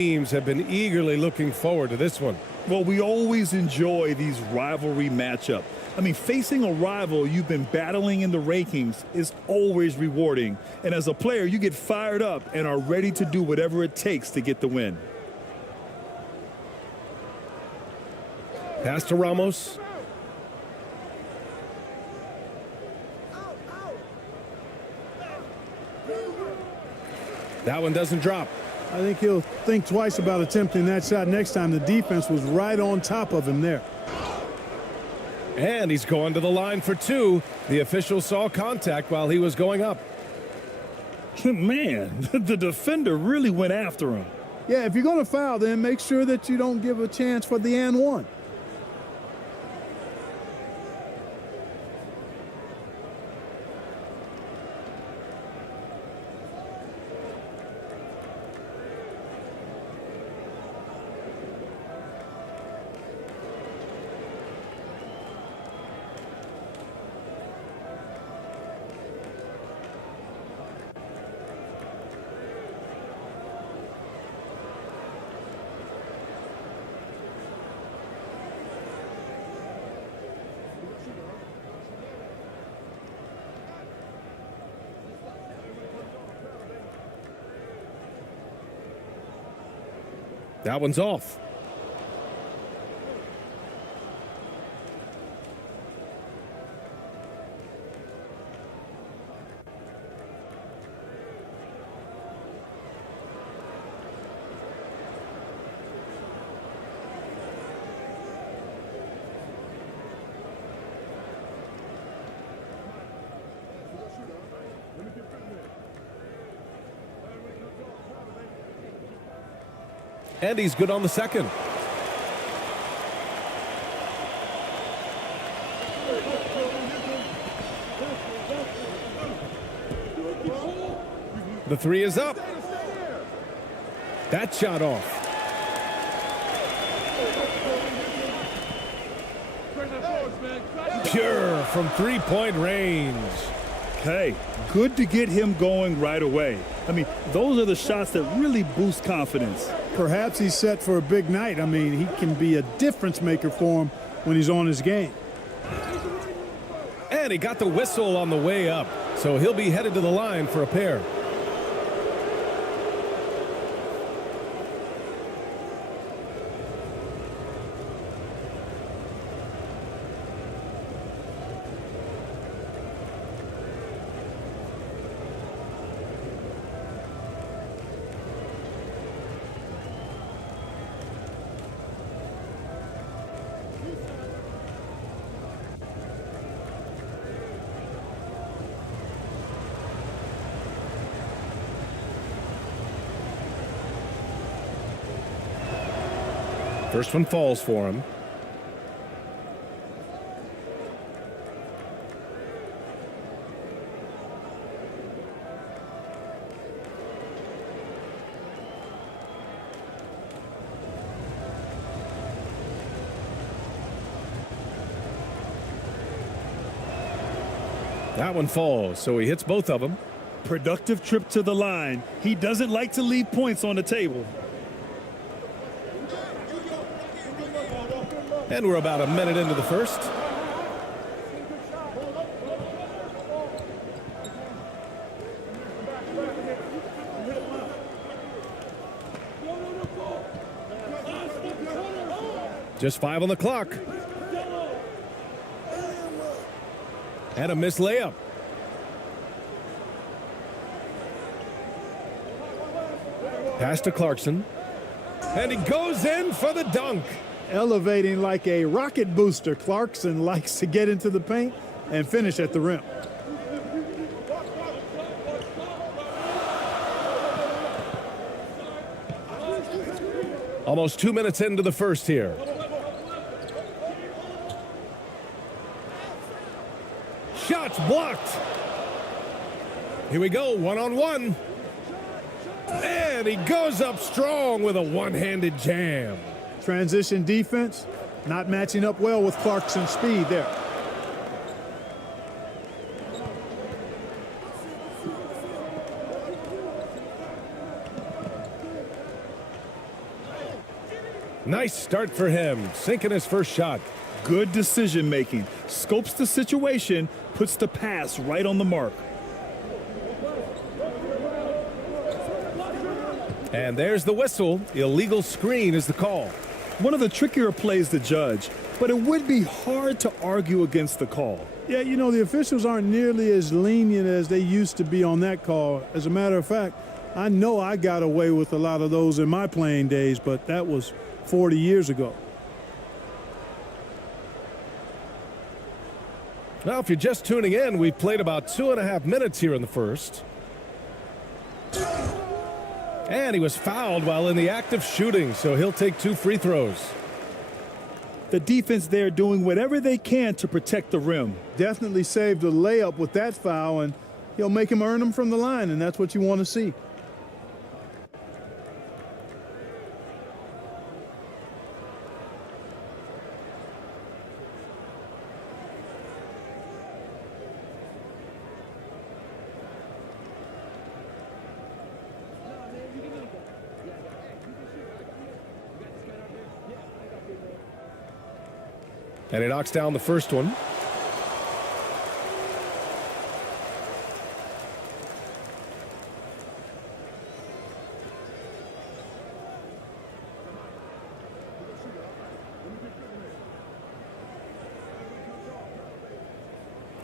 Teams have been eagerly looking forward to this one. Well, we always enjoy these rivalry matchups. I mean, facing a rival you've been battling in the rankings is always rewarding. And as a player, you get fired up and are ready to do whatever it takes to get the win. Pass to Ramos. That one doesn't drop. I think he'll think twice about attempting that shot next time. The defense was right on top of him there. And he's going to the line for two. The official saw contact while he was going up. Man, the defender really went after him. Yeah, if you're going to foul, then make sure that you don't give a chance for the and one. That one's off. And he's good on the second. The three is up. That shot off. Pure from three-point range. Hey, good to get him going right away. I mean, those are the shots that really boost confidence. Perhaps he's set for a big night. I mean, he can be a difference maker for him when he's on his game. And he got the whistle on the way up, so he'll be headed to the line for a pair. First one falls for him. That one falls, so he hits both of them. Productive trip to the line. He doesn't like to leave points on the table. And we're about a minute into the first. Just 5 on the clock. And a missed layup. Pass to Clarkson. And he goes in for the dunk. Elevating like a rocket booster. Clarkson likes to get into the paint and finish at the rim. Almost 2 minutes into the first here. Shots blocked. Here we go, one-on-one. And he goes up strong with a one-handed jam. Transition defense, not matching up well with Clarkson's speed there. Nice start for him, sinking his first shot. Good decision making. Scopes the situation, puts the pass right on the mark. And there's the whistle. Illegal screen is the call. One of the trickier plays to judge, but it would be hard to argue against the call. Yeah, you know, the officials aren't nearly as lenient as they used to be on that call. As a matter of fact, I know I got away with a lot of those in my playing days, but that was 40 years ago. Now, if you're just tuning in, we've played about 2.5 minutes here in the first. And he was fouled while in the act of shooting, so he'll take 2 free throws. The defense there doing whatever they can to protect the rim. Definitely saved a layup with that foul, and he'll make him earn them from the line, and that's what you want to see. And he knocks down the first one.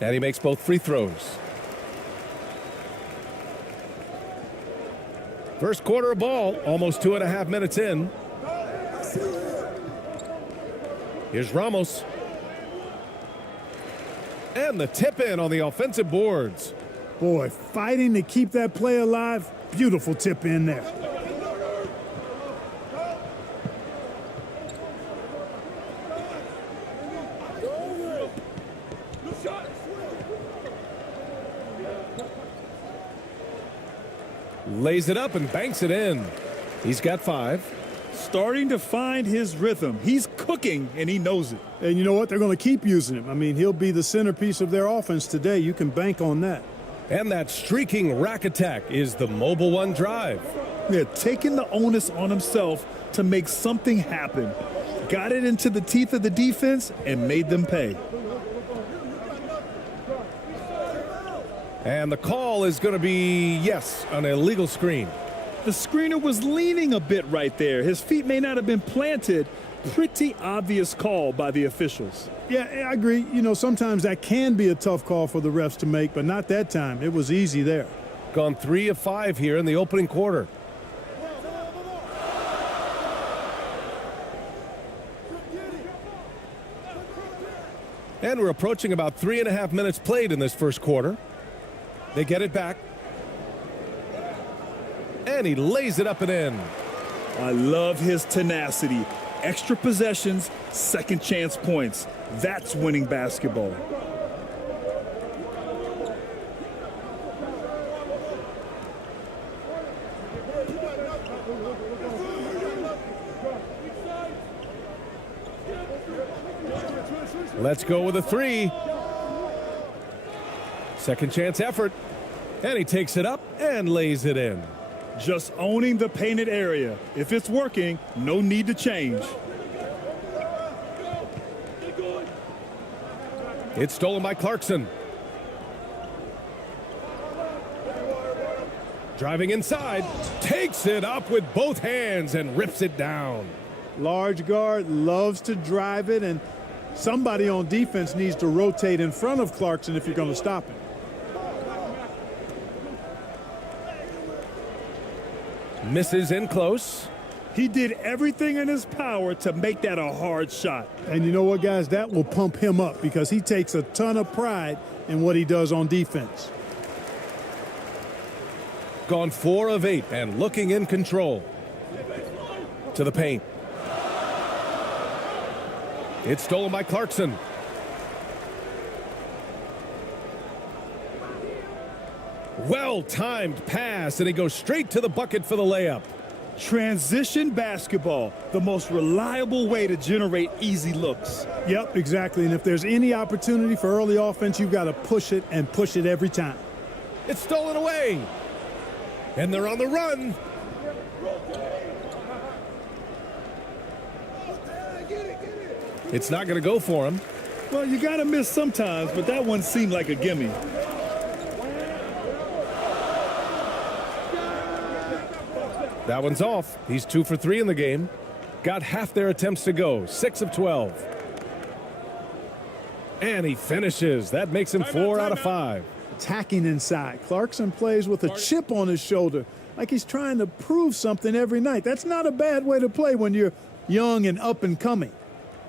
And he makes both free throws. First quarter of ball, almost 2.5 minutes in. Here's Ramos. And the tip in on the offensive boards. Boy, fighting to keep that play alive. Beautiful tip in there. Lays it up and banks it in. He's got 5. Starting to find his rhythm. He's cooking, and he knows it. And you know what? They're going to keep using him. I mean, he'll be the centerpiece of their offense today. You can bank on that. And that streaking rack attack is the Mobile One drive. Yeah, taking the onus on himself to make something happen. Got it into the teeth of the defense and made them pay. And the call is going to be, yes, an illegal screen. The screener was leaning a bit right there. His feet may not have been planted. Pretty obvious call by the officials. Yeah, I agree. You know, sometimes that can be a tough call for the refs to make, but not that time. It was easy there. Gone 3 of 5 here in the opening quarter. And we're approaching about 3.5 minutes played in this first quarter. They get it back. And he lays it up and in. I love his tenacity. Extra possessions, second chance points. That's winning basketball. Let's go with a 3. Second chance effort. And he takes it up and lays it in. Just owning the painted area. If it's working, no need to change. It's stolen by Clarkson. Driving inside, takes it up with both hands and rips it down. Large guard loves to drive it, and somebody on defense needs to rotate in front of Clarkson if you're going to stop him. Misses in close. He did everything in his power to make that a hard shot. And you know what, guys? That will pump him up because he takes a ton of pride in what he does on defense. Gone 4 of 8 and looking in control. To the paint. It's stolen by Clarkson. Well-timed pass, and he goes straight to the bucket for the layup. Transition basketball, the most reliable way to generate easy looks. Yep, exactly. And if there's any opportunity for early offense, you've got to push it and push it every time. It's stolen away. And they're on the run. It's not going to go for him. Well, you got to miss sometimes, but that one seemed like a gimme. That one's off. He's 2 for 3 in the game. Got half their attempts to go. 6 of 12. And he finishes. That makes him 4 out of 5. Attacking inside. Clarkson plays with a chip on his shoulder, like he's trying to prove something every night. That's not a bad way to play when you're young and up and coming.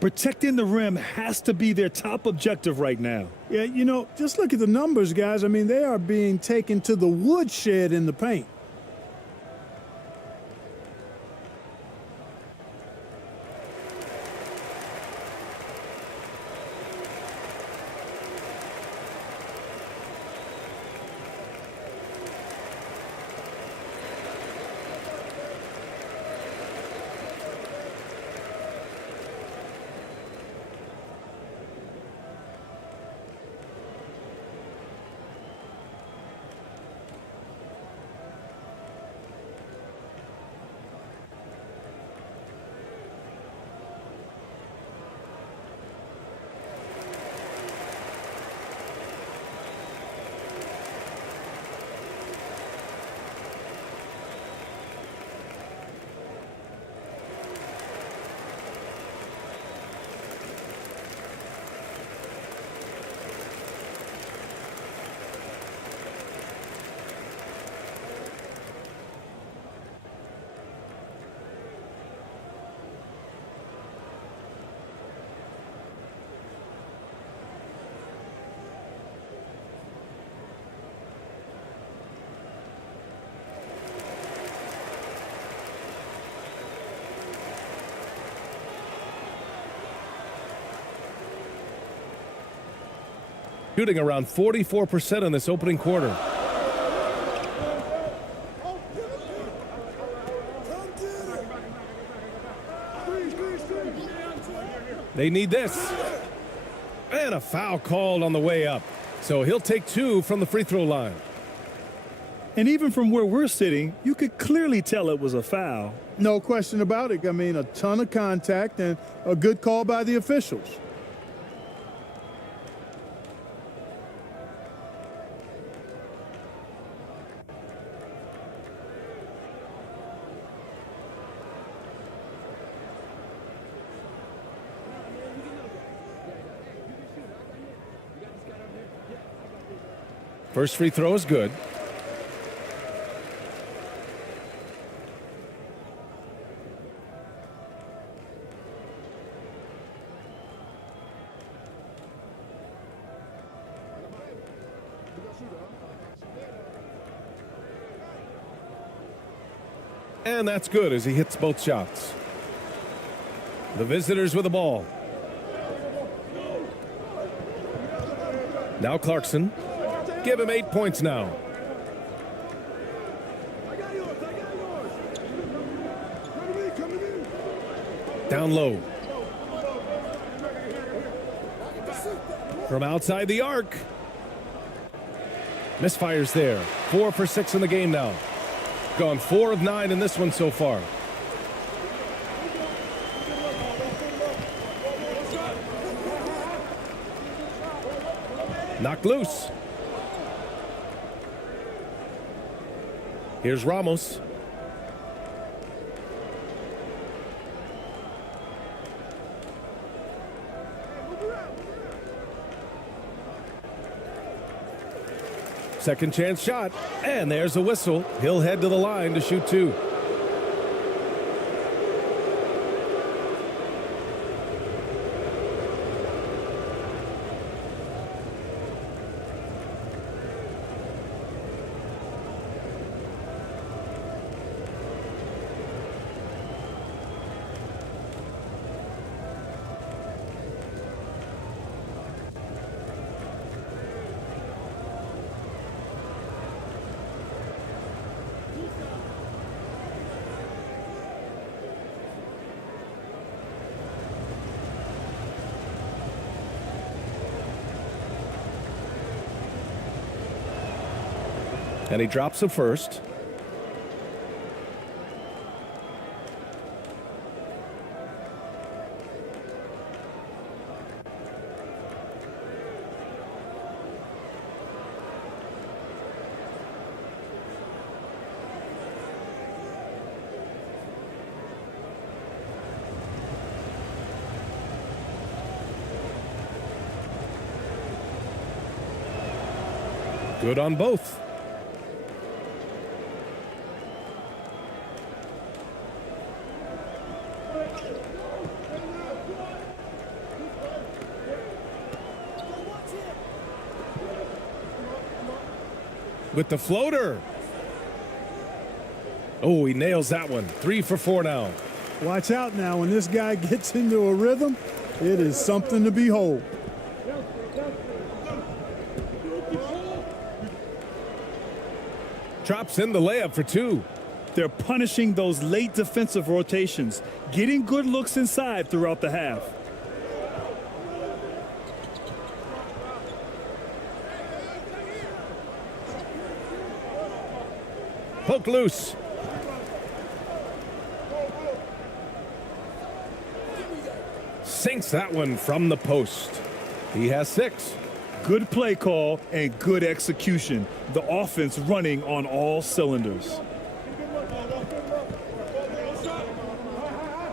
Protecting the rim has to be their top objective right now. Yeah, you know, just look at the numbers, guys. I mean, they are being taken to the woodshed in the paint. Shooting around 44% in this opening quarter. They need this. And a foul called on the way up. So he'll take 2 from the free throw line. And even from where we're sitting, you could clearly tell it was a foul. No question about it. I mean, a ton of contact and a good call by the officials. First free throw is good. And that's good as he hits both shots. The visitors with the ball. Now Clarkson. Give him 8 points now. Down low. From outside the arc. Misfires there. 4 for 6 in the game now. Gone 4 of 9 in this one so far. Knocked loose. Here's Ramos. Second chance shot, and there's a whistle. He'll head to the line to shoot 2. And he drops the first. Good on both. With the floater. Oh, he nails that one. 3 for 4 now. Watch out now. When this guy gets into a rhythm, it is something to behold. Drops in the layup for 2. They're punishing those late defensive rotations, getting good looks inside throughout the half. Poke loose. Sinks that one from the post. He has 6. Good play call and good execution. The offense running on all cylinders.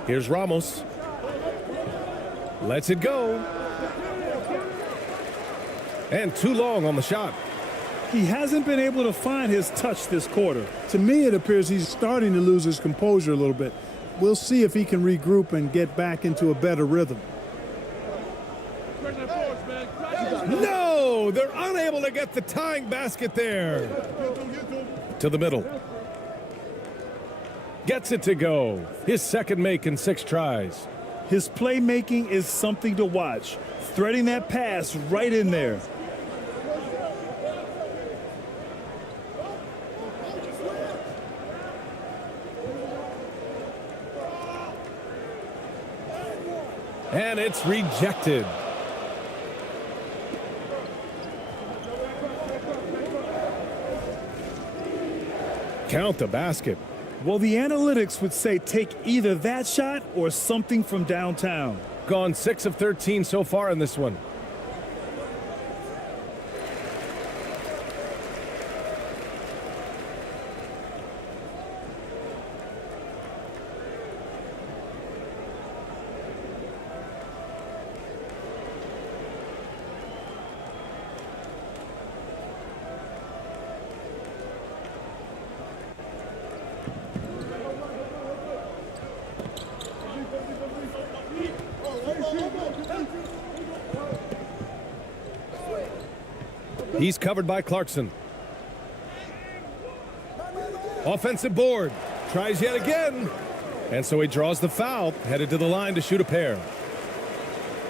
Here's Ramos. Lets it go. And too long on the shot. He hasn't been able to find his touch this quarter. To me, it appears he's starting to lose his composure a little bit. We'll see if he can regroup and get back into a better rhythm. No, they're unable to get the tying basket there. To the middle. Gets it to go. His second make in 6 tries. His playmaking is something to watch. Threading that pass right in there. And it's rejected. Count the basket. Well, the analytics would say take either that shot or something from downtown. Gone 6 of 13 so far in this one. He's covered by Clarkson. Offensive board. Tries yet again. And so he draws the foul, headed to the line to shoot a pair.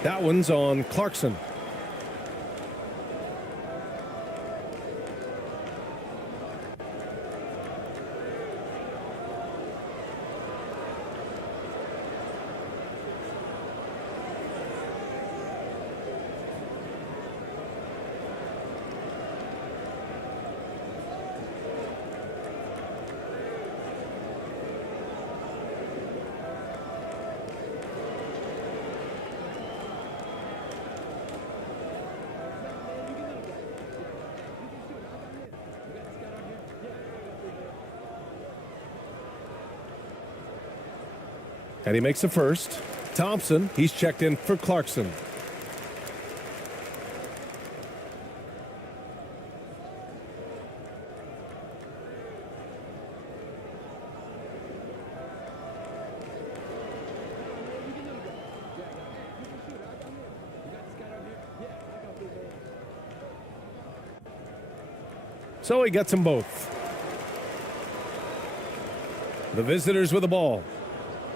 That one's on Clarkson. And he makes the first. Thompson, he's checked in for Clarkson. So he gets them both. The visitors with the ball.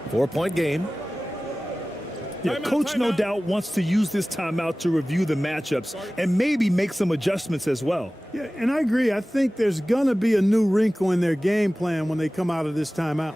4-point game. Yeah, coach no doubt wants to use this timeout to review the matchups and maybe make some adjustments as well. Yeah, and I agree. I think there's going to be a new wrinkle in their game plan when they come out of this timeout.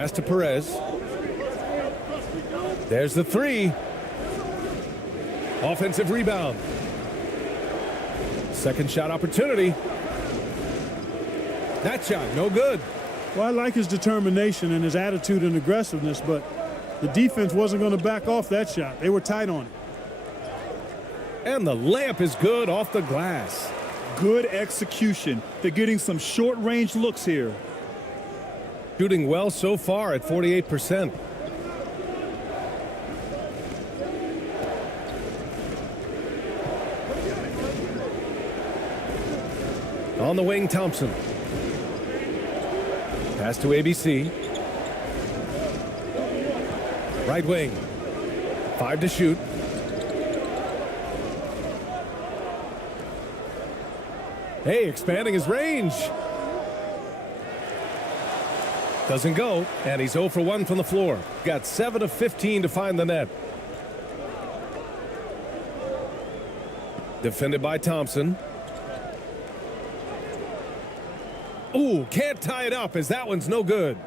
Pass to Perez. There's the three. Offensive rebound. Second shot opportunity. That shot, no good. Well, I like his determination and his attitude and aggressiveness, but the defense wasn't going to back off that shot. They were tight on it. And the layup is good off the glass. Good execution. They're getting some short-range looks here. Shooting well so far at 48%. On the wing, Thompson. Pass to ABC. Right wing. 5 to shoot. Hey, expanding his range. Doesn't go, and he's 0 for 1 from the floor. Got 7 of 15 to find the net. Defended by Thompson. Ooh, can't tie it up as that one's no good.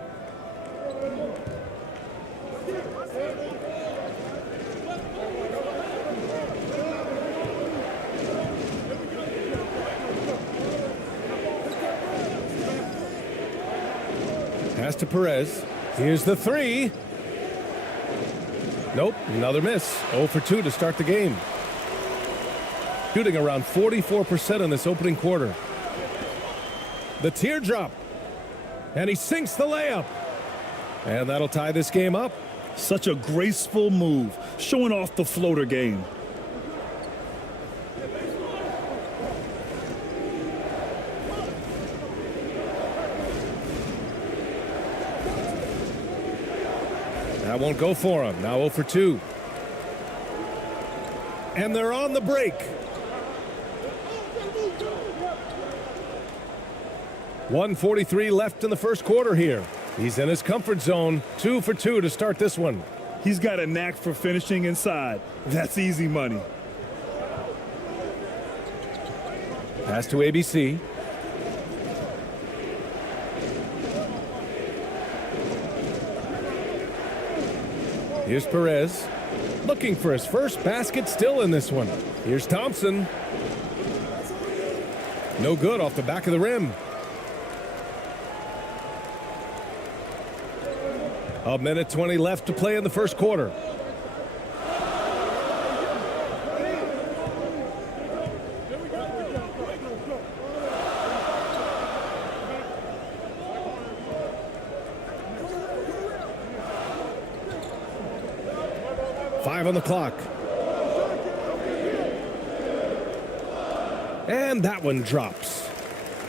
Pass to Perez. Here's the three. Nope, another miss. 0 for 2 to start the game. Shooting around 44% in this opening quarter. The teardrop. And he sinks the layup. And that'll tie this game up. Such a graceful move, showing off the floater game. That won't go for him. Now 0 for 2. And they're on the break. 1:43 left in the first quarter here. He's in his comfort zone. 2 for 2 to start this one. He's got a knack for finishing inside. That's easy money. Pass to ABC. Here's Perez. Looking for his first basket still in this one. Here's Thompson. No good off the back of the rim. A minute 20 left to play in the first quarter. Five on the clock. And that one drops.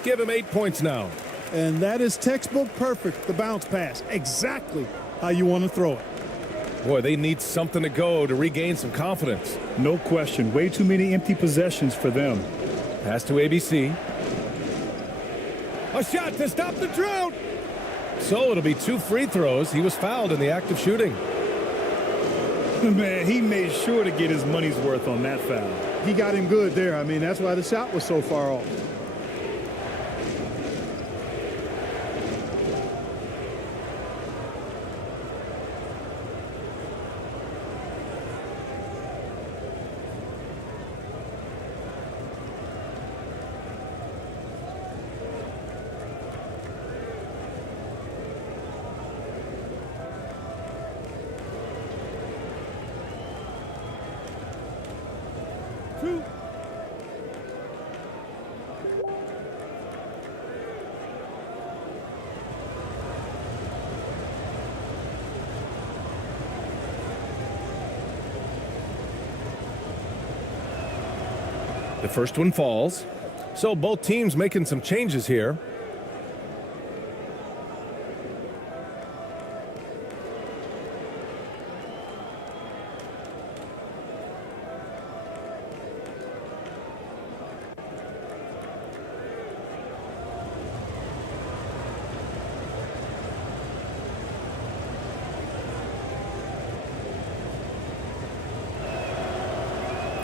Give him 8 points now. And that is textbook perfect, the bounce pass. Exactly how you want to throw it. Boy, they need something to go to regain some confidence. No question. Way too many empty possessions for them. Pass to ABC. A shot to stop the drought. So it'll be 2 free throws. He was fouled in the act of shooting. Man, he made sure to get his money's worth on that foul. He got him good there. I mean, that's why the shot was so far off. The first one falls. So both teams making some changes here.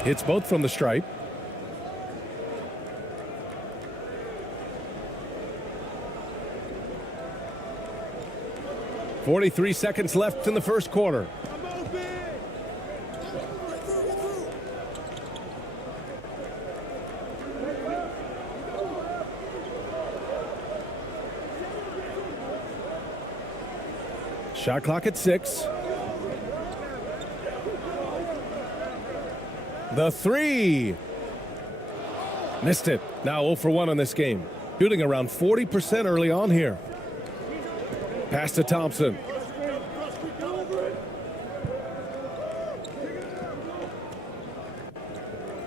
Hits both from the stripe. 43 seconds left in the first quarter. Shot clock at 6. The three. Missed it. Now 0 for 1 on this game. Shooting around 40% early on here. Pass to Thompson.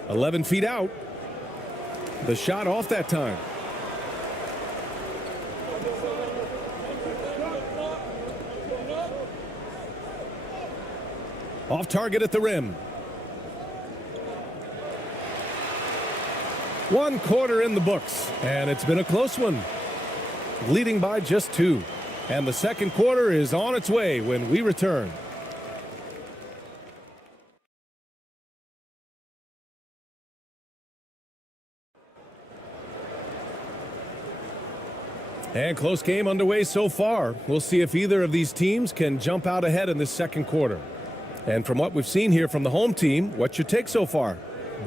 "11 feet out." The shot off that time. Off target at the rim. 1 quarter in the books, and it's been a close one. Leading by just 2. And the second quarter is on its way when we return. And close game underway so far. We'll see if either of these teams can jump out ahead in this second quarter. And from what we've seen here from the home team, what's your take so far?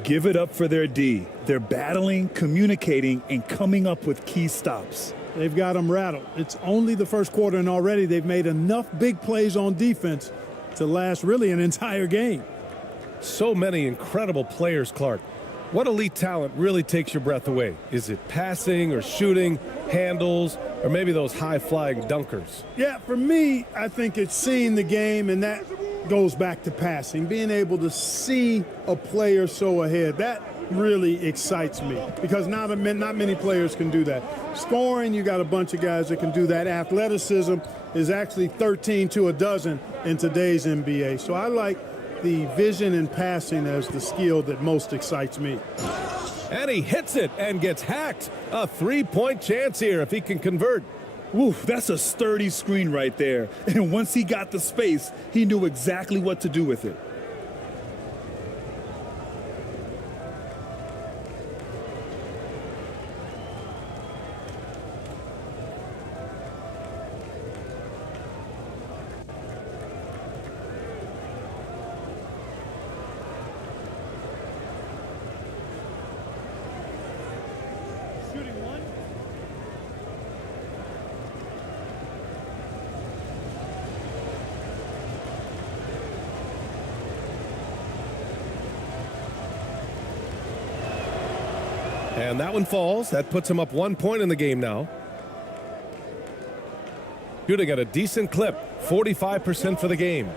Give it up for their D. They're battling, communicating, and coming up with key stops. They've got them rattled. It's only the first quarter, and already they've made enough big plays on defense to last really an entire game. So many incredible players, Clark. What elite talent really takes your breath away? Is it passing or shooting, handles, or maybe those high-flying dunkers? Yeah, for me, I think it's seeing the game, and that goes back to passing. Being able to see a player so ahead, that really excites me because not many players can do that. Scoring, you got a bunch of guys that can do that. Athleticism is actually 13 to a dozen in today's NBA. So I like the vision and passing as the skill that most excites me. And he hits it and gets hacked. A 3-point chance here if he can convert. Woo, that's a sturdy screen right there. And once he got the space, he knew exactly what to do with it. And that one falls. That puts him up 1 point in the game now. Shooting at a decent clip, 45% for the game.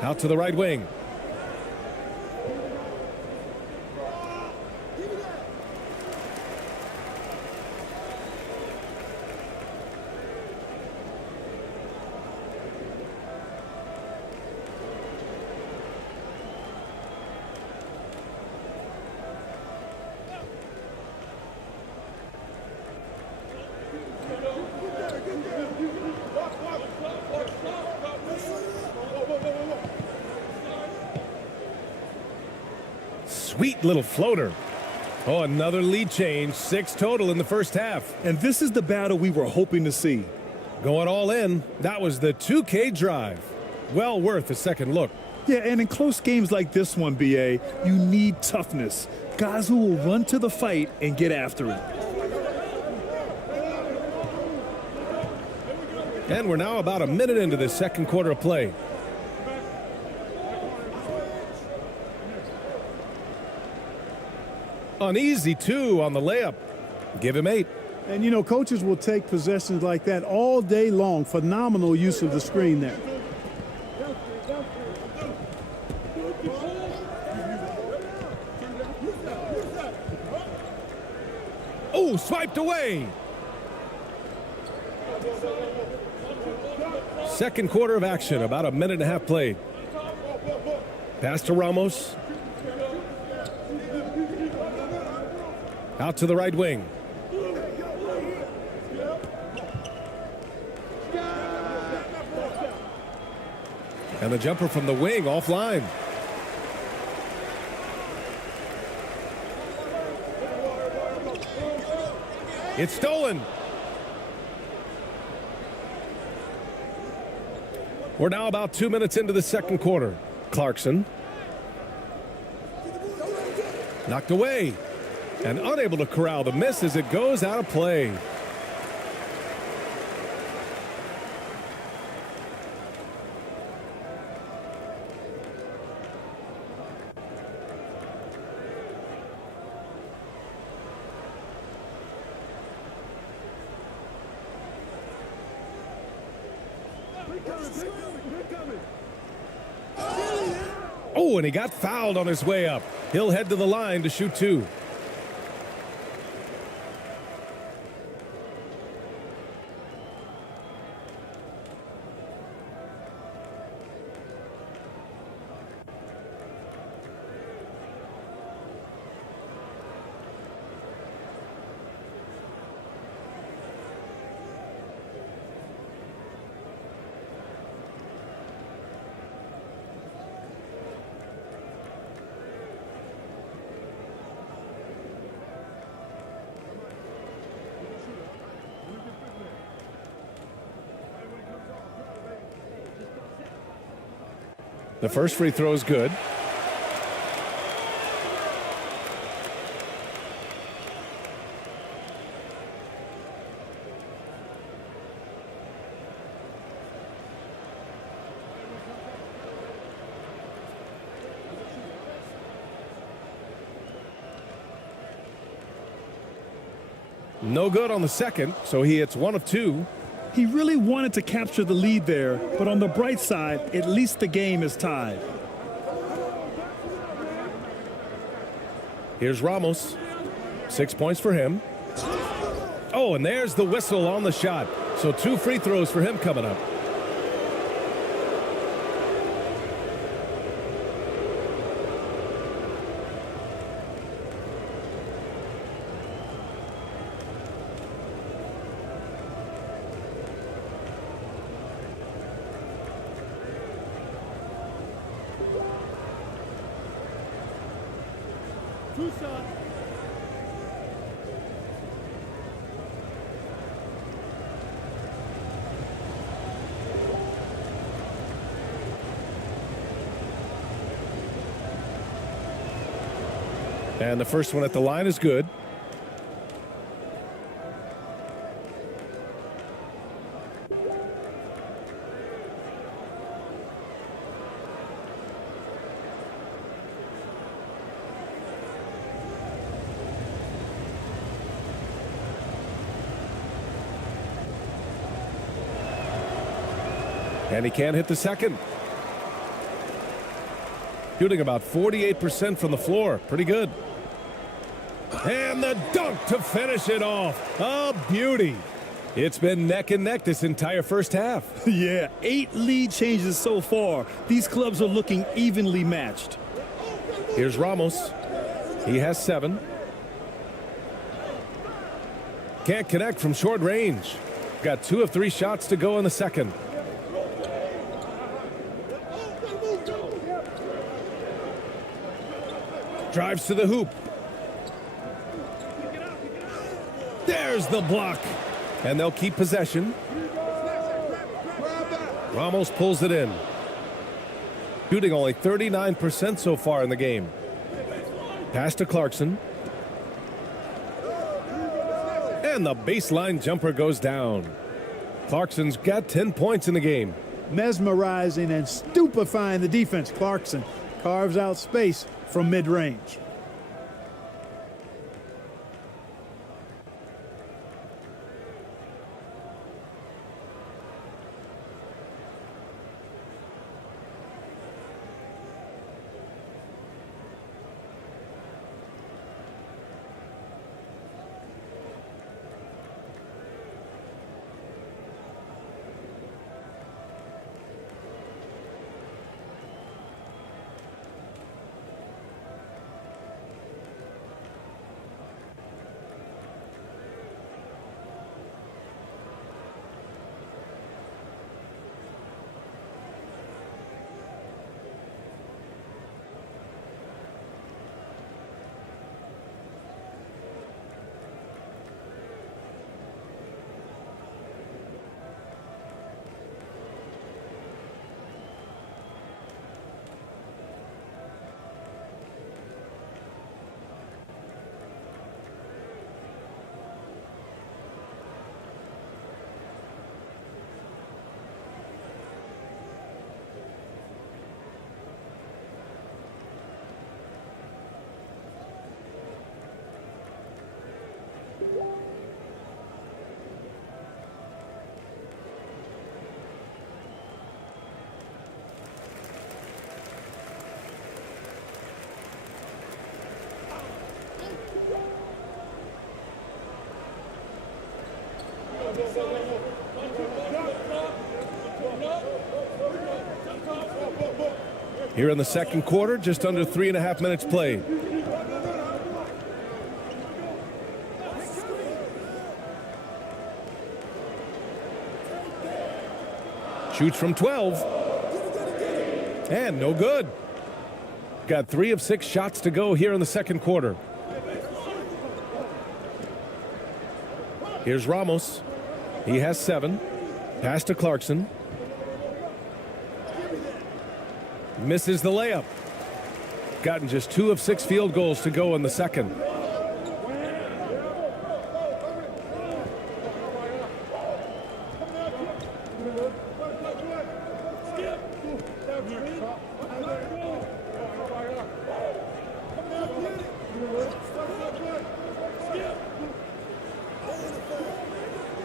Out to the right wing. Sweet little floater. Oh, another lead change. 6 total in the first half. And this is the battle we were hoping to see. Going all in. That was the 2K drive. Well worth a second look. Yeah, and in close games like this one, BA, you need toughness. Guys who will run to the fight and get after it. And we're now about a minute into the second quarter of play. An easy 2 on the layup. Give him 8. And, you know, coaches will take possessions like that all day long. Phenomenal use of the screen there. Oh, swiped away. Second quarter of action, about a minute and a half played. Pass to Ramos. Out to the right wing. And the jumper from the wing offline. It's stolen. We're now about 2 minutes into the second quarter. Clarkson. Knocked away. And unable to corral the miss as it goes out of play. Oh, and he got fouled on his way up. He'll head to the line to shoot two. The first free throw is good. No good on the second, so he hits 1 of 2. He really wanted to capture the lead there, but on the bright side, at least the game is tied. Here's Ramos. 6 points for him. Oh, and there's the whistle on the shot. So 2 free throws for him coming up. And the first one at the line is good. And he can't hit the second. Shooting about 48% from the floor. Pretty good. And the dunk to finish it off. A beauty. It's been neck and neck this entire first half. Yeah, 8 lead changes so far. These clubs are looking evenly matched. Here's Ramos. He has 7. Can't connect from short range. Got 2 of 3 shots to go in the second. Drives to the hoop. There's the block. And they'll keep possession. Ramos pulls it in. Shooting only 39% so far in the game. Pass to Clarkson. And the baseline jumper goes down. Clarkson's got 10 points in the game. Mesmerizing and stupefying the defense. Clarkson carves out space from mid-range. Here in the second quarter, just under 3.5 minutes played. Shoots from 12. And no good. Got 3 of 6 shots to go here in the second quarter. Here's Ramos. He has 7. Pass to Clarkson. Misses the layup. Gotten just 2 of 6 field goals to go in the second.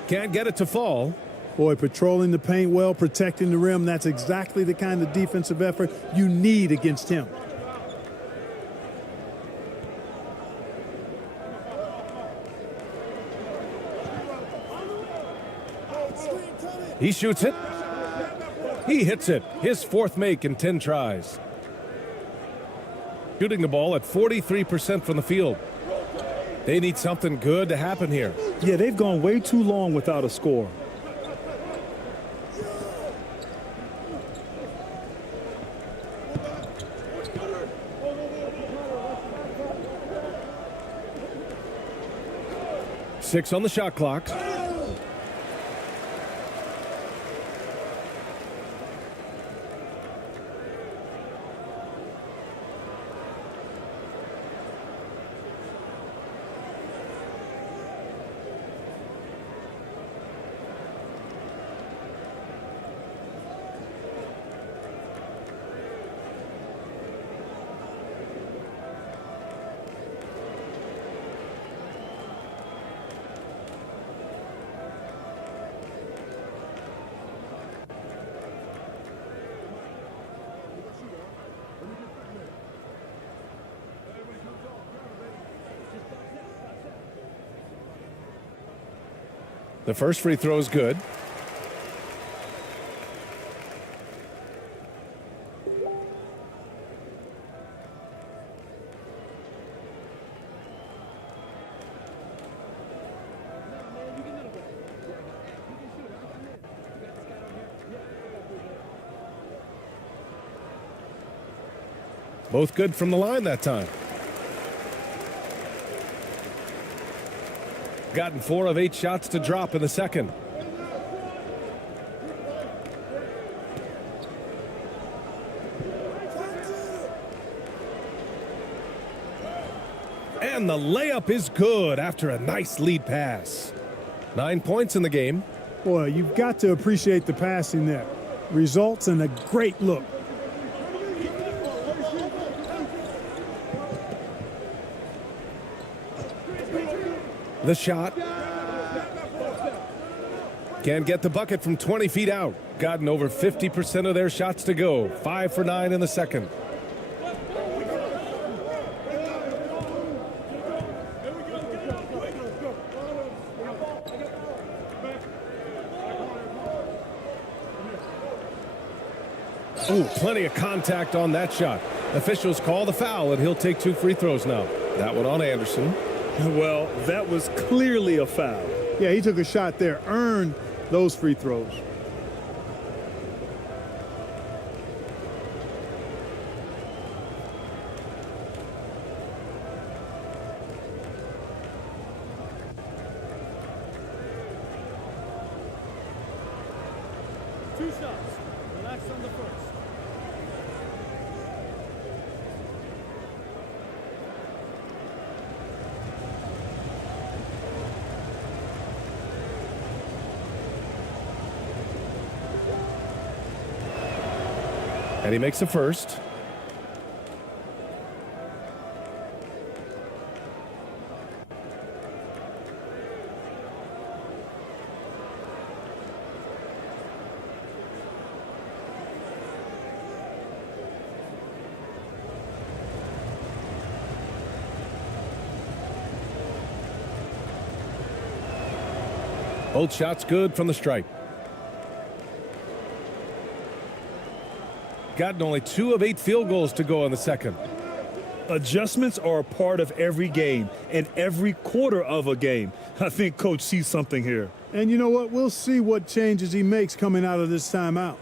Can't get it to fall. Boy, patrolling the paint well, protecting the rim. That's exactly the kind of defensive effort you need against him. He shoots it. He hits it. His 4th make in 10 tries. Shooting the ball at 43% from the field. They need something good to happen here. Yeah, they've gone way too long without a score. Six on the shot clock. The first free throw is good. Both good from the line that time. Gotten 4 of 8 shots to drop in the second. And the layup is good after a nice lead pass. 9 points in the game. Boy, you've got to appreciate the passing there. Results in a great look. The shot. Can't get the bucket from 20 feet out. Gotten over 50% of their shots to go. 5 for 9 in the second. Ooh, plenty of contact on that shot. Officials call the foul, and he'll take 2 free throws now. That one on Anderson. Well, that was clearly a foul. Yeah, he took a shot there, earned those free throws. Two shots. Relax on the first. And he makes the first. Both shots good from the stripe. Gotten only 2 of 8 field goals to go in the second. Adjustments are a part of every game and every quarter of a game. I think Coach sees something here. And you know what? We'll see what changes he makes coming out of this timeout.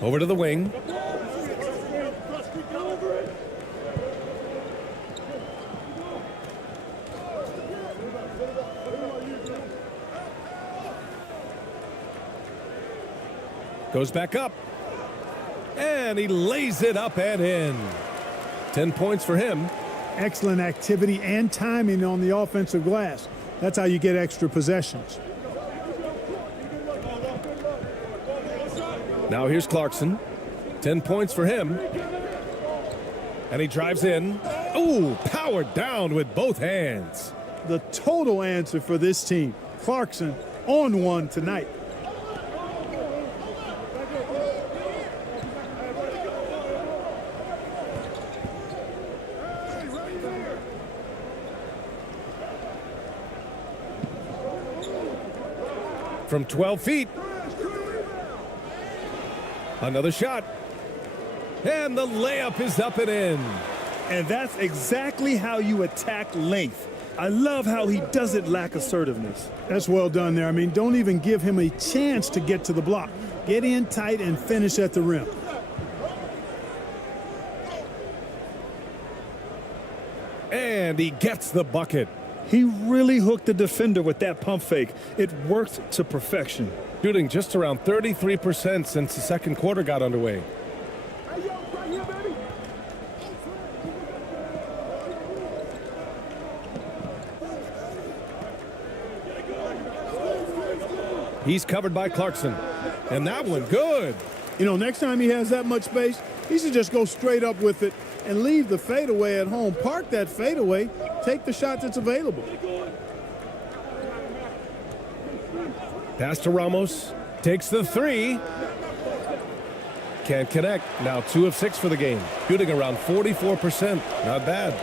Over to the wing. Goes back up. And he lays it up and in. 10 points for him. Excellent activity and timing on the offensive glass. That's how you get extra possessions. Now here's Clarkson. 10 points for him. And he drives in. Ooh, powered down with both hands. The total answer for this team. Clarkson on one tonight. From 12 feet. Another shot. And the layup is up and in. And that's exactly how you attack length. I love how he doesn't lack assertiveness. That's well done there. I mean, don't even give him a chance to get to the block. Get in tight and finish at the rim. And he gets the bucket. He really hooked the defender with that pump fake. It worked to perfection. Shooting just around 33% since the second quarter got underway. He's covered by Clarkson. And that one good. You know, next time he has that much space, he should just go straight up with it and leave the fadeaway at home. Park that fadeaway. Take the shot that's available. Pass to Ramos. Takes the three. Can't connect. Now 2 of 6 for the game. Shooting around 44%. Not bad.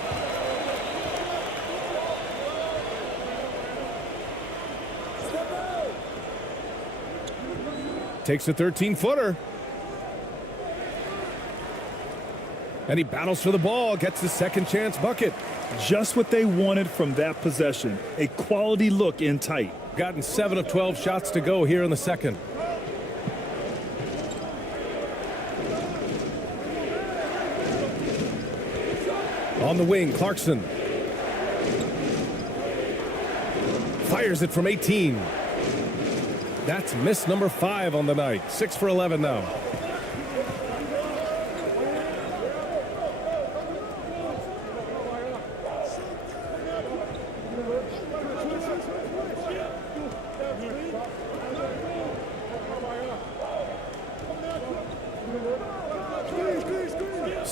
Takes a 13-footer. And he battles for the ball. Gets the second chance bucket. Just what they wanted from that possession. A quality look in tight. Gotten 7 of 12 shots to go here in the second. On the wing, Clarkson. Fires it from 18. That's miss number 5 on the night. 6 for 11 now.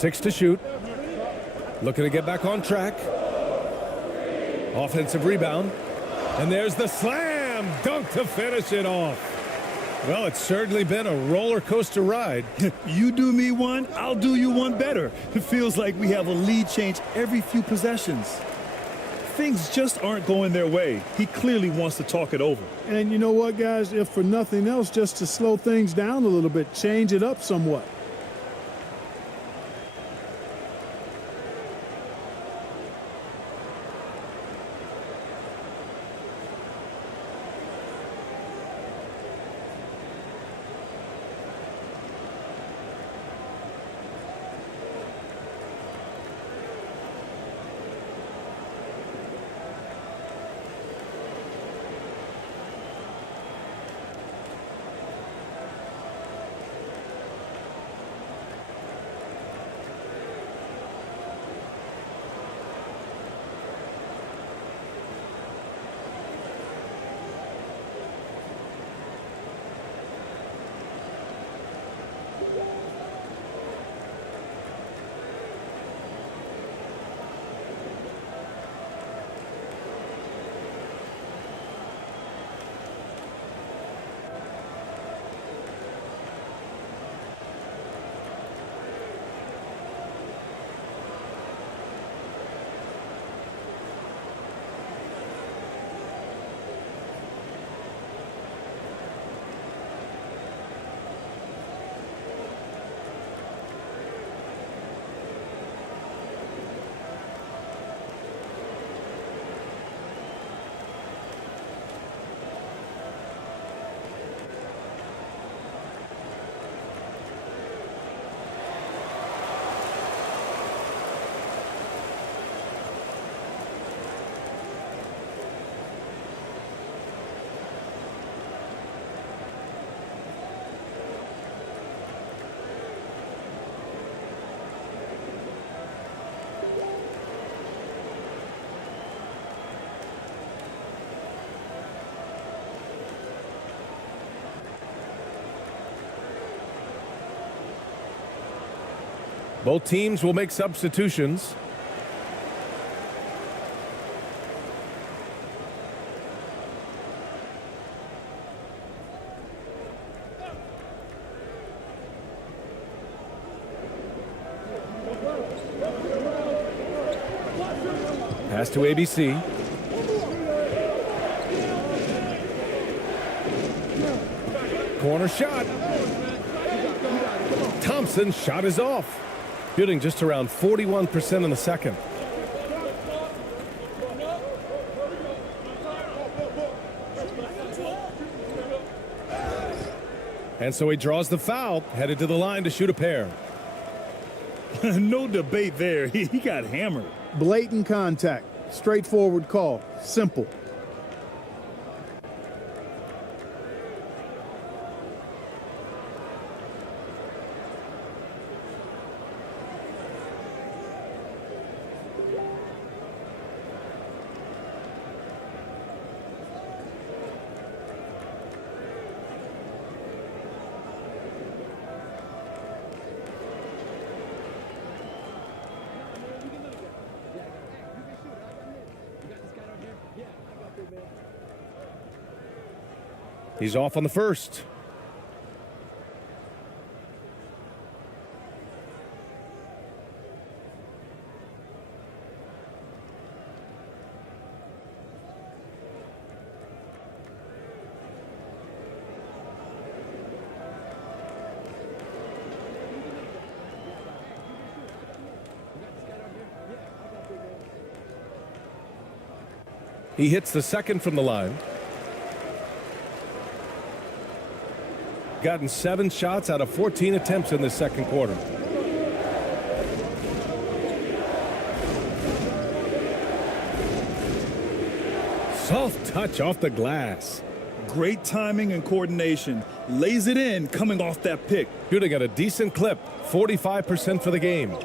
Six to shoot. Looking to get back on track. Offensive rebound. And there's the slam dunk to finish it off. Well, it's certainly been a roller coaster ride. You do me one, I'll do you one better. It feels like we have a lead change every few possessions. Things just aren't going their way. He clearly wants to talk it over. And you know what, guys? If for nothing else, just to slow things down a little bit, change it up somewhat. Both teams will make substitutions. Pass to ABC. Corner shot. Thompson's shot is off. Shooting just around 41% in the second. And so he draws the foul, headed to the line to shoot a pair. No debate there. He got hammered. Blatant contact. Straightforward call. Simple. He's off on the first. He hits the second from the line. Gotten 7 shots out of 14 attempts in the second quarter. Soft touch off the glass. Great timing and coordination. Lays it in coming off that pick. Shooting at a decent clip, 45% for the game.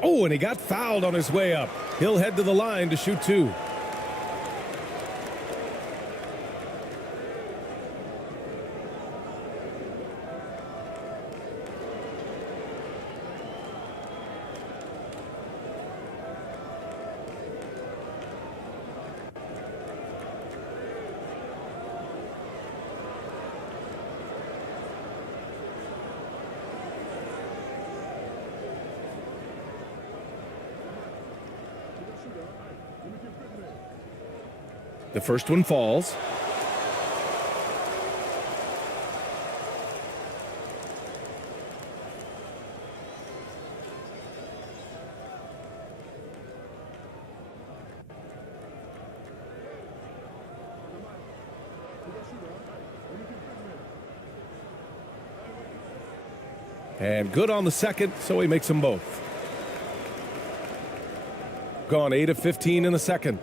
Oh, and he got fouled on his way up. He'll head to the line to shoot 2. The first one falls. And good on the second, so he makes them both. Gone 8 of 15 in the second.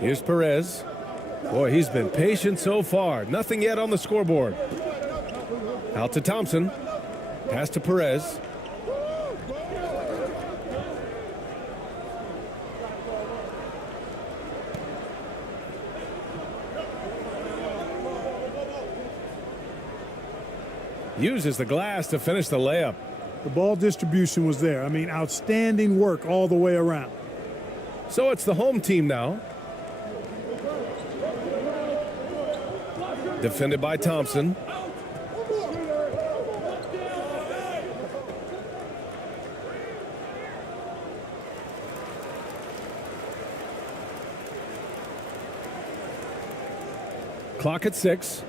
Here's Perez. Boy, he's been patient so far. Nothing yet on the scoreboard. Out to Thompson. Pass to Perez. Uses the glass to finish the layup. The ball distribution was there. I mean, outstanding work all the way around. So it's the home team now. Defended by Thompson. Clock at 6.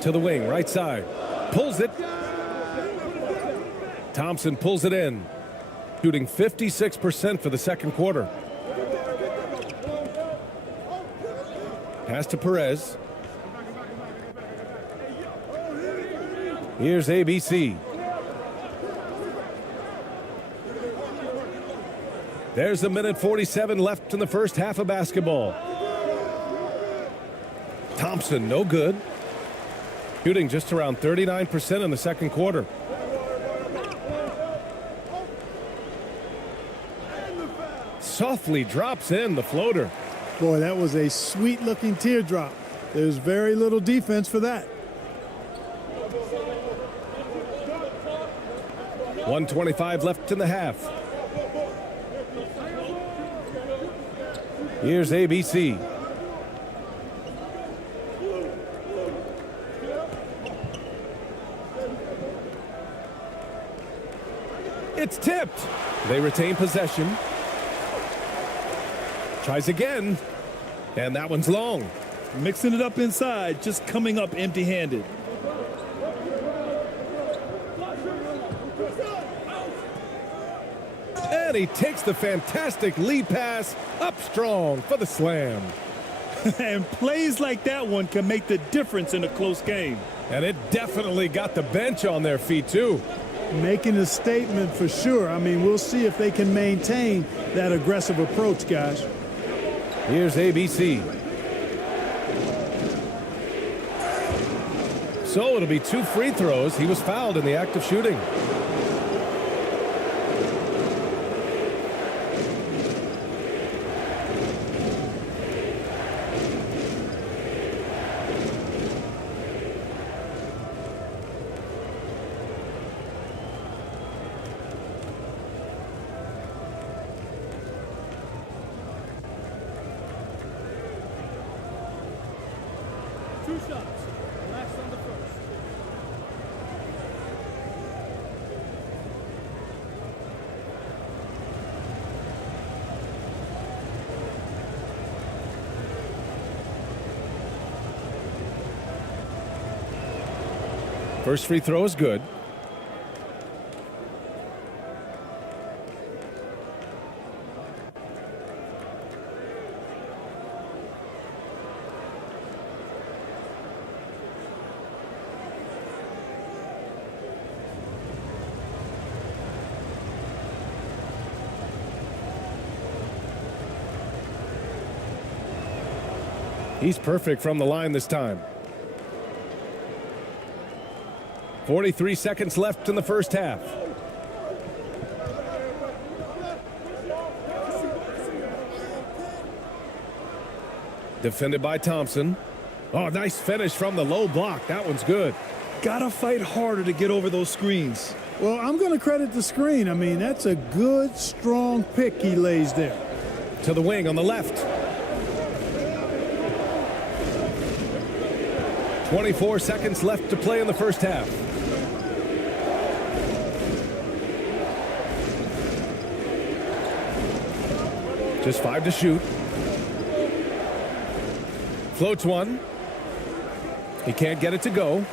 To the wing, right side. Pulls it. Thompson pulls it in. Shooting 56% for the second quarter. Pass to Perez. Here's ABC. There's a minute 47 left in the first half of basketball. Thompson, no good. Shooting just around 39% in the second quarter. Softly drops in the floater. Boy, that was a sweet-looking teardrop. There's very little defense for that. 1:25 left in the half. Here's ABC. It's tipped. They retain possession. Tries again. And that one's long. Mixing it up inside, just coming up empty-handed. And he takes the fantastic lead pass up strong for the slam. And plays like that one can make the difference in a close game. And it definitely got the bench on their feet, too. Making a statement for sure. I mean, we'll see if they can maintain that aggressive approach, guys. Here's ABC. So it'll be 2 free throws. He was fouled in the act of shooting. Two shots. Relax on the first. First free throw is good. He's perfect from the line this time. 43 seconds left in the first half. Defended by Thompson. Oh, nice finish from the low block. That one's good. Gotta fight harder to get over those screens. Well, I'm going to credit the screen. I mean, that's a good, strong pick he lays there. To the wing on the left. 24 seconds left to play in the first half. Just 5 to shoot. Floats one. He can't get it to go.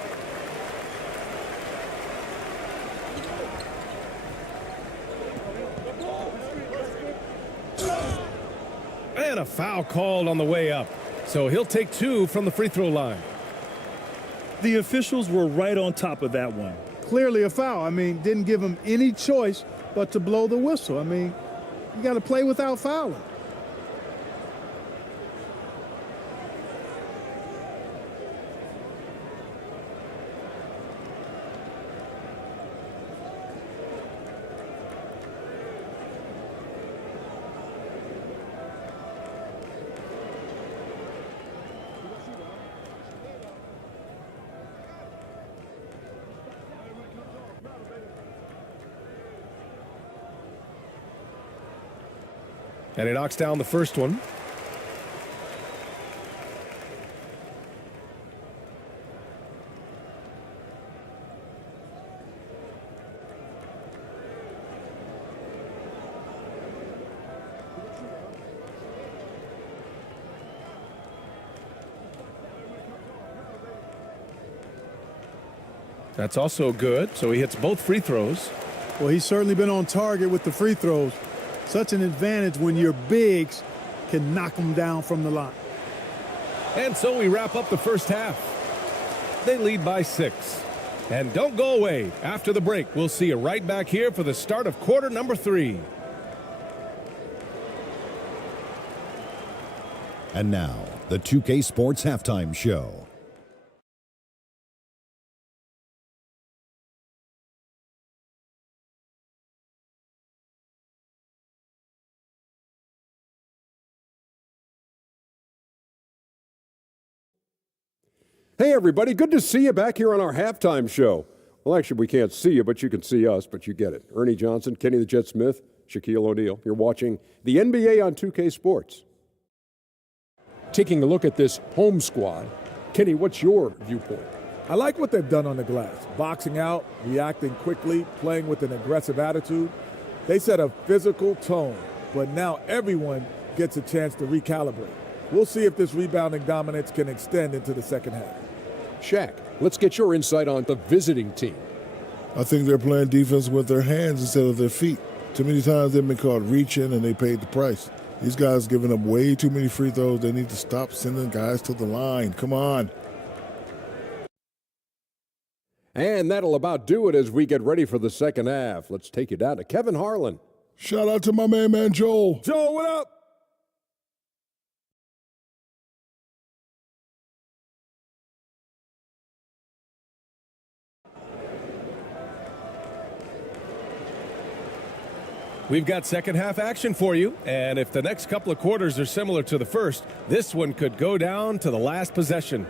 And a foul called on the way up. So he'll take 2 from the free throw line. The officials were right on top of that one. Clearly a foul. I mean, didn't give him any choice but to blow the whistle. I mean, you got to play without fouling. And he knocks down the first one. That's also good. So he hits both free throws. Well, he's certainly been on target with the free throws. Such an advantage when your bigs can knock them down from the line. And so we wrap up the first half. They lead by 6. And don't go away. After the break, we'll see you right back here for the start of quarter number 3. And now, the 2K Sports Halftime Show. Hey, everybody. Good to see you back here on our halftime show. Well, actually, we can't see you, but you can see us, but you get it. Ernie Johnson, Kenny the Jet Smith, Shaquille O'Neal. You're watching the NBA on 2K Sports. Taking a look at this home squad, Kenny, what's your viewpoint? I like what they've done on the glass. Boxing out, reacting quickly, playing with an aggressive attitude. They set a physical tone, but now everyone gets a chance to recalibrate. We'll see if this rebounding dominance can extend into the second half. Shaq, let's get your insight on the visiting team. I think they're playing defense with their hands instead of their feet. Too many times they've been caught reaching and they paid the price. These guys giving up way too many free throws. They need to stop sending guys to the line. Come on. And that'll about do it as we get ready for the second half. Let's take you down to Kevin Harlan. Shout out to my man Joel. Joel, what up? We've got second half action for you, and if the next couple of quarters are similar to the first, this one could go down to the last possession.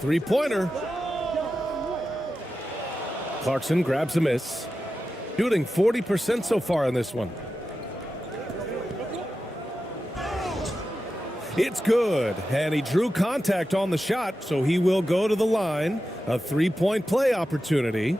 Three-pointer. Clarkson grabs a miss. Shooting 40% so far in this one. It's good, and he drew contact on the shot, so he will go to the line. A three-point play opportunity.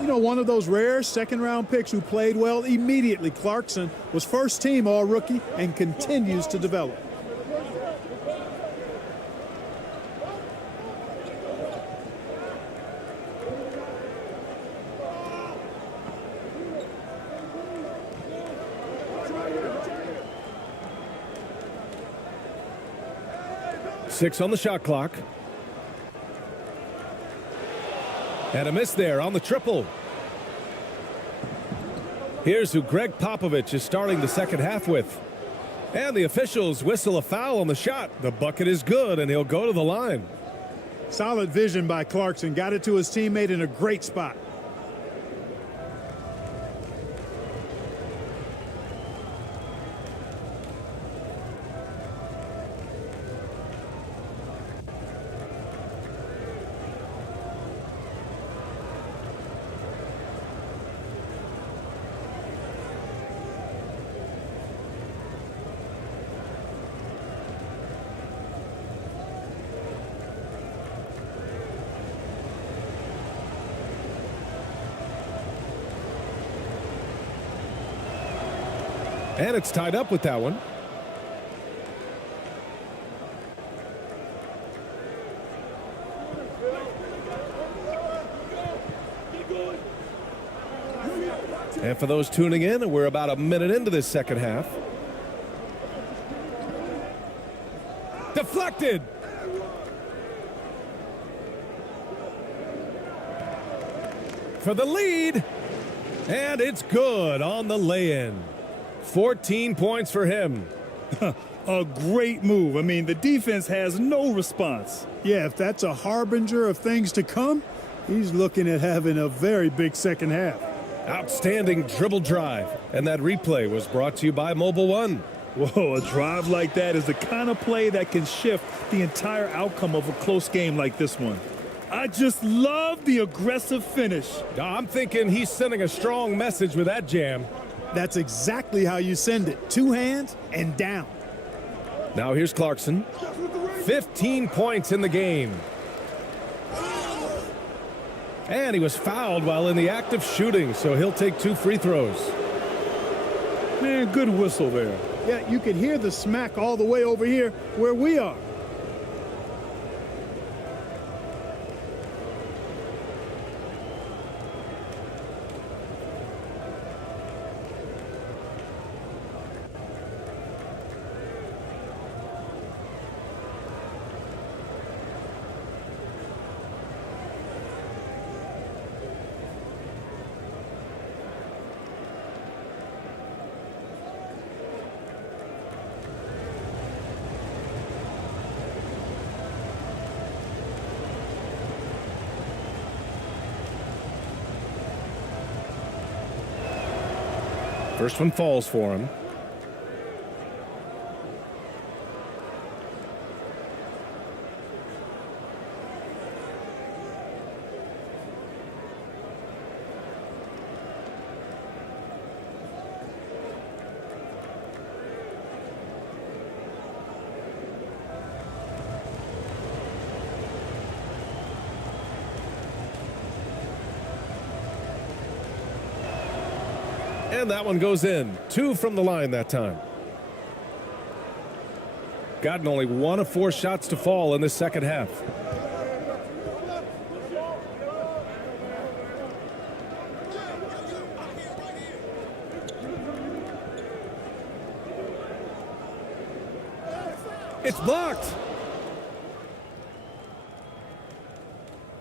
You know, one of those rare second-round picks who played well immediately. Clarkson was first-team All-Rookie and continues to develop. 6 on the shot clock. And a miss there on the triple. Here's who Greg Popovich is starting the second half with. And the officials whistle a foul on the shot. The bucket is good, and he'll go to the line. Solid vision by Clarkson. Got it to his teammate in a great spot. And it's tied up with that one. And for those tuning in, we're about a minute into this second half. Deflected. For the lead. And it's good on the lay-in. 14 points for him. A great move. I mean, the defense has no response. Yeah, if that's a harbinger of things to come, he's looking at having a very big second half. Outstanding dribble drive. And that replay was brought to you by Mobile One. Whoa, a drive like that is the kind of play that can shift the entire outcome of a close game like this one. I just love the aggressive finish. I'm thinking he's sending a strong message with that jam. That's exactly how you send it. 2 hands and down. Now here's Clarkson. 15 points in the game. And he was fouled while in the act of shooting, so he'll take 2 free throws. Man, good whistle there. Yeah, you could hear the smack all the way over here where we are. First one falls for him. And that one goes in. 2 from the line that time. Gotten only 1 of 4 shots to fall in this second half. It's blocked.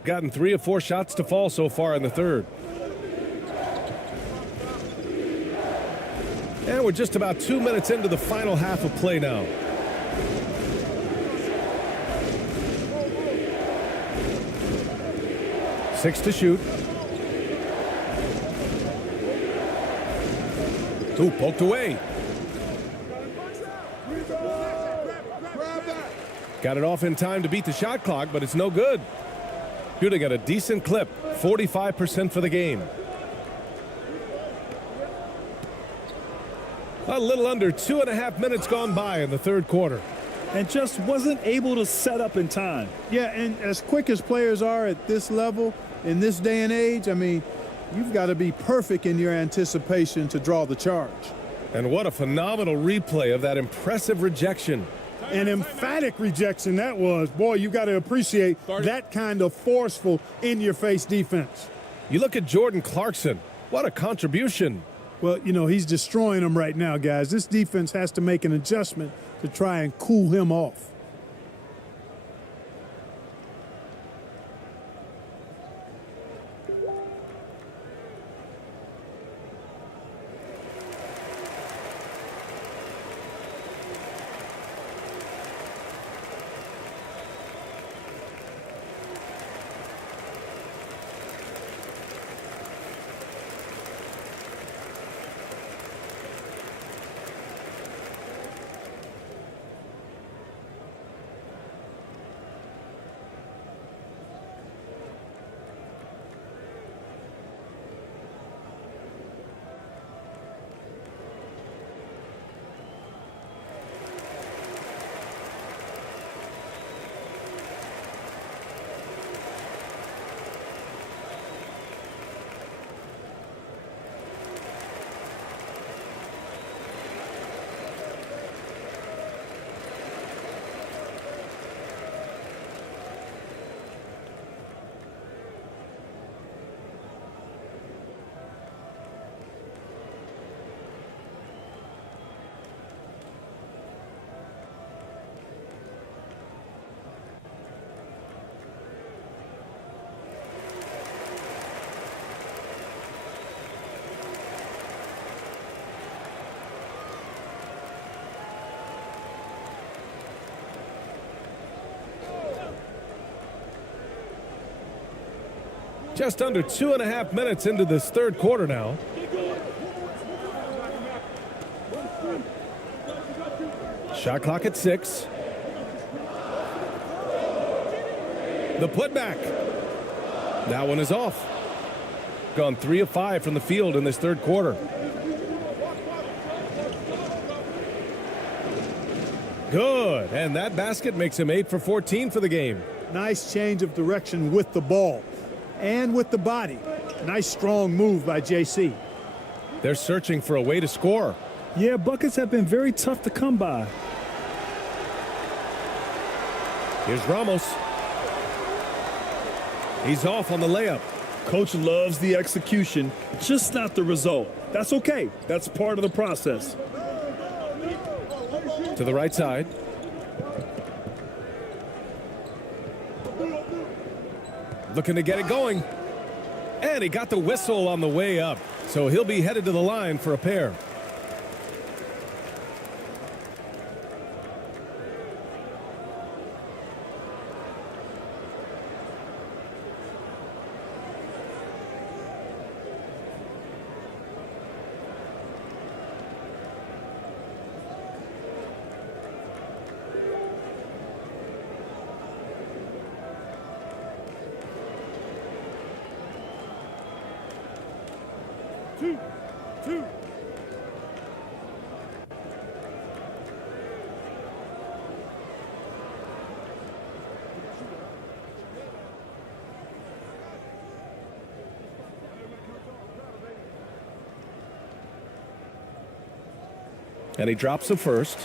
Gotten 3 of 4 shots to fall so far in the third. And we're just about 2 minutes into the final half of play now. Six to shoot. Ooh, poked away. Got it off in time to beat the shot clock, but it's no good. Shooting at a decent clip, 45% for the game. A little under 2.5 minutes gone by in the third quarter. And just wasn't able to set up in time. Yeah, and as quick as players are at this level, in this day and age, I mean, you've got to be perfect in your anticipation to draw the charge. And what a phenomenal replay of that impressive rejection. An emphatic rejection that was. Boy, you got to appreciate that kind of forceful, in-your-face defense. You look at Jordan Clarkson. What a contribution. Well, you know, he's destroying them right now, guys. This defense has to make an adjustment to try and cool him off. Just under 2.5 minutes into this third quarter now. Shot clock at 6. The putback. That one is off. Gone 3 of 5 from the field in this third quarter. Good. And that basket makes him 8 for 14 for the game. Nice change of direction with the ball and with the body. Nice strong move by JC. They're searching for a way to score. Yeah, buckets have been very tough to come by. Here's Ramos. He's off on the layup. Coach loves the execution, just not the result. That's okay. That's part of the process. To the right side. Looking to get it going. And he got the whistle on the way up. So he'll be headed to the line for a pair. Two. And he drops the first.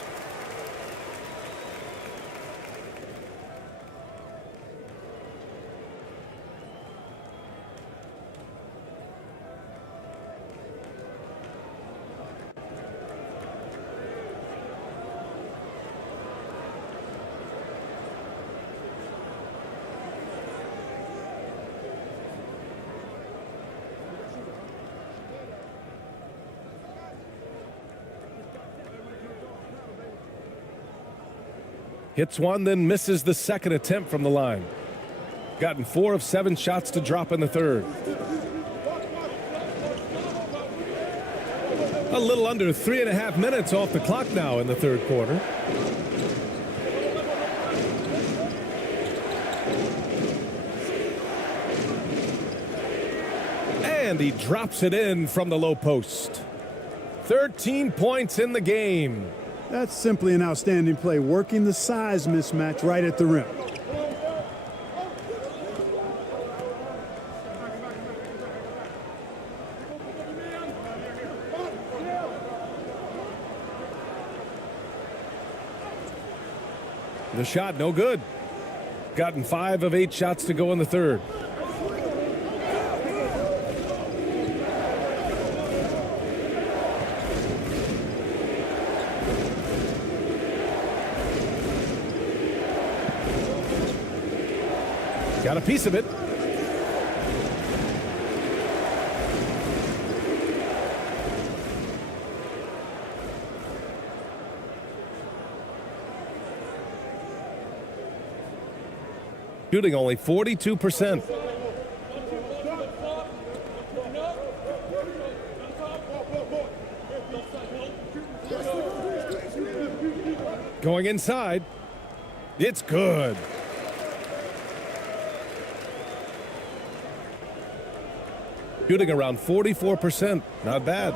Hits one, then misses the second attempt from the line. Gotten 4 of 7 shots to drop in the third. A little under 3.5 minutes off the clock now in the third quarter. And he drops it in from the low post. 13 points in the game. That's simply an outstanding play, working the size mismatch right at the rim. The shot no good. Gotten 5 of 8 shots to go in the third. Got a piece of it. Shooting only 42%. Going inside. It's good. Shooting around 44%. Not bad.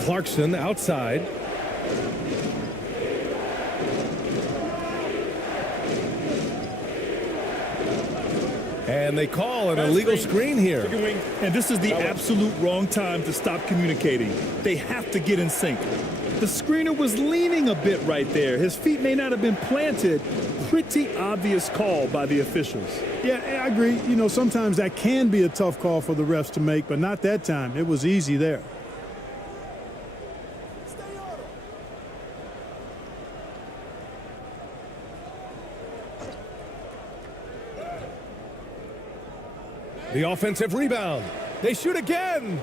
Clarkson outside. And they call an illegal screen here. And this is the absolute wrong time to stop communicating. They have to get in sync. The screener was leaning a bit right there. His feet may not have been planted. Pretty obvious call by the officials. Yeah, I agree. You know, sometimes that can be a tough call for the refs to make, but not that time. It was easy there. The offensive rebound. They shoot again.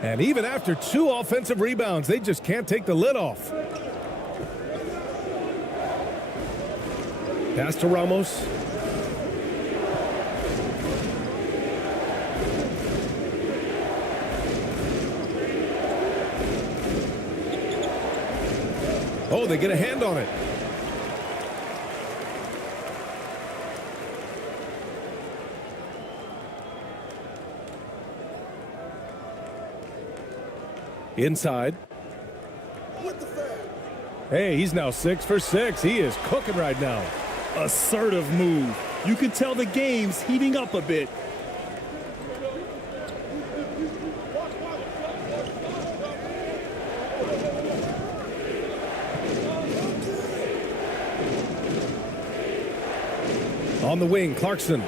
And even after 2 offensive rebounds, they just can't take the lid off. Pass to Ramos. Oh, they get a hand on it. Inside. Hey, he's now 6 for 6. He is cooking right now. Assertive move. You can tell the game's heating up a bit. On the wing, Clarkson.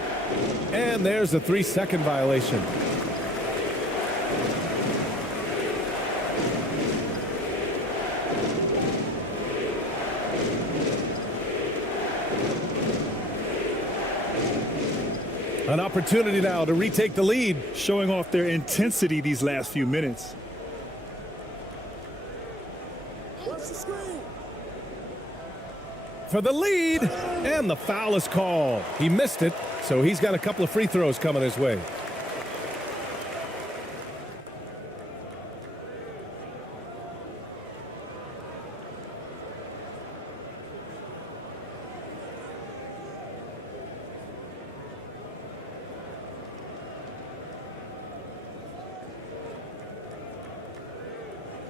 And there's a 3-second violation. An opportunity now to retake the lead. Showing off their intensity these last few minutes. For the lead, and the foul is called. He missed it, so he's got a couple of free throws coming his way.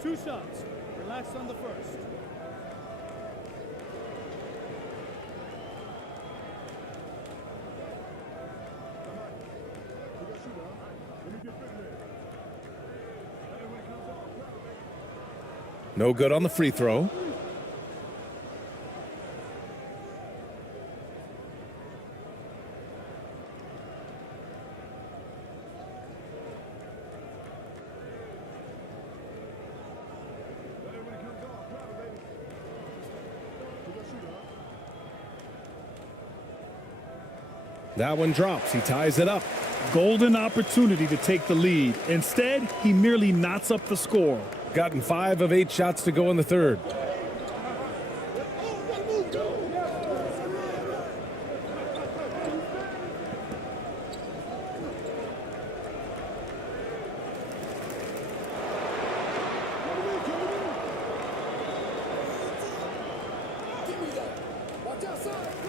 Two shots. Relax on the first. No good on the free throw. That one drops. He ties it up. Golden opportunity to take the lead. Instead, he merely knots up the score. Gotten 5 of 8 shots to go in the third.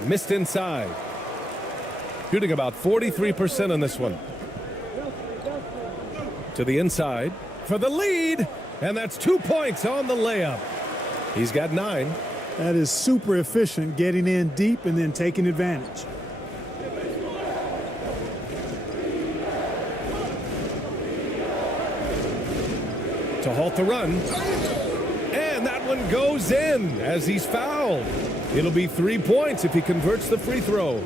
Missed inside. Shooting about 43% on this one. To the inside for the lead. And that's 2 points on the layup. He's got 9. That is super efficient, getting in deep and then taking advantage. To halt the run. And that one goes in as he's fouled. It'll be 3 points if he converts the free throw.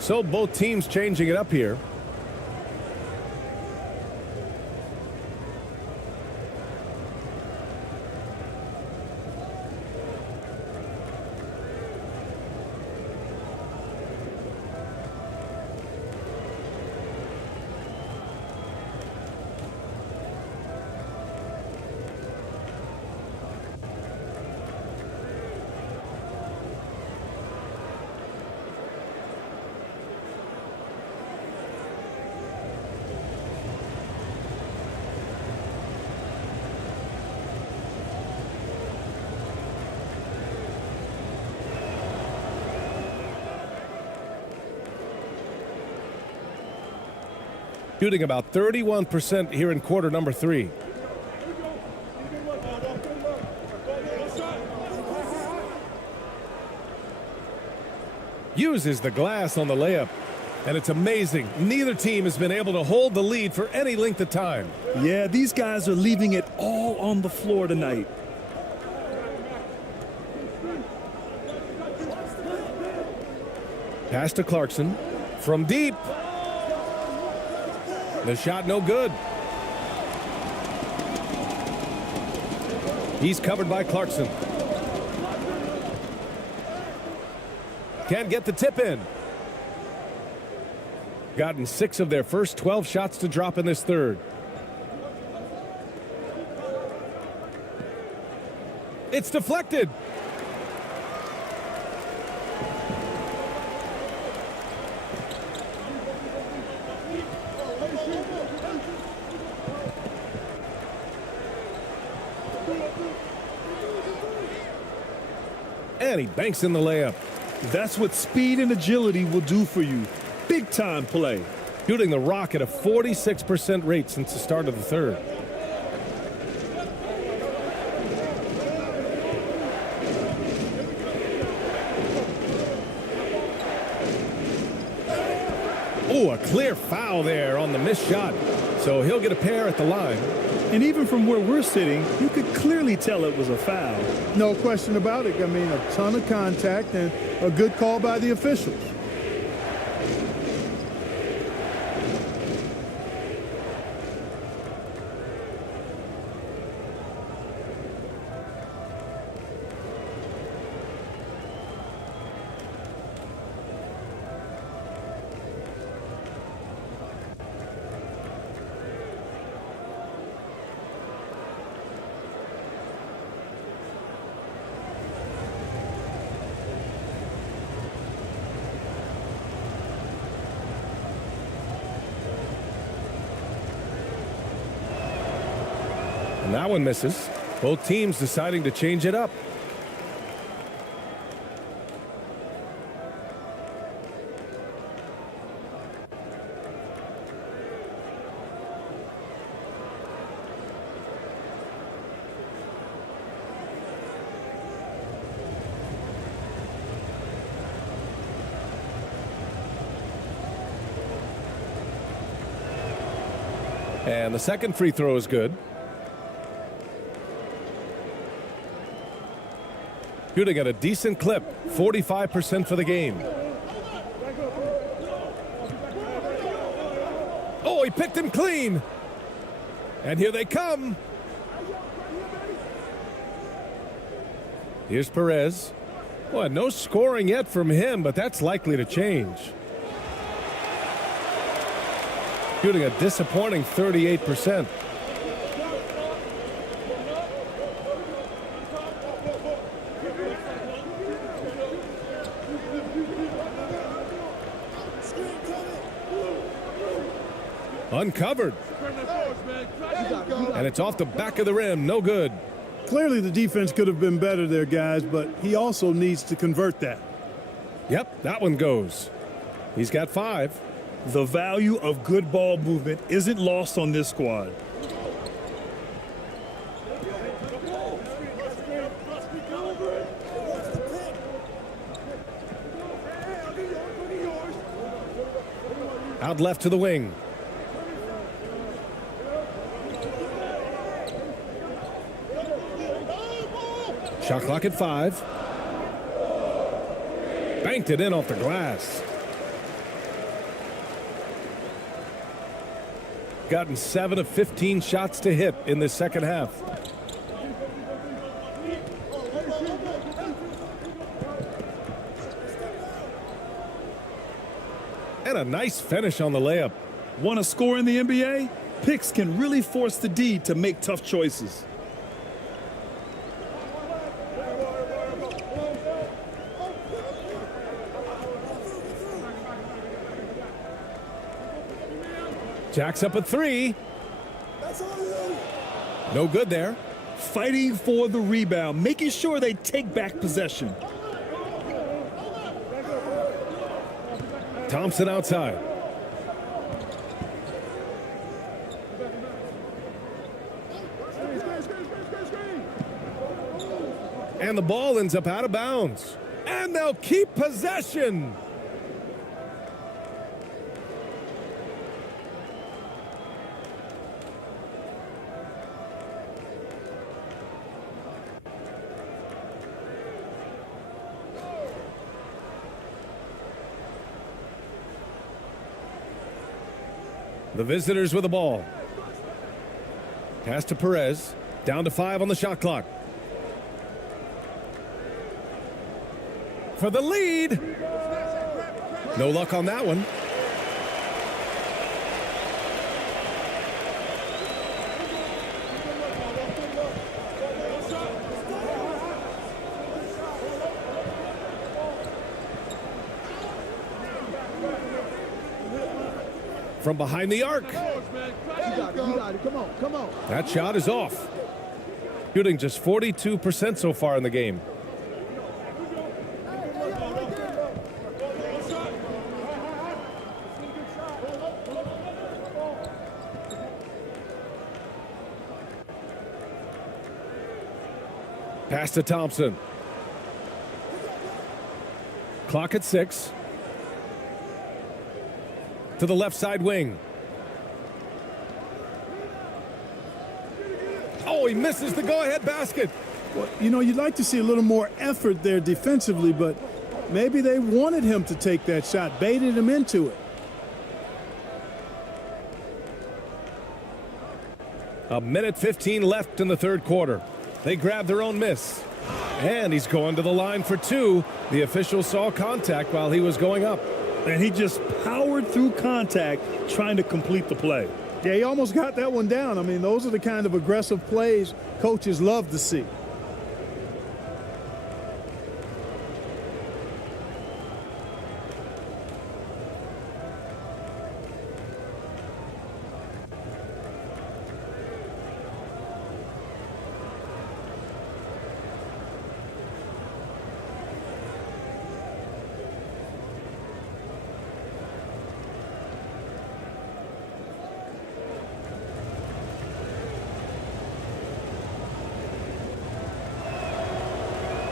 So both teams changing it up here. Shooting about 31% here in quarter number 3. Uses the glass on the layup. And it's amazing. Neither team has been able to hold the lead for any length of time. Yeah, these guys are leaving it all on the floor tonight. Pass to Clarkson. From deep. The shot no good. He's covered by Clarkson. Can't get the tip in. Gotten 6 of their first 12 shots to drop in this third. It's deflected. And he banks in the layup. That's what speed and agility will do for you. Big time play. Shooting the rock at a 46% rate since the start of the third. Oh, a clear foul there on the missed shot. So he'll get a pair at the line. And even from where we're sitting, you could clearly tell it was a foul. No question about it. I mean, a ton of contact and a good call by the officials. And that one misses. Both teams deciding to change it up. And the second free throw is good. Shooting at a decent clip, 45% for the game. Oh, he picked him clean. And here they come. Here's Perez. Well, no scoring yet from him, but that's likely to change. Shooting a disappointing 38%. Uncovered. And it's off the back of the rim. No good. Clearly the defense could have been better there, guys, but he also needs to convert that. Yep, that one goes. He's got 5. The value of good ball movement isn't lost on this squad. Out left to the wing. Shot clock at 5. Banked it in off the glass. Gotten 7 of 15 shots to hit in the second half. And a nice finish on the layup. Want to score in the NBA? Picks can really force the D to make tough choices. Jacks up a 3. No good there. Fighting for the rebound, making sure they take back possession. Thompson outside. And the ball ends up out of bounds. And they'll keep possession. The visitors with the ball. Pass to Perez. Down to 5 on the shot clock. For the lead. No luck on that one. from behind the arc. You got it. Come on, come on. That shot is off. Shooting just 42% so far in the game. Pass to Thompson. Clock at 6. To the left side wing. Oh, he misses the go-ahead basket. Well, you know, you'd like to see a little more effort there defensively, but maybe they wanted him to take that shot, baited him into it. A minute 15 left in the third quarter. They grab their own miss. And he's going to the line for 2. The official saw contact while he was going up. And he just powered through contact trying to complete the play. Yeah, he almost got that one down. I mean, those are the kind of aggressive plays coaches love to see.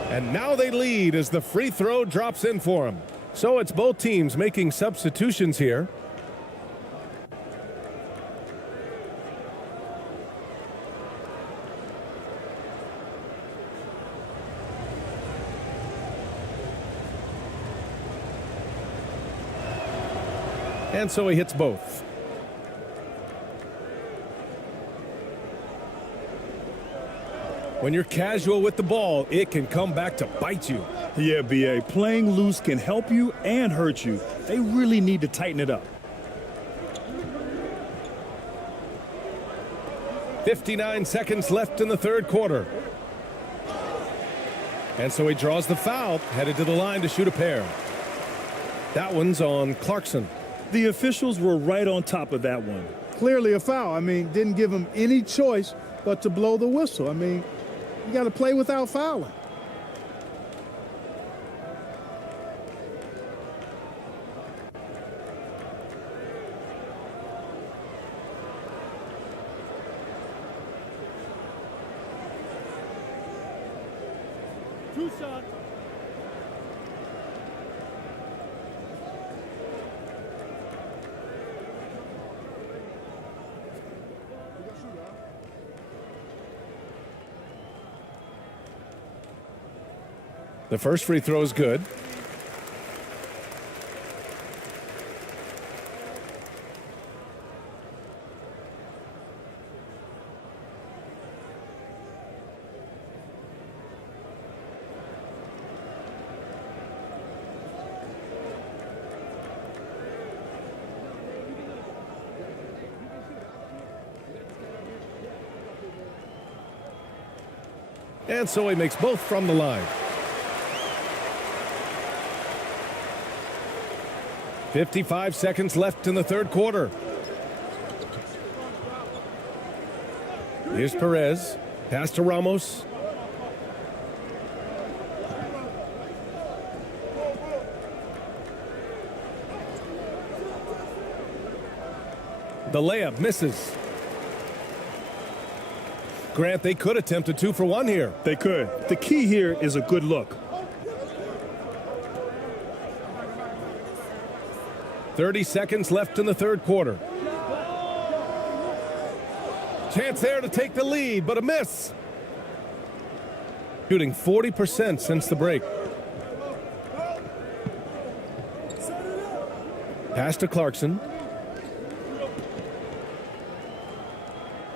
And now they lead as the free throw drops in for him. So it's both teams making substitutions here. And so he hits both. When you're casual with the ball, it can come back to bite you. Yeah, B.A. Playing loose can help you and hurt you. They really need to tighten it up. 59 seconds left in the third quarter. And so he draws the foul, headed to the line to shoot a pair. That one's on Clarkson. The officials were right on top of that one. Clearly a foul. I mean, didn't give him any choice but to blow the whistle. I mean, you got to play without fouling. Two shots. The first free throw is good. And so he makes both from the line. 55 seconds left in the third quarter. Here's Perez. Pass to Ramos. The layup misses. Grant, they could attempt a 2-for-1 here. They could. The key here is a good look. 30 seconds left in the third quarter. Chance there to take the lead, but a miss. Shooting 40% since the break. Pass to Clarkson.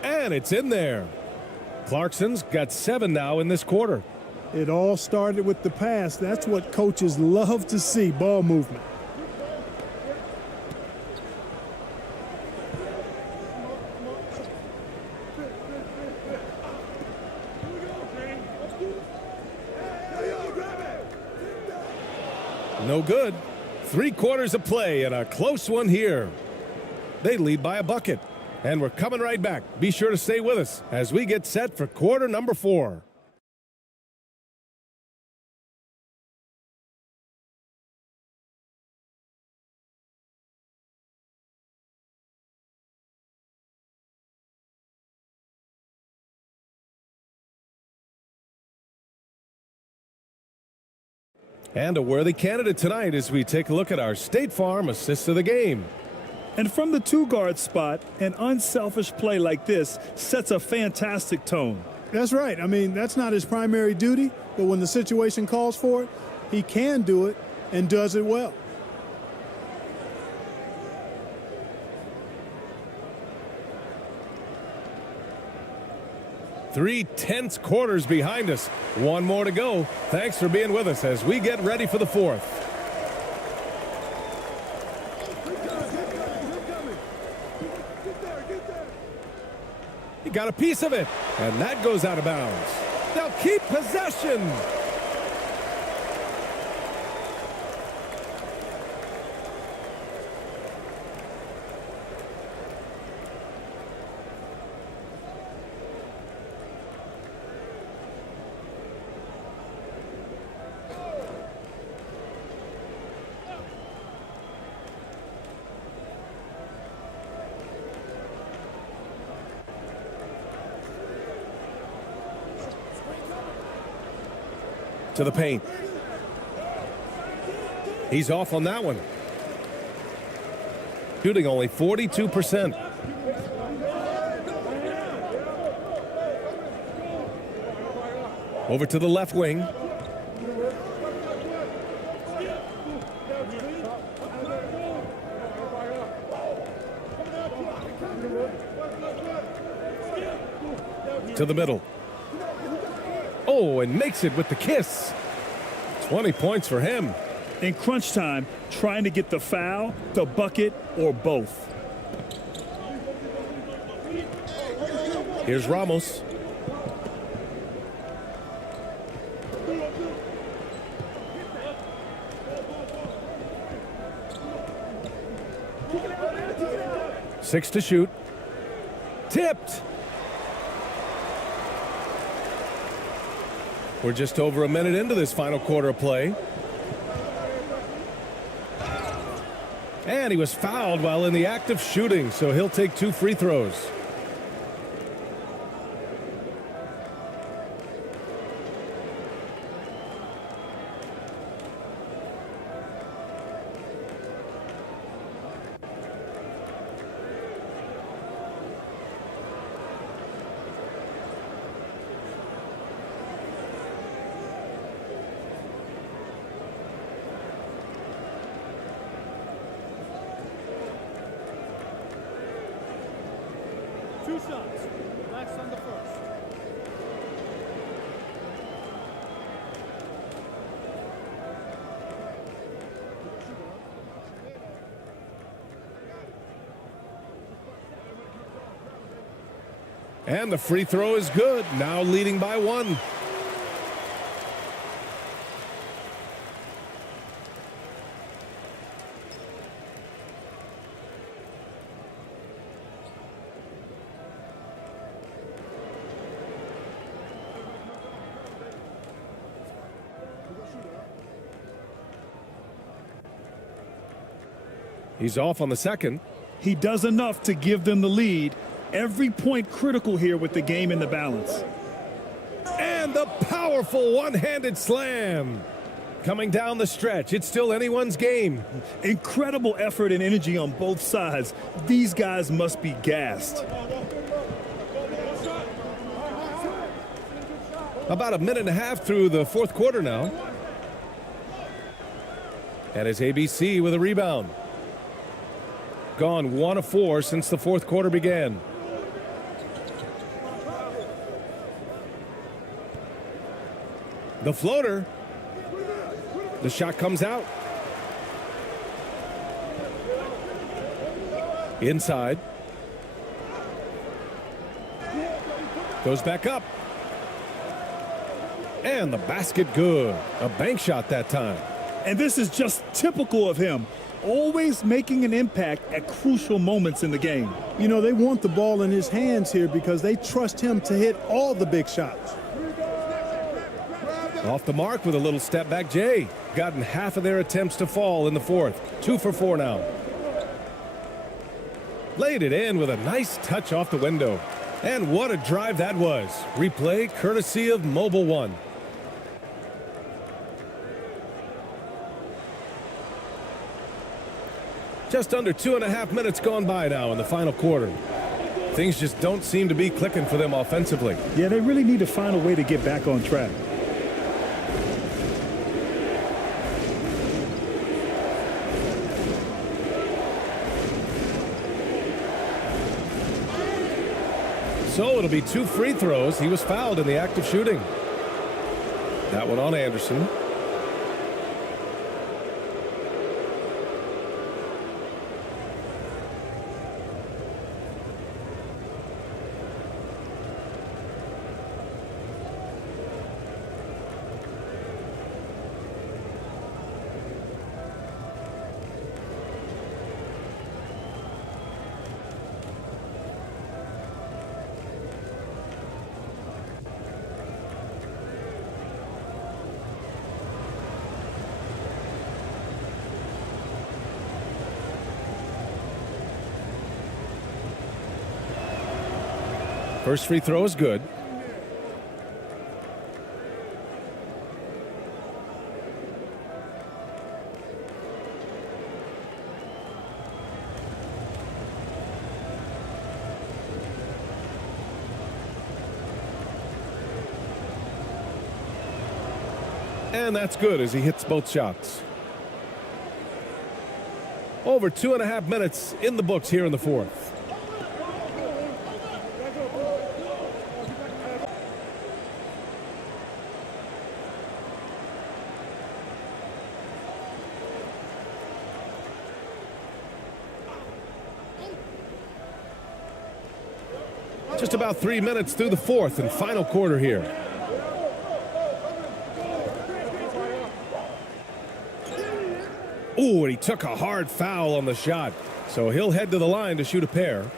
And it's in there. Clarkson's got 7 now in this quarter. It all started with the pass. That's what coaches love to see, ball movement. No good. 3 quarters of play and a close one here. They lead by a bucket. And we're coming right back. Be sure to stay with us as we get set for quarter number 4. And a worthy candidate tonight as we take a look at our State Farm assist of the game. And from the 2-guard spot, an unselfish play like this sets a fantastic tone. That's right. I mean, that's not his primary duty, but when the situation calls for it, he can do it and does it well. Three tense quarters behind us. One more to go. Thanks for being with us as we get ready for the 4th. He got a piece of it, and that goes out of bounds. They'll keep possession. To the paint. He's off on that one. Shooting only 42%. Over to the left wing. To the middle. Oh, and makes it with the kiss. 20 points for him. In crunch time, trying to get the foul, the bucket, or both. Here's Ramos. Six to shoot. Tipped. We're just over a minute into this final quarter of play. And he was fouled while in the act of shooting, so he'll take 2 free throws. Two shots. Relax on the first. And the free throw is good. Now leading by 1. He's off on the second. He does enough to give them the lead. Every point critical here with the game in the balance. And the powerful one-handed slam. Coming down the stretch, it's still anyone's game. Incredible effort and energy on both sides. These guys must be gassed. About a minute and a half through the 4th quarter now. And it's ABC with a rebound. Gone 1 of 4 since the 4th quarter began. The floater. The shot comes out. Inside. Goes back up. And the basket good. A bank shot that time. And this is just typical of him. always making an impact at crucial moments in the game. You know, they want the ball in his hands here because they trust him to hit all the big shots. Off the mark with a little step back, Jay. Gotten half of their attempts to fall in the fourth. 2 for 4 now. Laid it in with a nice touch off the window. And what a drive that was. Replay courtesy of Mobile One. Just under 2.5 minutes gone by now in the final quarter. Things just don't seem to be clicking for them offensively. Yeah, they really need to find a way to get back on track. So it'll be 2 free throws. He was fouled in the act of shooting. That one on Anderson. First free throw is good. And that's good as he hits both shots. Over 2.5 minutes in the books here in the fourth. Just about 3 minutes through the fourth and final quarter here. Ooh, and he took a hard foul on the shot. So he'll head to the line to shoot a pair.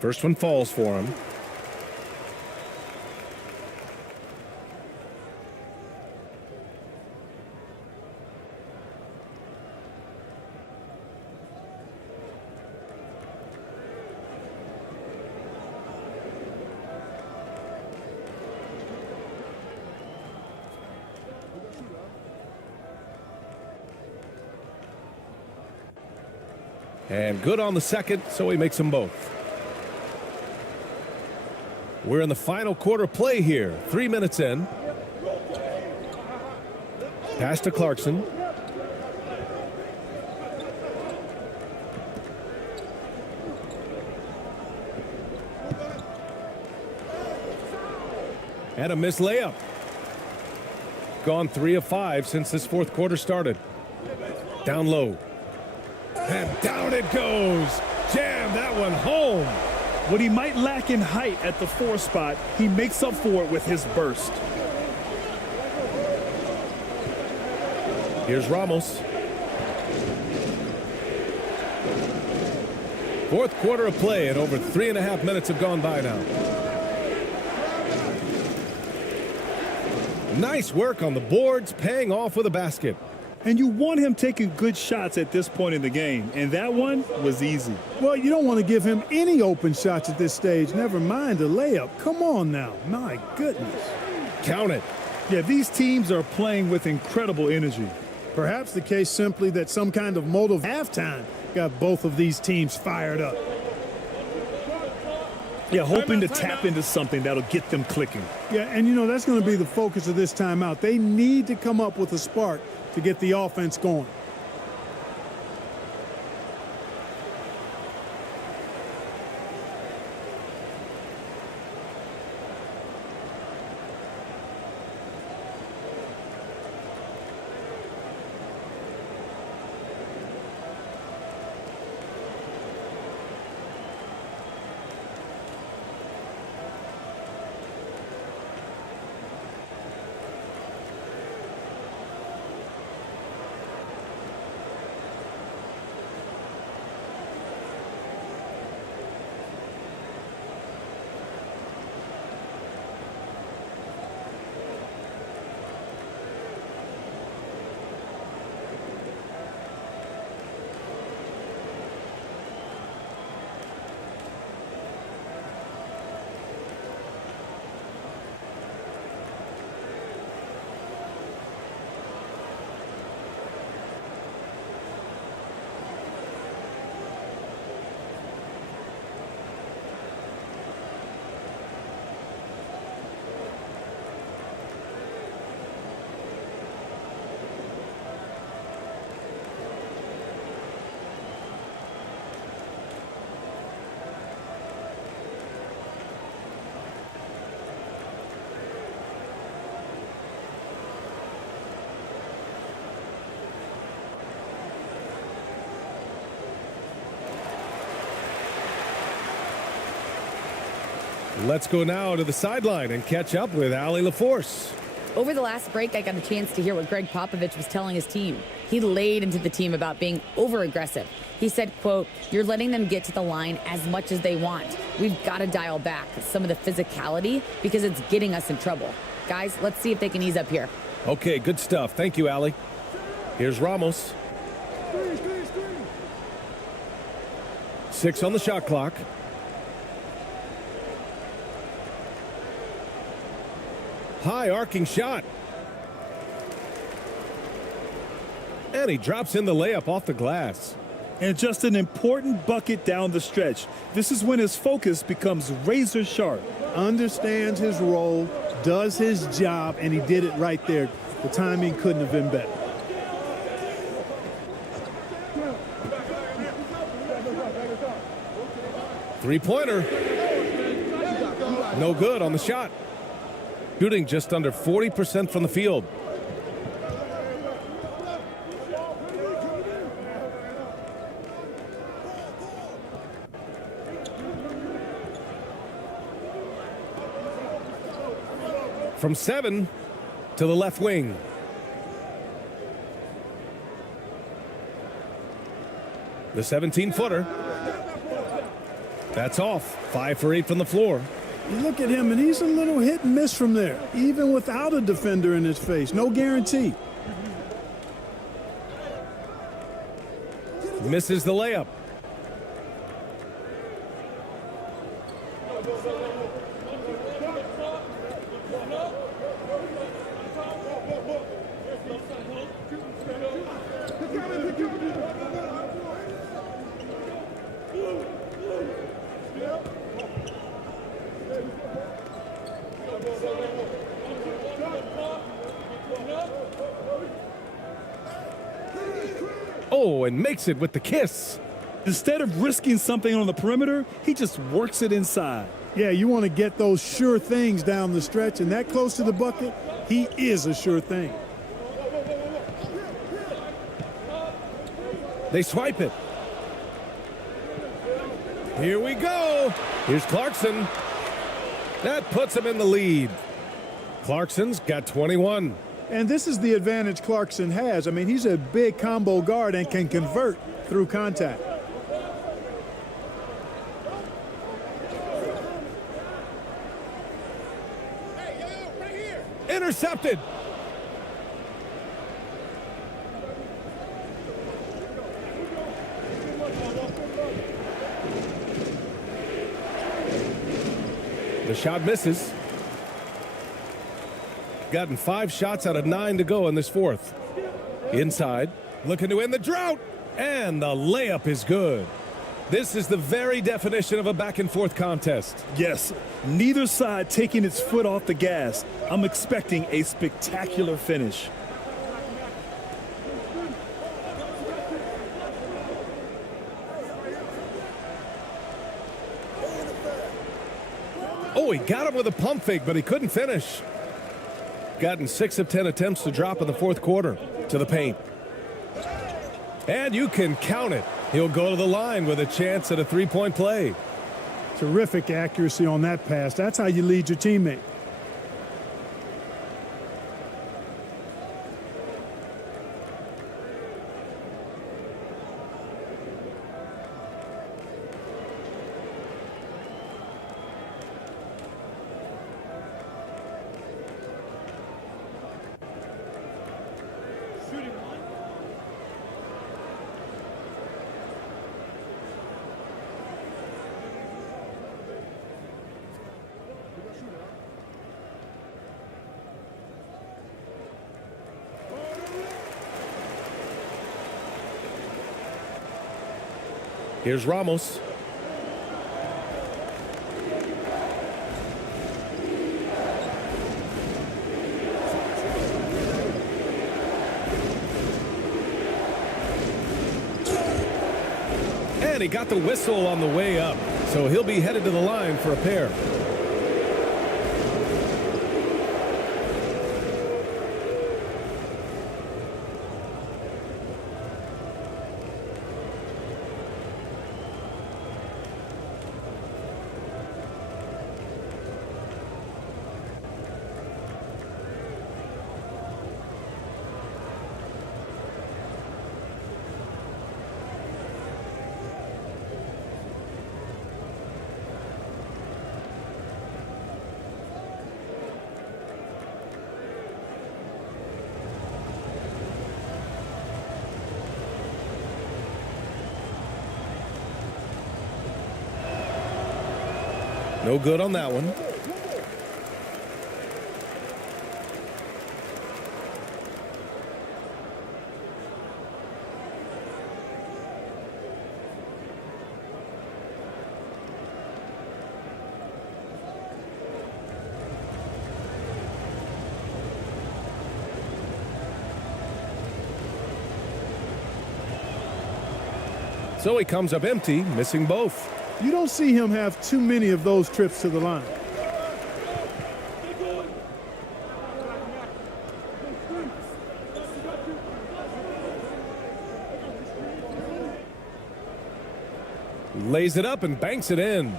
First one falls for him. And good on the second, so he makes them both. We're in the final quarter play here. 3 minutes in. Pass to Clarkson. And a missed layup. Gone 3 of 5 since this fourth quarter started. Down low. And down it goes. Jam that one home. What he might lack in height at the 4 spot, he makes up for it with his burst. Here's Ramos. Fourth quarter of play, and over 3.5 minutes have gone by now. Nice work on the boards, paying off with a basket. And you want him taking good shots at this point in the game, and that one was easy. Well, you don't want to give him any open shots at this stage, never mind a layup. Come on now. My goodness. Count it. Yeah, these teams are playing with incredible energy. Perhaps the case simply that some kind of motive halftime got both of these teams fired up. Yeah, hoping to tap into something that'll get them clicking. Yeah, and you know, that's going to be the focus of this timeout. They need to come up with a spark to get the offense going. Let's go now to the sideline and catch up with Allie LaForce. Over the last break, I got a chance to hear what Greg Popovich was telling his team. He laid into the team about being over-aggressive. He said, quote, "You're letting them get to the line as much as they want. We've got to dial back some of the physicality because it's getting us in trouble. Guys, let's see if they can ease up here." Okay, good stuff. Thank you, Allie. Here's Ramos. 6 on the shot clock. High arcing shot. And he drops in the layup off the glass. And just an important bucket down the stretch. This is when his focus becomes razor sharp. Understands his role, does his job, and he did it right there. The timing couldn't have been better. Three-pointer. No good on the shot. Shooting just under 40% from the field. From 7 to the left wing. The 17-footer. That's off. 5 for 8 from the floor. You look at him, and he's a little hit and miss from there, even without a defender in his face. No guarantee. Misses the layup. Oh, and makes it with the kiss. Instead of risking something on the perimeter, he just works it inside. Yeah, you want to get those sure things down the stretch, and that close to the bucket, he is a sure thing. They swipe it. Here we go. Here's Clarkson. That puts him in the lead. Clarkson's got 21. And this is the advantage Clarkson has. I mean, he's a big combo guard and can convert through contact. Intercepted. The shot misses. Gotten 5 shots out of 9 to go in this fourth. Inside, looking to end the drought, and the layup is good. This is the very definition of a back-and-forth contest. Yes, neither side taking its foot off the gas. I'm expecting a spectacular finish. Oh, he got him with a pump fake, but he couldn't finish. Gotten 6 of 10 attempts to drop in the fourth quarter to the paint. And you can count it. He'll go to the line with a chance at a three-point play. Terrific accuracy on that pass. That's how you lead your teammate. Here's Ramos. And he got the whistle on the way up, so he'll be headed to the line for a pair. No good on that one. So he comes up empty, missing both. You don't see him have too many of those trips to the line. Lays it up and banks it in.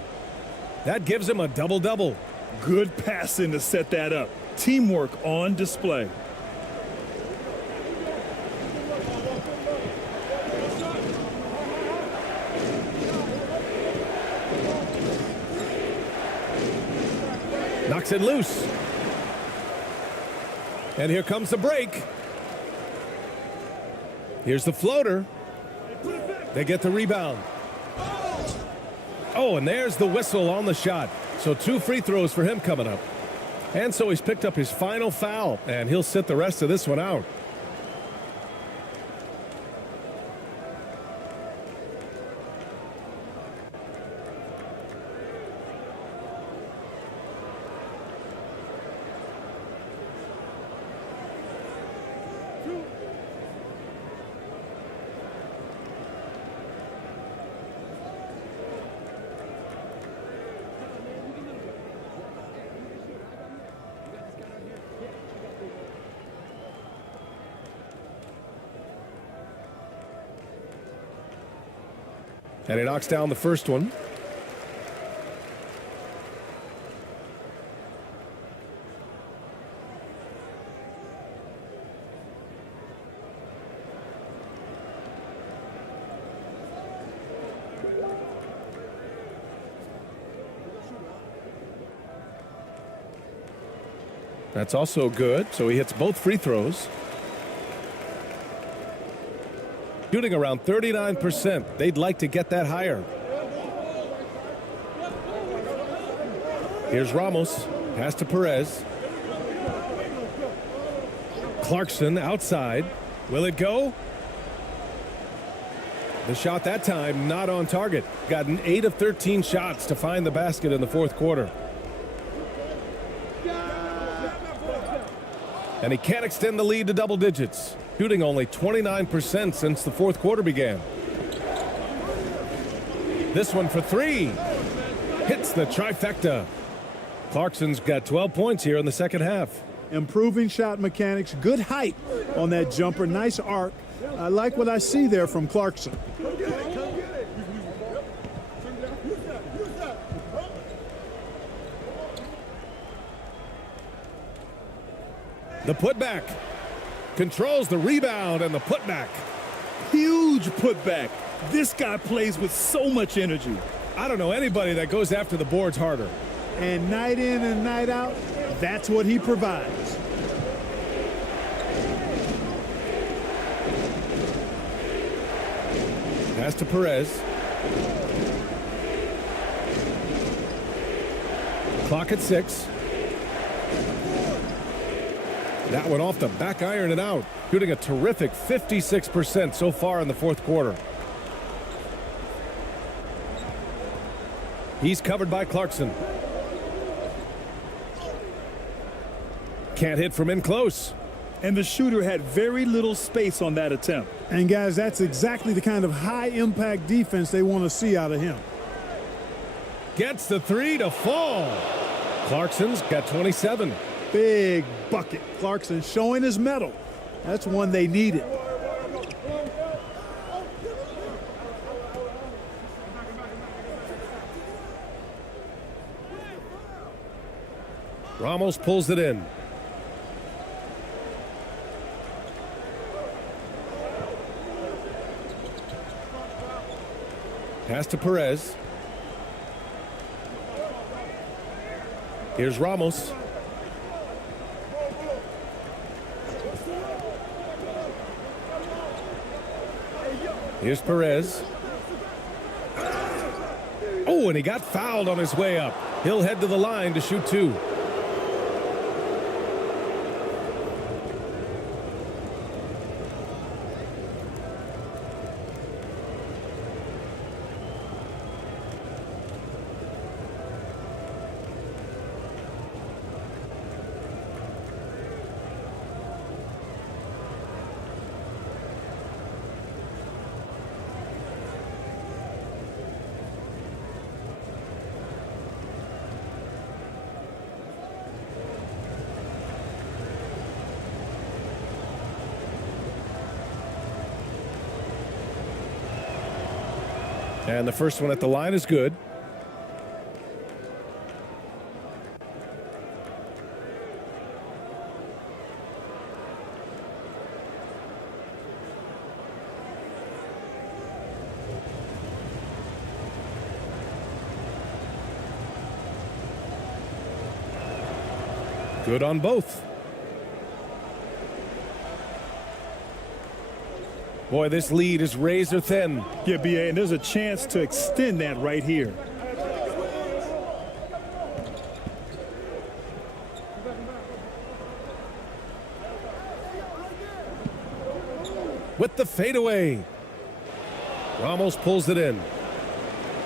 That gives him a double-double. Good passing to set that up. Teamwork on display. Knocks it loose. And here comes the break. Here's the floater. They get the rebound. Oh, and there's the whistle on the shot. So 2 free throws for him coming up. And so he's picked up his final foul, and he'll sit the rest of this one out. And he knocks down the first one. That's also good, so he hits both free throws. Shooting around 39%. They'd like to get that higher. Here's Ramos. Pass to Perez. Clarkson outside. Will it go? The shot that time not on target. Got an 8 of 13 shots to find the basket in the fourth quarter. And he can't extend the lead to double digits. Shooting only 29% since the fourth quarter began. This one for three. Hits the trifecta. Clarkson's got 12 points here in the second half. Improving shot mechanics, good height on that jumper, nice arc. I like what I see there from Clarkson. The putback. Controls the rebound and the putback. Huge putback. This guy plays with so much energy. I don't know anybody that goes after the boards harder. And night in and night out, that's what he provides. Pass to Perez. Clock at 6. That one off the back iron and out. Shooting a terrific 56% so far in the fourth quarter. He's covered by Clarkson. Can't hit from in close. And the shooter had very little space on that attempt. And guys, that's exactly the kind of high impact defense they want to see out of him. Gets the three to fall. Clarkson's got 27. Big bucket. Clarkson showing his mettle. That's one they needed. Ramos pulls it in. Pass to Perez. Here's Ramos. Here's Perez. Oh, and he got fouled on his way up. He'll head to the line to shoot two. And the first one at the line is good. Good on both. Boy, this lead is razor thin. Yeah, BA, and there's a chance to extend that right here. With the fadeaway. Ramos pulls it in.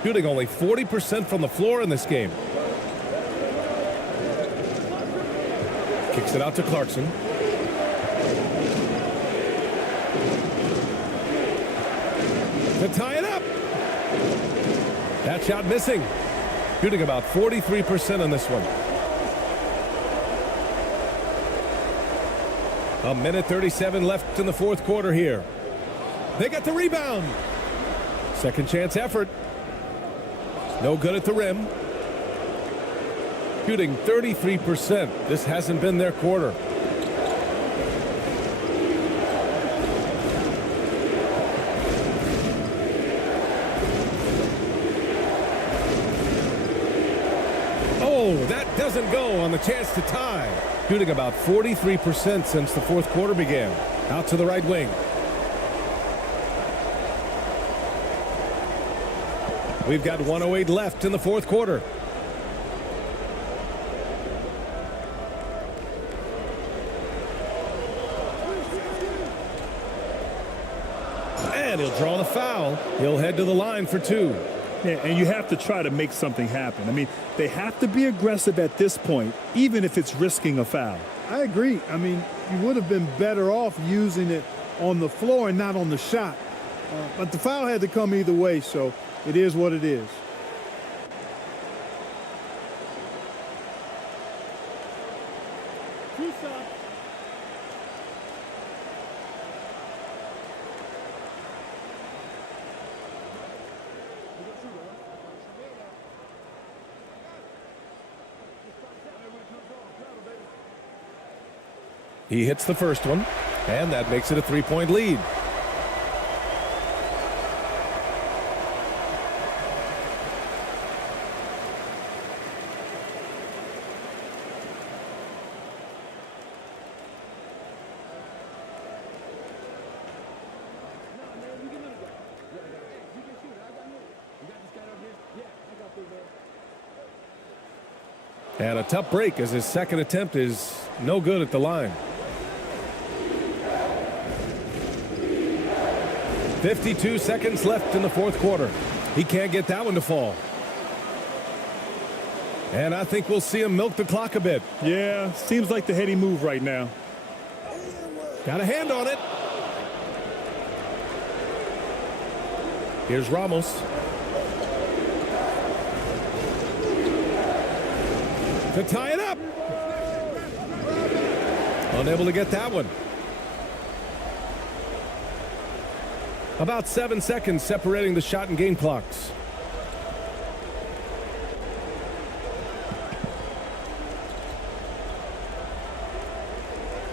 Shooting only 40% from the floor in this game. Kicks it out to Clarkson. To tie it up. That shot missing. Shooting about 43% on this one. A minute 37 left in the fourth quarter here. They got the rebound. Second chance effort. No good at the rim. Shooting 33%. This hasn't been their quarter. That doesn't go on the chance to tie. Shooting about 43% since the fourth quarter began. Out to the right wing. We've got 1:08 left in the fourth quarter. And he'll draw the foul. He'll head to the line for 2. Yeah, and you have to try to make something happen. I mean, they have to be aggressive at this point, even if it's risking a foul. I agree. I mean, you would have been better off using it on the floor and not on the shot. But the foul had to come either way, so it is what it is. Two shots. He hits the first one, and that makes it a 3-point lead. And a tough break as his second attempt is no good at the line. 52 seconds left in the fourth quarter. He can't get that one to fall. And I think we'll see him milk the clock a bit. Yeah, seems like the heady move right now. Got a hand on it. Here's Ramos. To tie it up. Unable to get that one. About 7 seconds separating the shot and game clocks.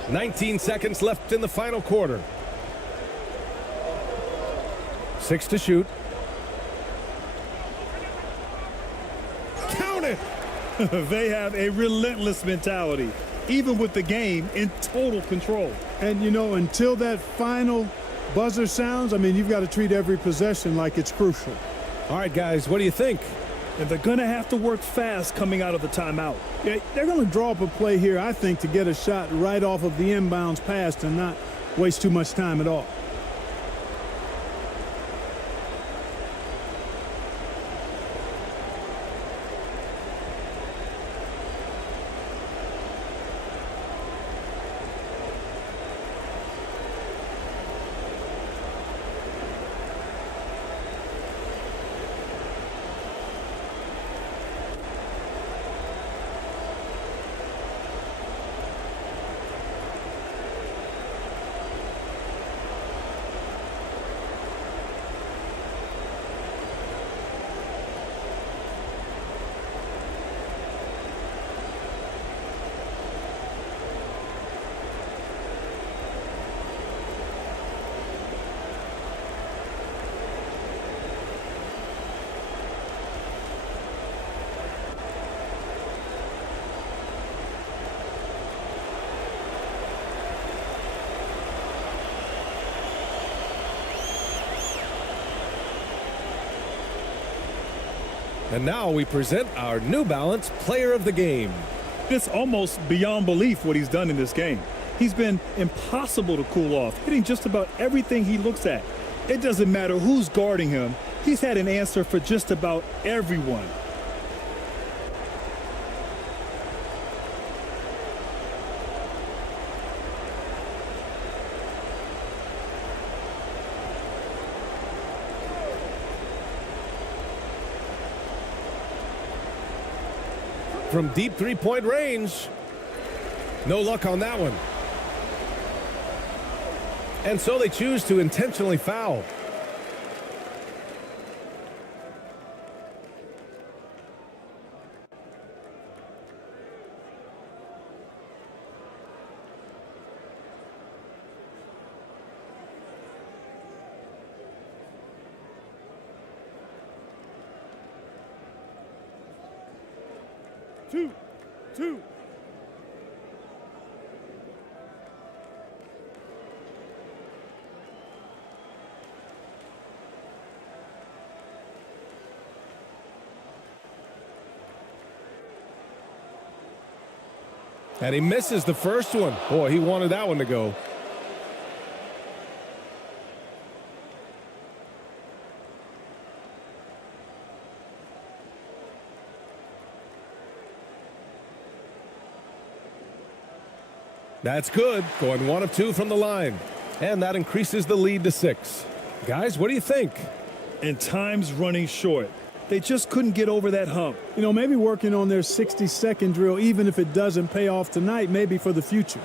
"19 seconds left in the final quarter. 6 to shoot. Count it! They have a relentless mentality, even with the game in total control. And, you know, until that final buzzer sounds, I mean, you've got to treat every possession like it's crucial. All right, guys, what do you think? And they're going to have to work fast coming out of the timeout. Yeah, they're going to draw up a play here, I think, to get a shot right off of the inbounds pass and not waste too much time at all. And now we present our New Balance Player of the Game. It's almost beyond belief what he's done in this game. He's been impossible to cool off, hitting just about everything he looks at. It doesn't matter who's guarding him. He's had an answer for just about everyone. From deep three-point range. No luck on that one. And so they choose to intentionally foul. Two. And he misses the first one. Boy, he wanted that one to go. That's good. Going 1 of 2 from the line. And that increases the lead to 6. Guys, what do you think? And time's running short. They just couldn't get over that hump. You know, maybe working on their 60-second drill, even if it doesn't pay off tonight, maybe for the future.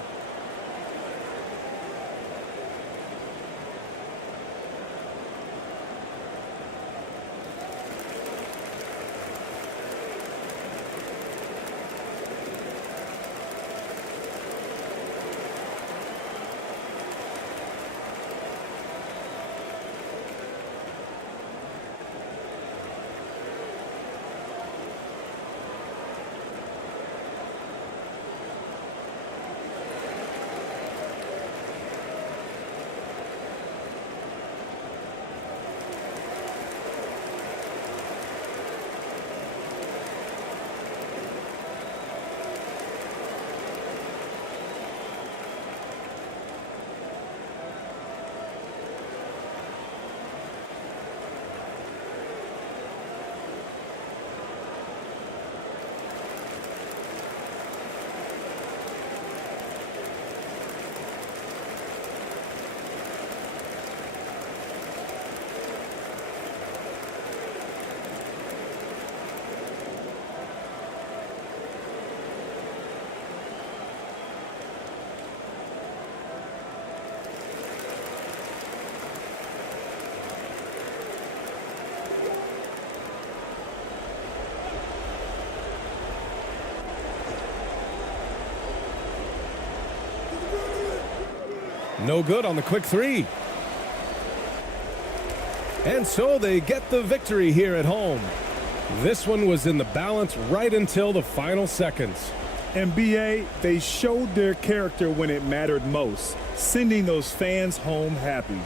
No good on the quick 3. And so they get the victory here at home. This one was in the balance right until the final seconds. NBA, they showed their character when it mattered most, sending those fans home happy.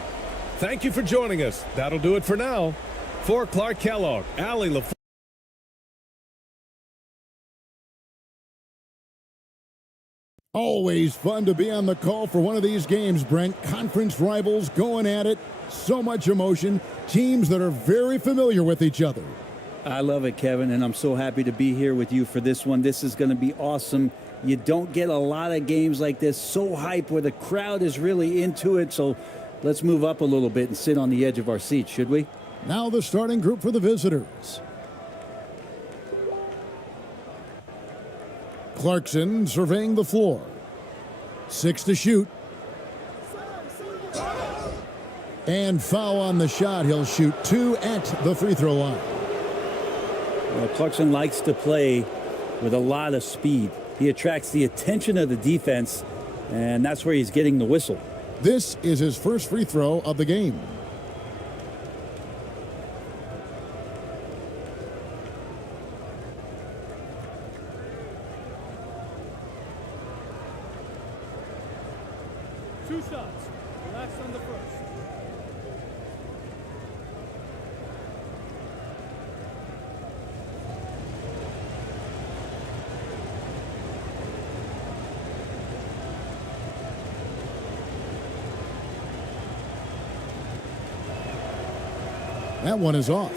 Thank you for joining us. That'll do it for now. For Clark Kellogg, Allie LaFleur. Always fun to be on the call for one of these games, Brent. Conference rivals going at it. So much emotion. Teams that are very familiar with each other. I love it, Kevin, and I'm so happy to be here with you for this one. This is going to be awesome. You don't get a lot of games like this, so hype, where the crowd is really into it. So let's move up a little bit and sit on the edge of our seats, should we? Now the starting group for the visitors. Clarkson surveying the floor. 6 to shoot. And foul on the shot. He'll shoot 2 at the free throw line. Well, Clarkson likes to play with a lot of speed. He attracts the attention of the defense, and that's where he's getting the whistle. This is his first free throw of the game. Two shots. Relax on the first. That one is off.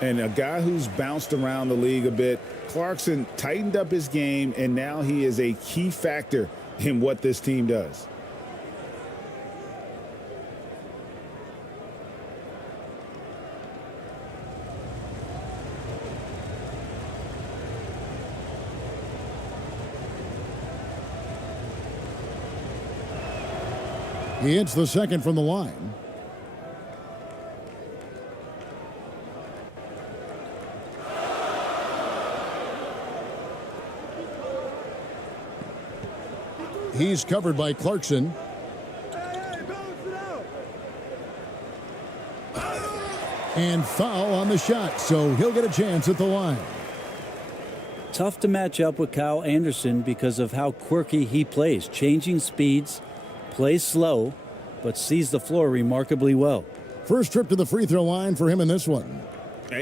And a guy who's bounced around the league a bit, Clarkson tightened up his game, and now he is a key factor in what this team does. He hits the second from the line. He's covered by Clarkson. And foul on the shot, so he'll get a chance at the line. Tough to match up with Kyle Anderson because of how quirky he plays. Changing speeds, plays slow, but sees the floor remarkably well. First trip to the free throw line for him in this one.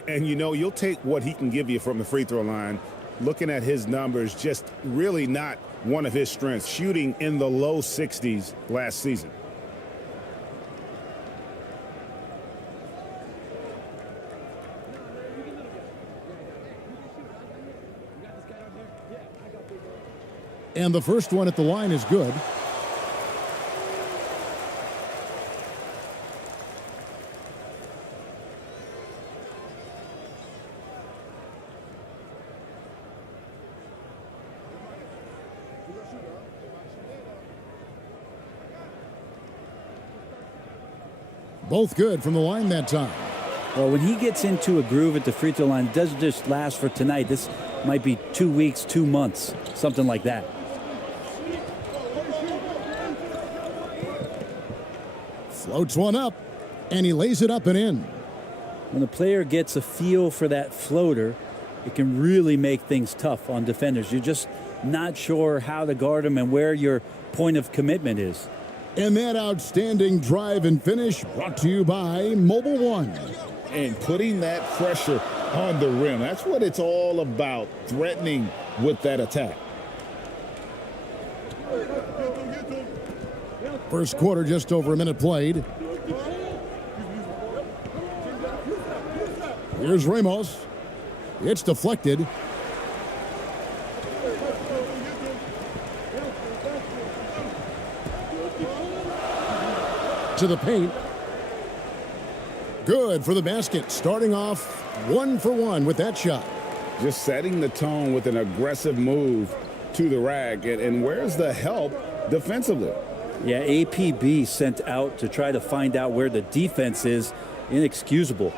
And you know, you'll take what he can give you from the free throw line. Looking at his numbers, just really not one of his strengths, shooting in the low 60s last season. And the first one at the line is good. Both good from the line that time. Well, when he gets into a groove at the free throw line, it doesn't just last for tonight. This might be 2 weeks, 2 months, something like that. Floats one up, and he lays it up and in. When a player gets a feel for that floater, it can really make things tough on defenders. You're just not sure how to guard them and where your point of commitment is. And that outstanding drive and finish brought to you by Mobile One. And putting that pressure on the rim. That's what it's all about, threatening with that attack. First quarter, just over a minute played. Here's Ramos. It's deflected. To the paint. Good for the basket. Starting off 1 for 1 with that shot. Just setting the tone with an aggressive move to the rack. And where's the help defensively? Yeah, APB sent out to try to find out where the defense is. Inexcusable.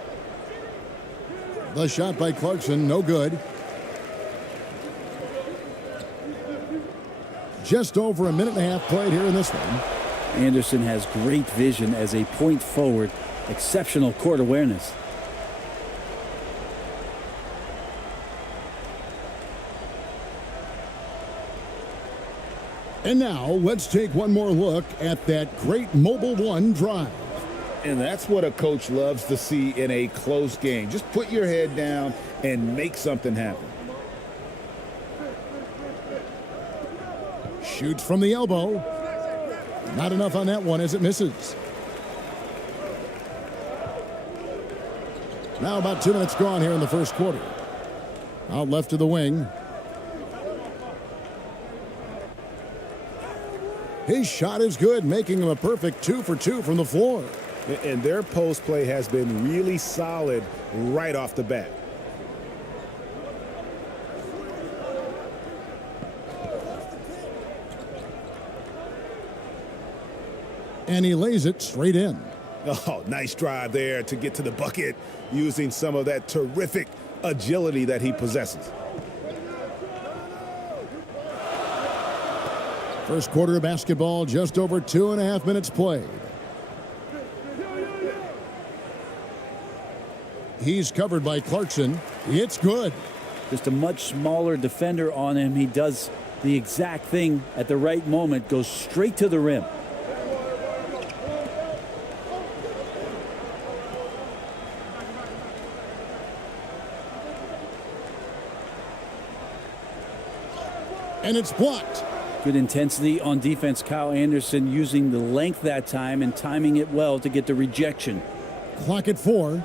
The shot by Clarkson, no good. Just over a minute and a half played here in this one. Anderson has great vision as a point forward. Exceptional court awareness. And now let's take one more look at that great Mobile One drive. And that's what a coach loves to see in a close game. Just put your head down and make something happen. Shoots from the elbow. Not enough on that one as it misses. Now about 2 minutes gone here in the first quarter. Out left to the wing. His shot is good, making him a perfect 2 for 2 from the floor. And their post play has been really solid right off the bat. And he lays it straight in. Oh, nice drive there to get to the bucket using some of that terrific agility that he possesses. First quarter of basketball, just over 2.5 minutes played. He's covered by Clarkson. It's good. Just a much smaller defender on him. He does the exact thing at the right moment, goes straight to the rim. And it's blocked. Good intensity on defense. Kyle Anderson using the length that time and timing it well to get the rejection. Clock at 4.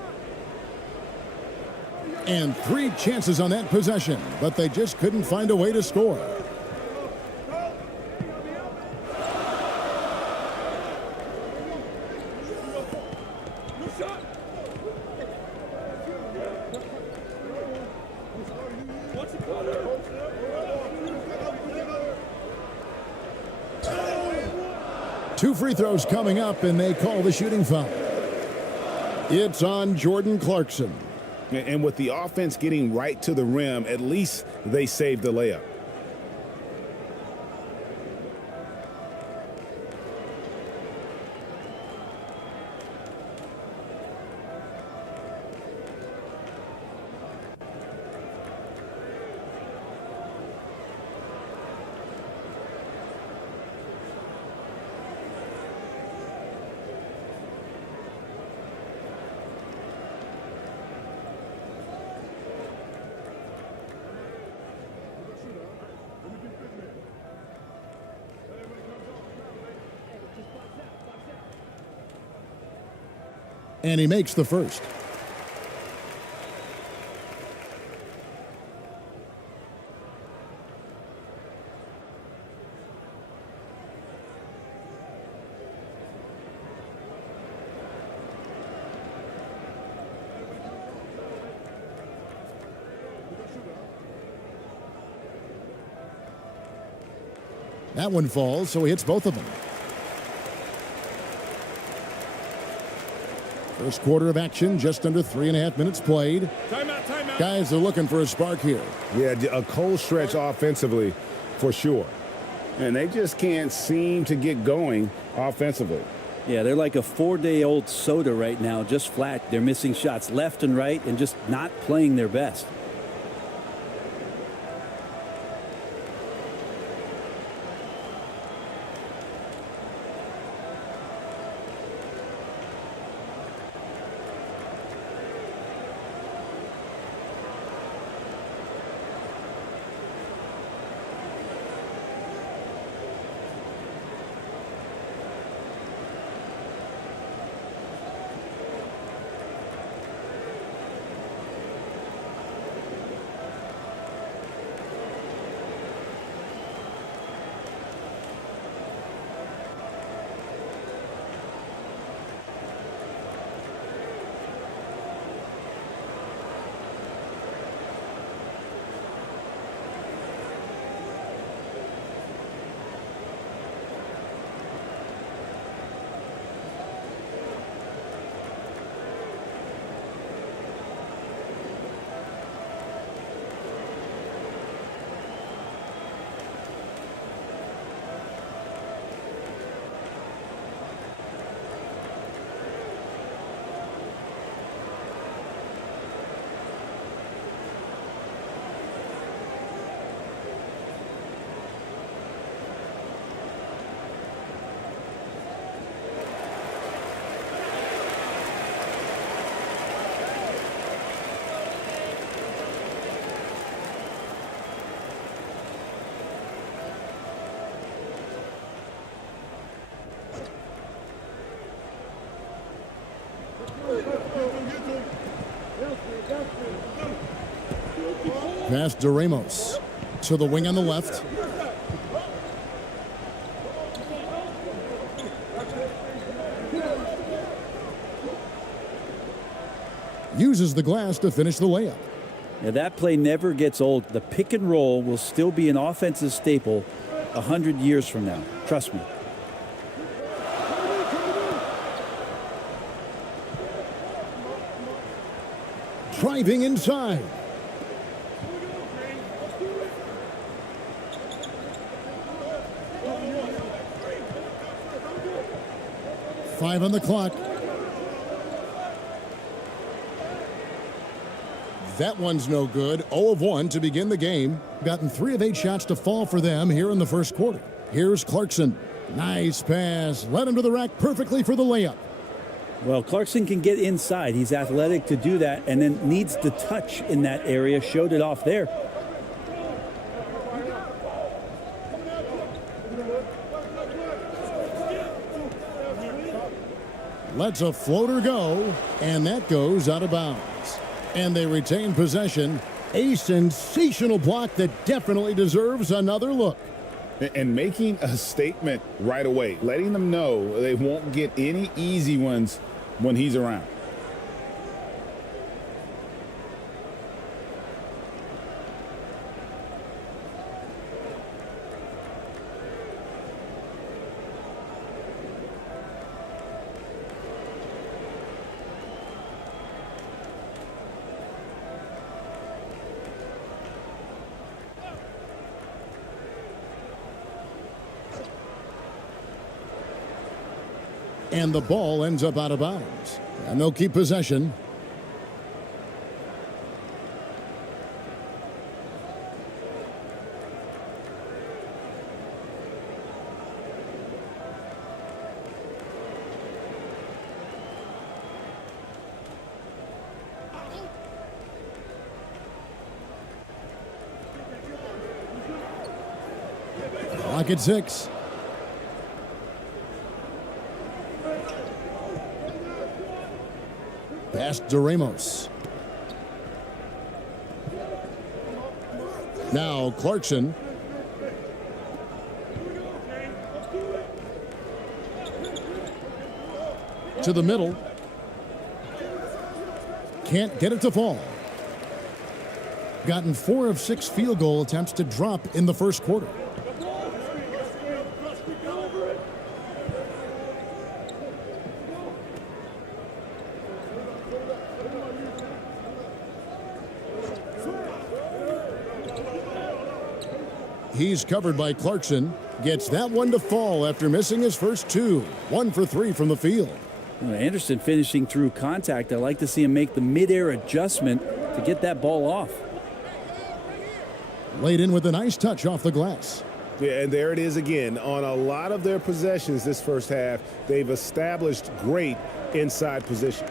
And 3 chances on that possession, but they just couldn't find a way to score. Two free throws coming up, and they call the shooting foul. It's on Jordan Clarkson. And with the offense getting right to the rim, at least they saved the layup. And he makes the first. That one falls, so he hits both of them. First quarter of action, just under 3.5 minutes played. Timeout, timeout. Guys are looking for a spark here. Yeah, a cold stretch offensively for sure. And they just can't seem to get going offensively. Yeah, they're like a 4-day-old soda right now, just flat. They're missing shots left and right and just not playing their best. Pass to Ramos. To the wing on the left. Uses the glass to finish the layup. Now that play never gets old. The pick and roll will still be an offensive staple 100 years from now. Trust me. Driving inside. Five on the clock. That one's no good. 0 of 1 to begin the game. Gotten 3 of 8 shots to fall for them here in the first quarter. Here's Clarkson. Nice pass. Led him to the rack perfectly for the layup. Well, Clarkson can get inside. He's athletic to do that, and then needs the touch in that area. Showed it off there. Lets a floater go, and that goes out of bounds. And they retain possession. A sensational block that definitely deserves another look. And making a statement right away, letting them know they won't get any easy ones when he's around. And the ball ends up out of bounds. And they'll keep possession. Clock at 6. Pass to Ramos. Now Clarkson. To the middle. Can't get it to fall. Gotten 4 of 6 field goal attempts to drop in the first quarter. He's covered by Clarkson. Gets that one to fall after missing his first two. 1 for 3 from the field. Well, Anderson finishing through contact. I like to see him make the midair adjustment to get that ball off. Laid in with a nice touch off the glass. Yeah, and there it is again. On a lot of their possessions this first half, they've established great inside position.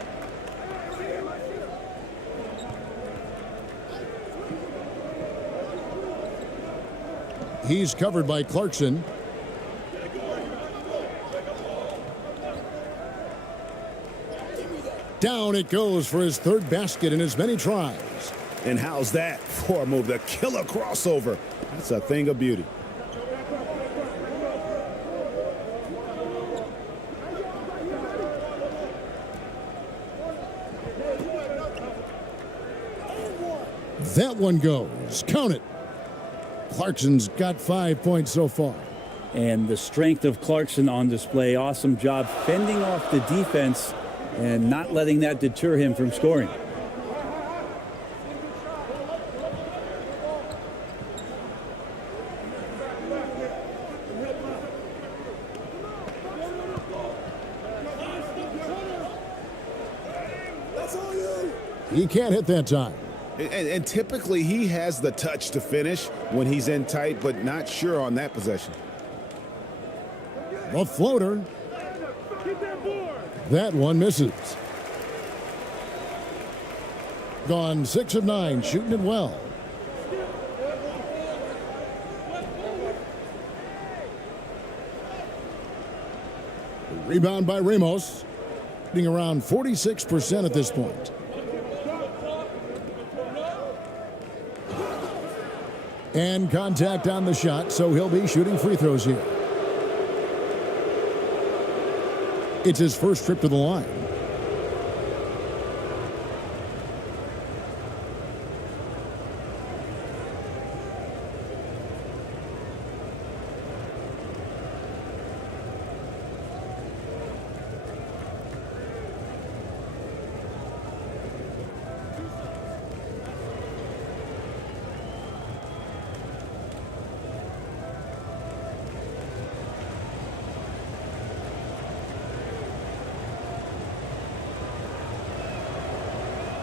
He's covered by Clarkson. Down it goes for his third basket in as many tries. And how's that for a move? The killer crossover. That's a thing of beauty. That one goes. Count it. Clarkson's got 5 points so far. And the strength of Clarkson on display. Awesome job fending off the defense and not letting that deter him from scoring. He can't hit that time. And typically he has the touch to finish when he's in tight, but not sure on that possession. The floater. That one misses. Gone 6 of 9, shooting it well. Rebound by Ramos. Shooting around 46% at this point. And contact on the shot, so he'll be shooting free throws here. It's his first trip to the line.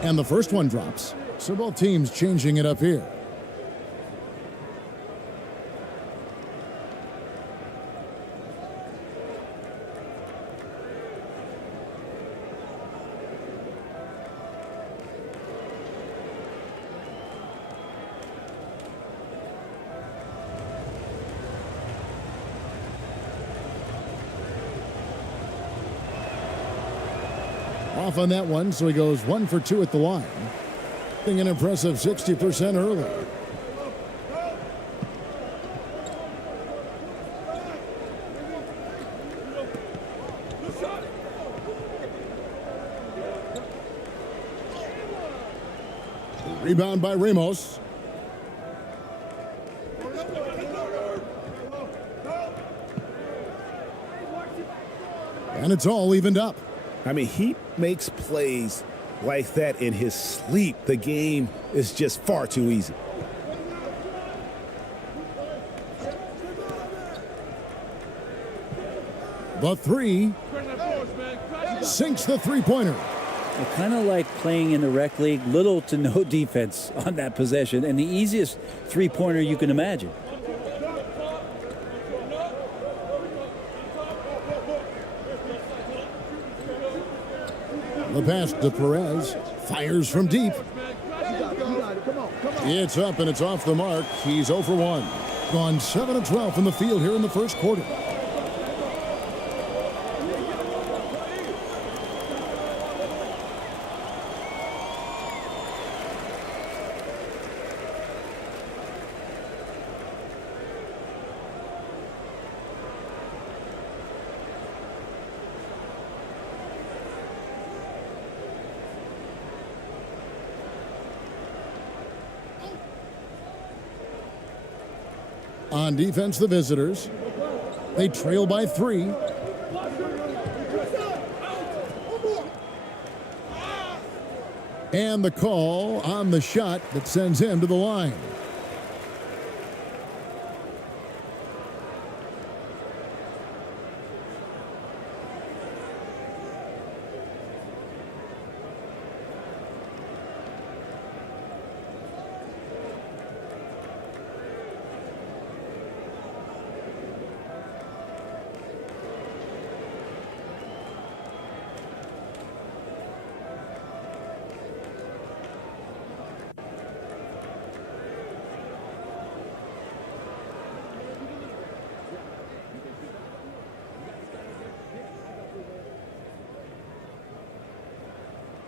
And the first one drops. So both teams changing it up here. Off on that one, so he goes 1 for 2 at the line. Being an impressive 60% early. Rebound by Ramos. And it's all evened up. I mean, he makes plays like that in his sleep. The game is just far too easy. The three sinks the three-pointer. Kind of like playing in the rec league, little to no defense on that possession, and the easiest three-pointer you can imagine. The pass to Perez. Fires from deep. It's up and it's off the mark. He's 0 for 1. Gone 7 of 12 from the field here in the first quarter. On defense, the visitors. They trail by 3. And the call on the shot that sends him to the line.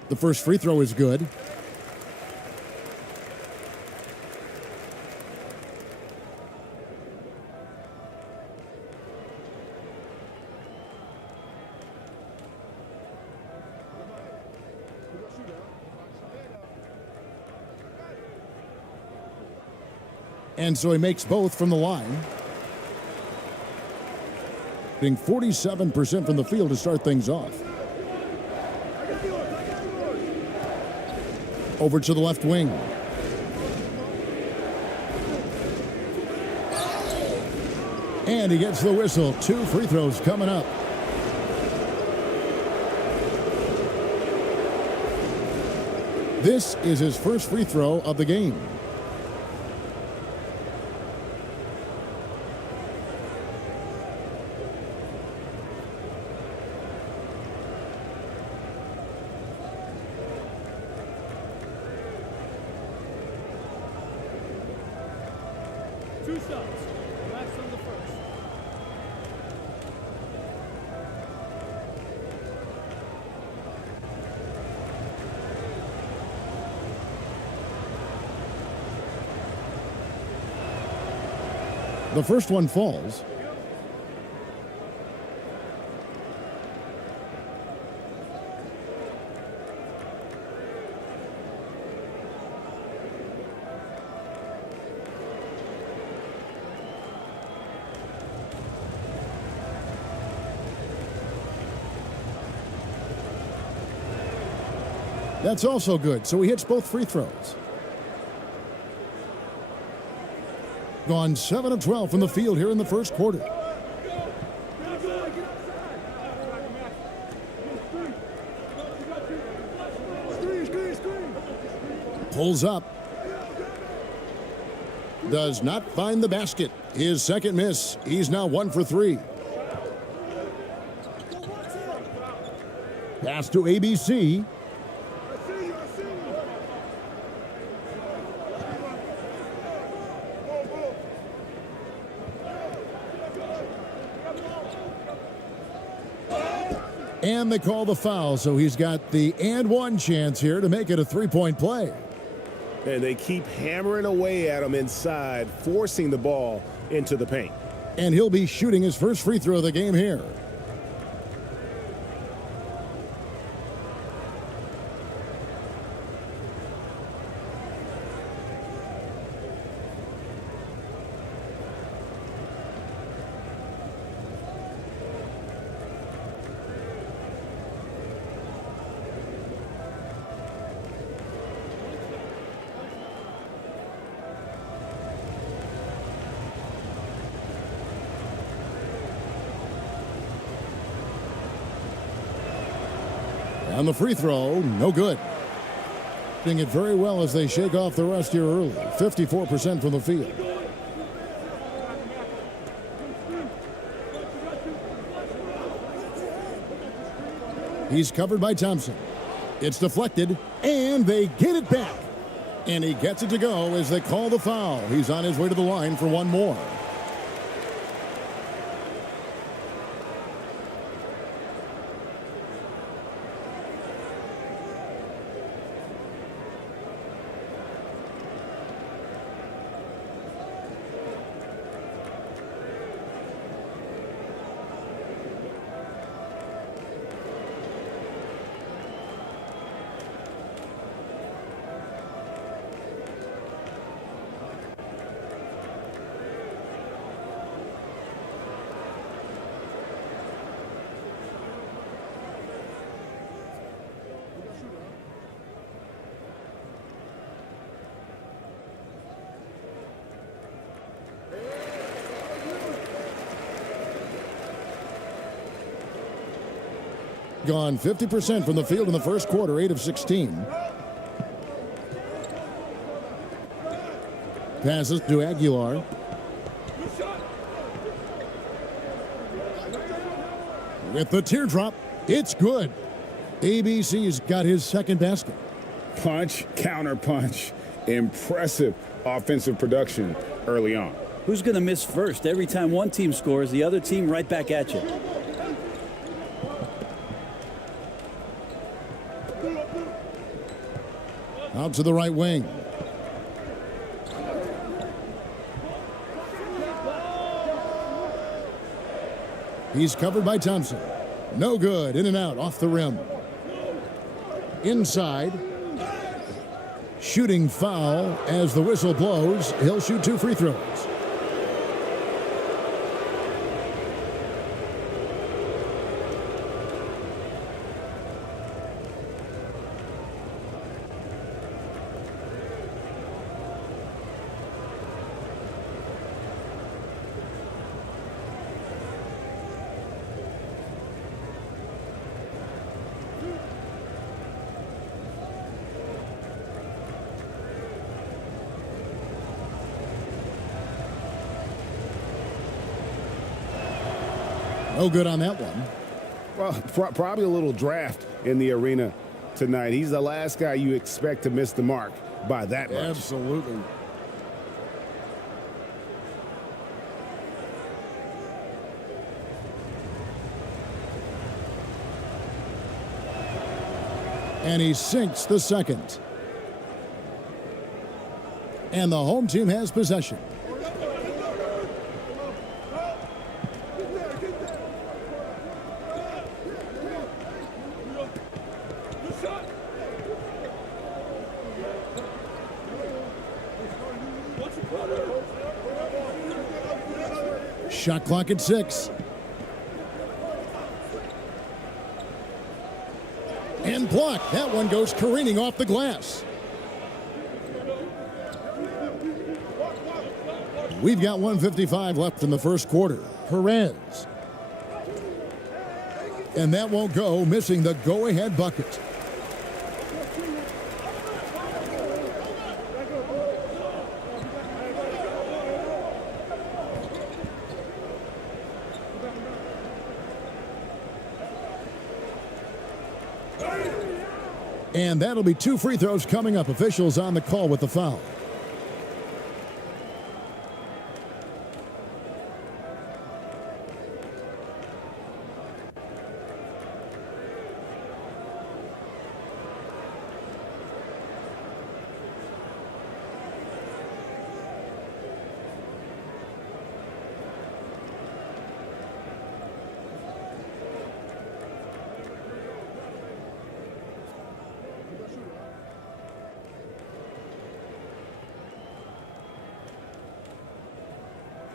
The first free throw is good. And so he makes both from the line. Hitting 47% from the field to start things off. Over to the left wing. And he gets the whistle. 2 free throws coming up. This is his first free throw of the game. Two shots. Relax on the first. The first one falls. That's also good, so he hits both free throws. Gone 7 of 12 from the field here in the first quarter. Pulls up. Does not find the basket. His second miss. He's now 1 for 3. Pass to ABC. And they call the foul, so he's got the and one chance here to make it a 3-point play. And they keep hammering away at him inside, forcing the ball into the paint. And he'll be shooting his first free throw of the game here. And the free throw, no good. Doing it very well as they shake off the rust here early. 54% from the field. He's covered by Thompson. It's deflected, and they get it back. And he gets it to go as they call the foul. He's on his way to the line for one more. Gone 50% from the field in the first quarter, 8 of 16. Passes to Aguilar. With the teardrop, it's good. ABC's got his second basket. Punch, counter punch. Impressive offensive production early on. Who's going to miss first? Every time one team scores, the other team right back at you. Out to the right wing. He's covered by Thompson. No good. In and out. Off the rim. Inside. Shooting foul as the whistle blows. He'll shoot 2 free throws. No good on that one. Well, probably a little draft in the arena tonight. He's the last guy you expect to miss the mark by that much. Absolutely. And he sinks the second. And the home team has possession. Shot clock at 6. And blocked. That one goes careening off the glass. We've got 1:55 left in the first quarter. Perez. And that won't go, missing the go-ahead bucket. And that'll be 2 free throws coming up. Officials on the call with the foul.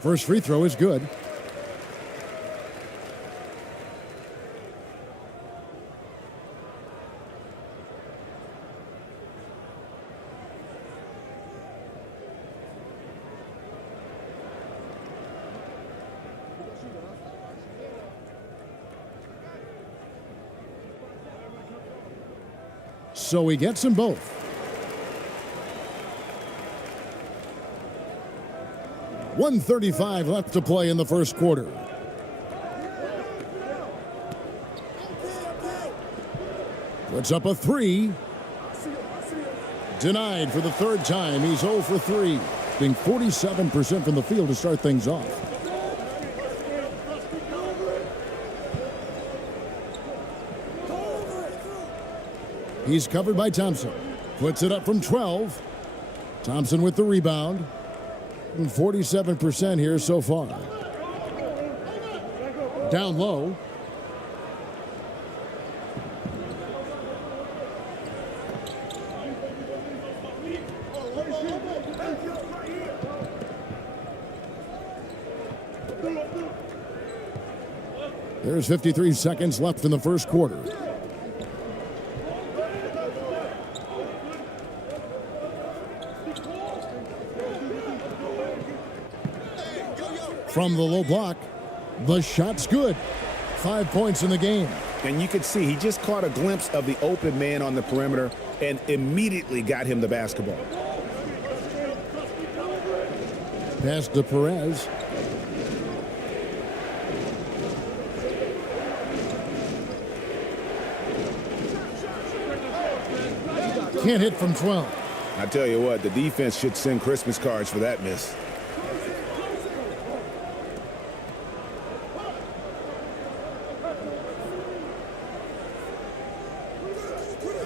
First free throw is good. So he gets them both. .135 left to play in the first quarter. Puts up a 3. Denied for the 3rd time. He's 0 for 3. Being 47% from the field to start things off. He's covered by Thompson. Puts it up from 12. Thompson with the rebound. 47% here so far. Down low. There's 53 seconds left in the first quarter. From the low block, the shot's good. 5 points in the game. And you could see he just caught a glimpse of the open man on the perimeter and immediately got him the basketball. Pass to Perez. Can't hit from 12. I tell you what, the defense should send Christmas cards for that miss.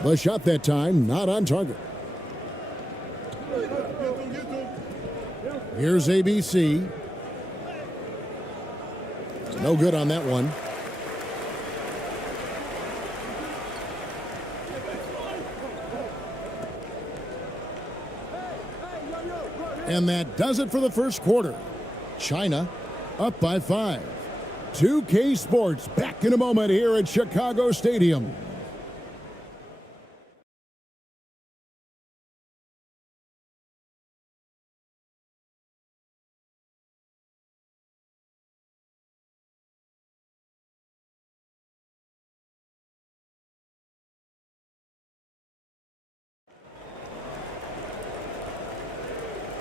The shot that time, not on target. Here's ABC. No good on that one. And that does it for the first quarter. China up by 5. 2K Sports back in a moment here at Chicago Stadium.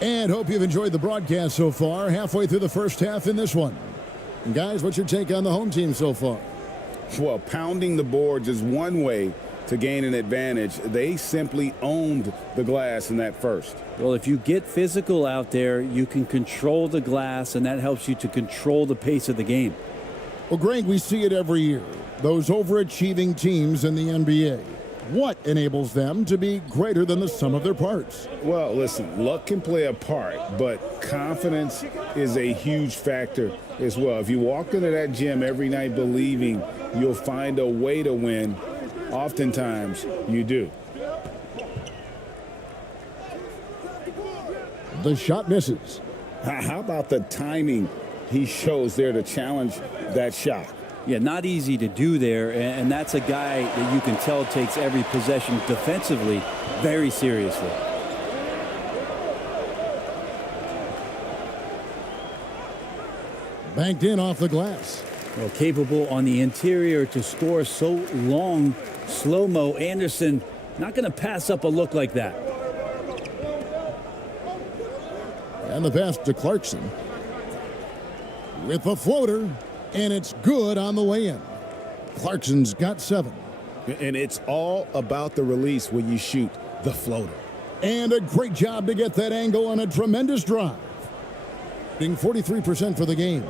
And hope you've enjoyed the broadcast so far. Halfway through the first half in this one. And guys, what's your take on the home team so far? Well, pounding the boards is one way to gain an advantage. They simply owned the glass in that first. Well, if you get physical out there, you can control the glass, and that helps you to control the pace of the game. Well, Greg, we see it every year. Those overachieving teams in the NBA. What enables them to be greater than the sum of their parts? Well, listen, luck can play a part, but confidence is a huge factor as well. If you walk into that gym every night believing you'll find a way to win, oftentimes you do. The shot misses. How about the timing he shows there to challenge that shot? Yeah, not easy to do there, and that's a guy that you can tell takes every possession defensively very seriously. Banked in off the glass. Well, capable on the interior to score so long. Slow-mo Anderson not going to pass up a look like that. And the pass to Clarkson. With the floater. And it's good on the way in. Clarkson's got 7. And it's all about the release when you shoot the floater. And a great job to get that angle on a tremendous drive. Being 43% for the game.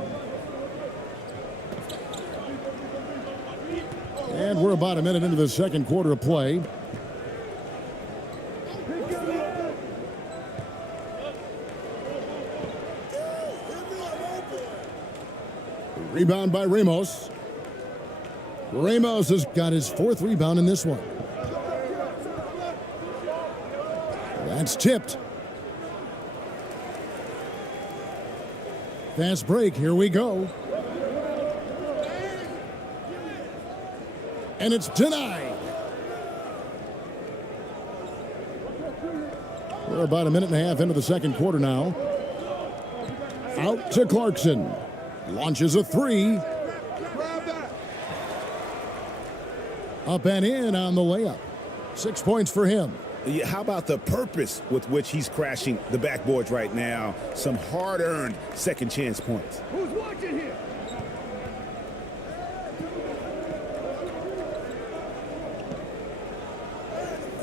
And we're about a minute into the second quarter of play. Rebound by Ramos. Ramos has got his 4th rebound in this one. That's tipped. Fast break. Here we go. And it's denied. We're about a minute and a half into the second quarter now. Out to Clarkson. Launches a 3. Up and in on the layup. 6 points for him. Yeah, how about the purpose with which he's crashing the backboards right now? Some hard-earned second chance points. Who's watching here?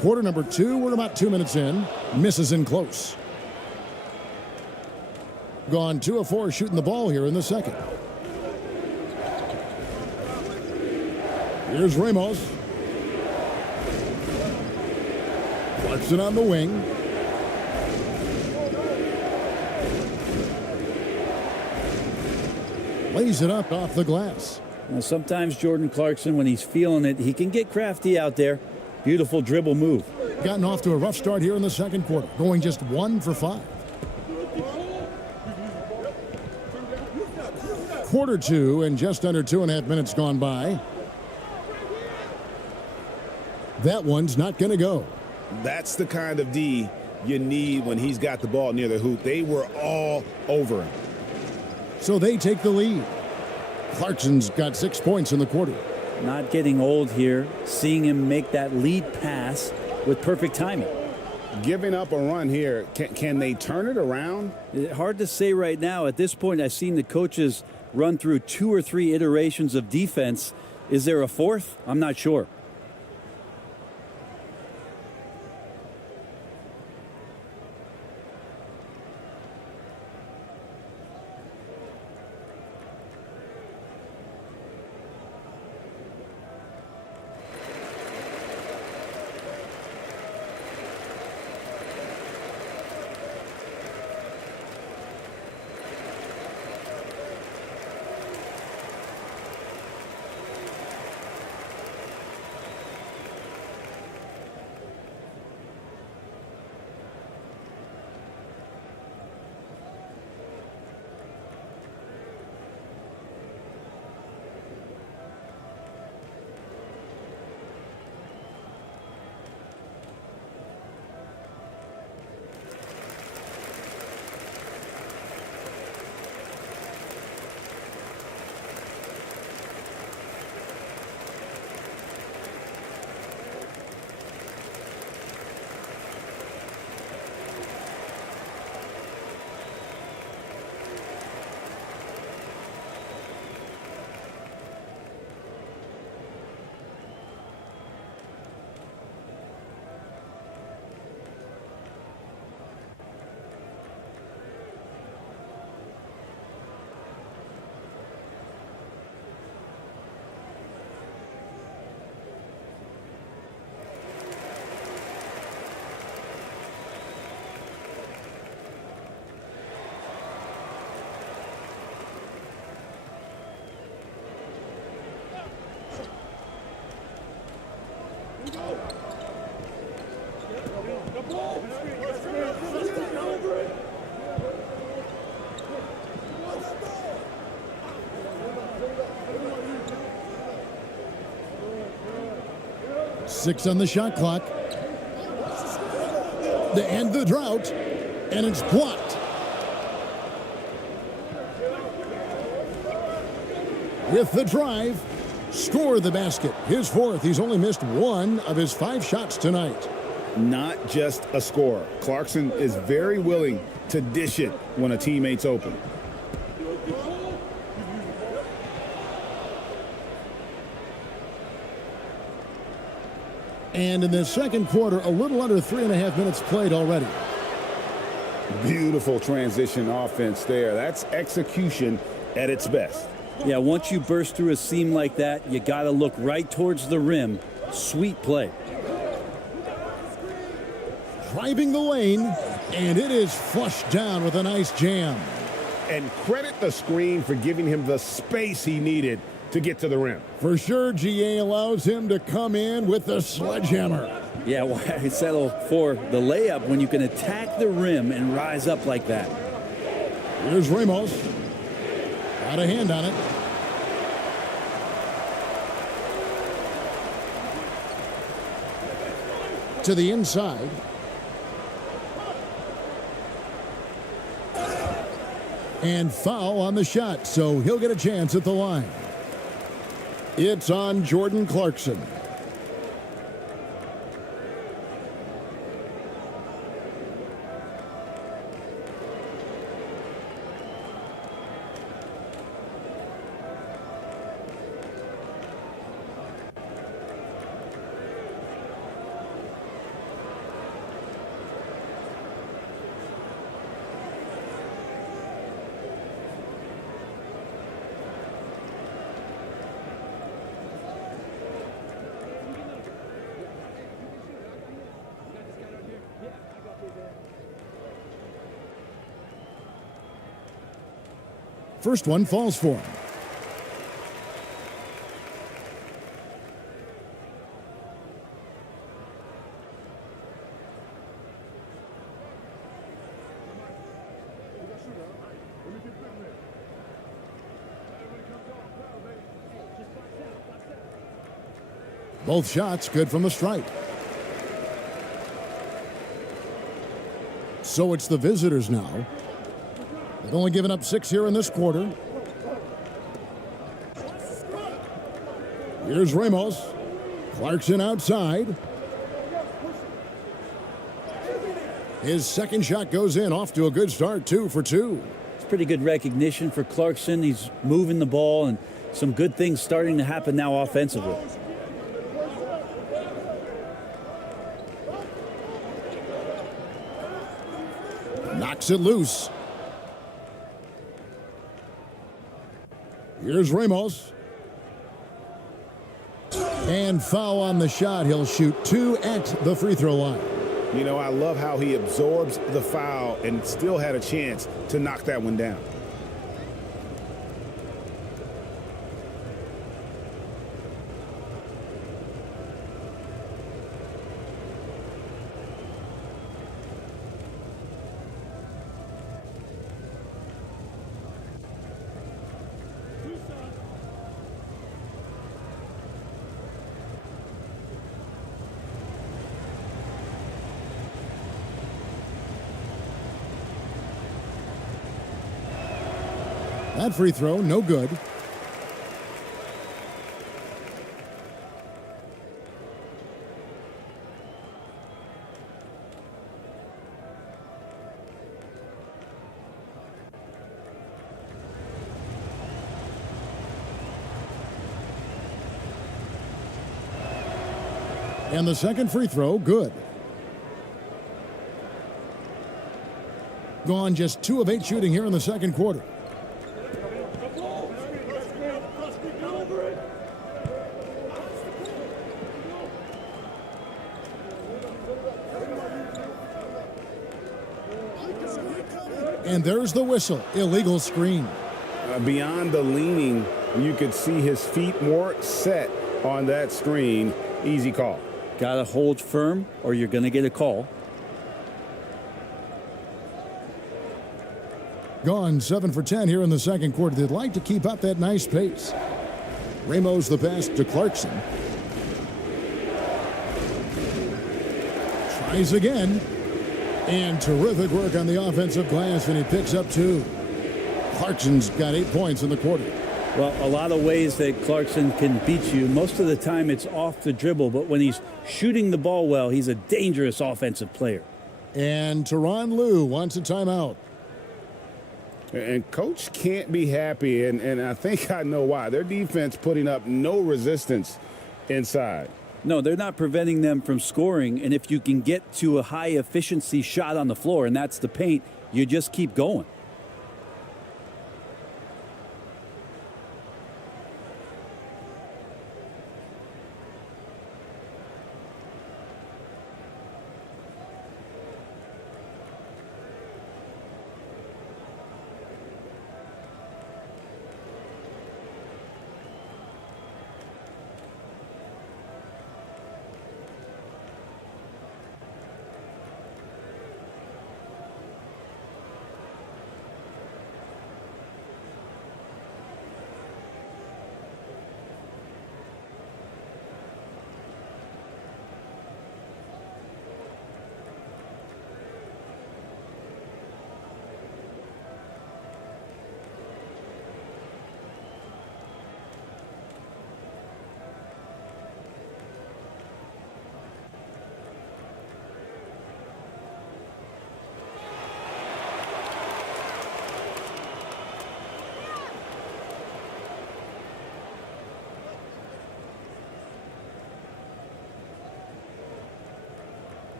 Quarter number 2. We're about 2 minutes in. Misses in close. Gone 2 of 4 shooting the ball here in the second. Here's Ramos. Clarkson on the wing. Lays it up off the glass. Now, sometimes Jordan Clarkson, when he's feeling it, he can get crafty out there. Beautiful dribble move. Gotten off to a rough start here in the second quarter. Going just 1 for 5. Quarter 2 and just under 2.5 minutes gone by. That one's not going to go. That's the kind of D you need when he's got the ball near the hoop. They were all over him. So they take the lead. Clarkson's got 6 points in the quarter. Not getting old here. Seeing him make that lead pass with perfect timing. Giving up a run here. Can they turn it around? Hard to say right now. At this point, I've seen the coaches run through 2 or 3 iterations of defense. Is there a 4th? I'm not sure. 6 on the shot clock. To end the drought, and it's blocked. With the drive, score the basket. His 4th. He's only missed 1 of his 5 shots tonight. Not just a scorer. Clarkson is very willing to dish it when a teammate's open. And in the second quarter, a little under 3.5 minutes played already. Beautiful transition offense there. That's execution at its best. Yeah, once you burst through a seam like that, you got to look right towards the rim. Sweet play. Driving the lane, and it is flushed down with a nice jam. And credit the screen for giving him the space he needed to get to the rim. For sure, GA allows him to come in with the sledgehammer. Yeah, why settle for the layup when you can attack the rim and rise up like that? Here's Ramos. Got a hand on it. To the inside. And foul on the shot, so he'll get a chance at the line. It's on Jordan Clarkson. First one falls for him. Both shots good from the stripe. So it's the visitors now. They've only given up 6 here in this quarter. Here's Ramos. Clarkson outside. His second shot goes in, off to a good start, 2 for 2. It's pretty good recognition for Clarkson. He's moving the ball and some good things starting to happen now offensively. Knocks it loose. Here's Ramos. And foul on the shot. He'll shoot 2 at the free throw line. You know, I love how he absorbs the foul and still had a chance to knock that one down. That free throw, no good. And the second free throw, good. Gone just 2 of 8 shooting here in the second quarter. And there's the whistle. Illegal screen. Beyond the leaning, you could see his feet more set on that screen. Easy call. Got to hold firm or you're going to get a call. Gone 7 for 10 here in the second quarter. They'd like to keep up that nice pace. Ramos the pass to Clarkson. Tries again. And terrific work on the offensive glass, and he picks up 2. Clarkson's got 8 points in the quarter. Well, a lot of ways that Clarkson can beat you. Most of the time it's off the dribble, but when he's shooting the ball well, he's a dangerous offensive player. And Tyronn Lue wants a timeout. And Coach can't be happy, and I think I know why. Their defense putting up no resistance inside. No, they're not preventing them from scoring, and if you can get to a high-efficiency shot on the floor, and that's the paint, you just keep going.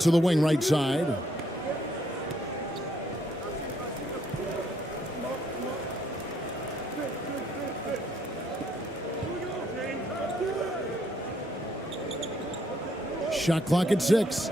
To the wing right side. Shot clock at 6.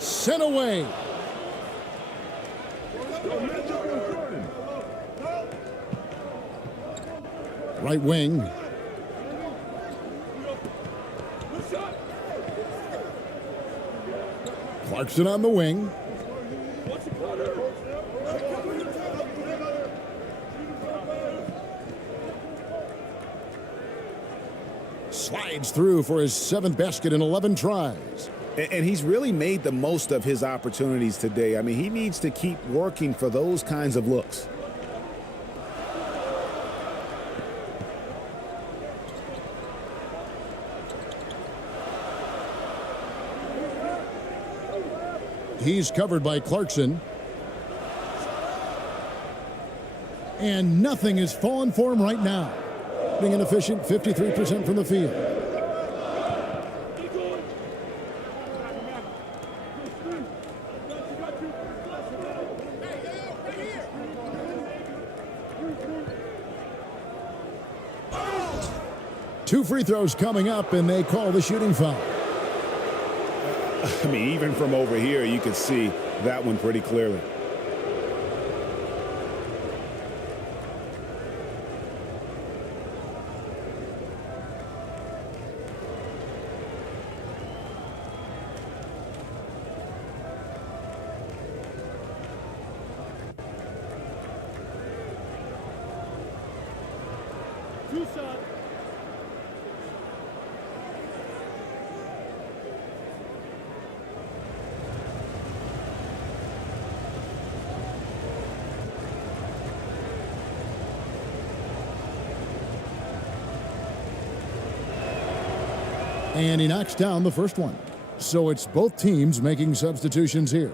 Sent away. Right wing. Clarkson on the wing. Slides through for his 7th basket in 11 tries. And he's really made the most of his opportunities today. I mean, he needs to keep working for those kinds of looks. He's covered by Clarkson. And nothing is falling for him right now. Being an efficient 53% from the field. Two free throws coming up, and they call the shooting foul. I mean, even from over here, you could see that one pretty clearly. Two shots. And he knocks down the first one. So it's both teams making substitutions here.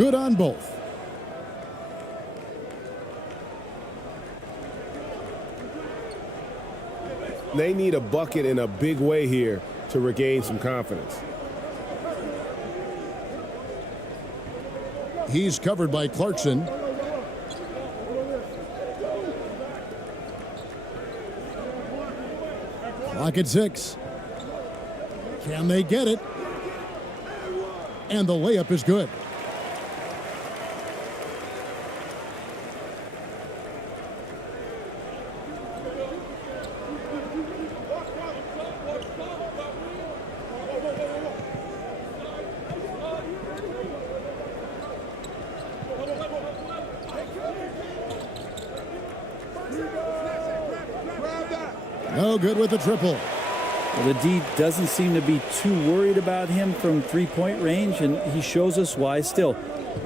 Good on both. They need a bucket in a big way here to regain some confidence. He's covered by Clarkson. Clock at 6. Can they get it? And the layup is good. No good with the triple. Well, the D doesn't seem to be too worried about him from three-point range, and he shows us why still.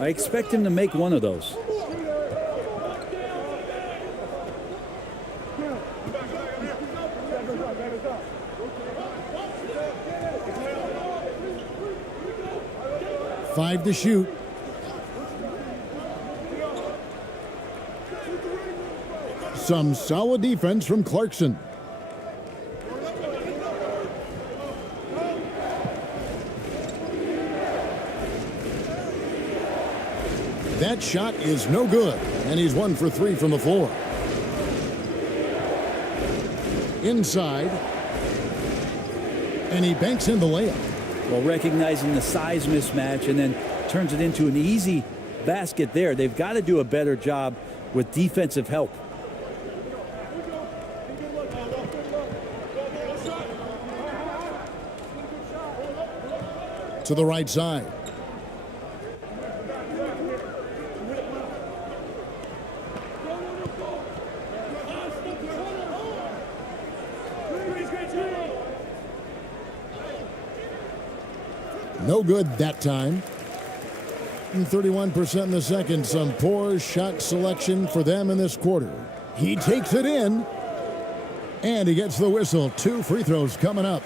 I expect him to make one of those. Five to shoot. Some solid defense from Clarkson. That shot is no good, and he's 1 for 3 from the floor. Inside, and he banks in the layup. Well, recognizing the size mismatch and then turns it into an easy basket there. They've got to do a better job with defensive help. To the right side. No good that time. 31% in the second. Some poor shot selection for them in this quarter. He takes it in. And he gets the whistle. 2 free throws coming up.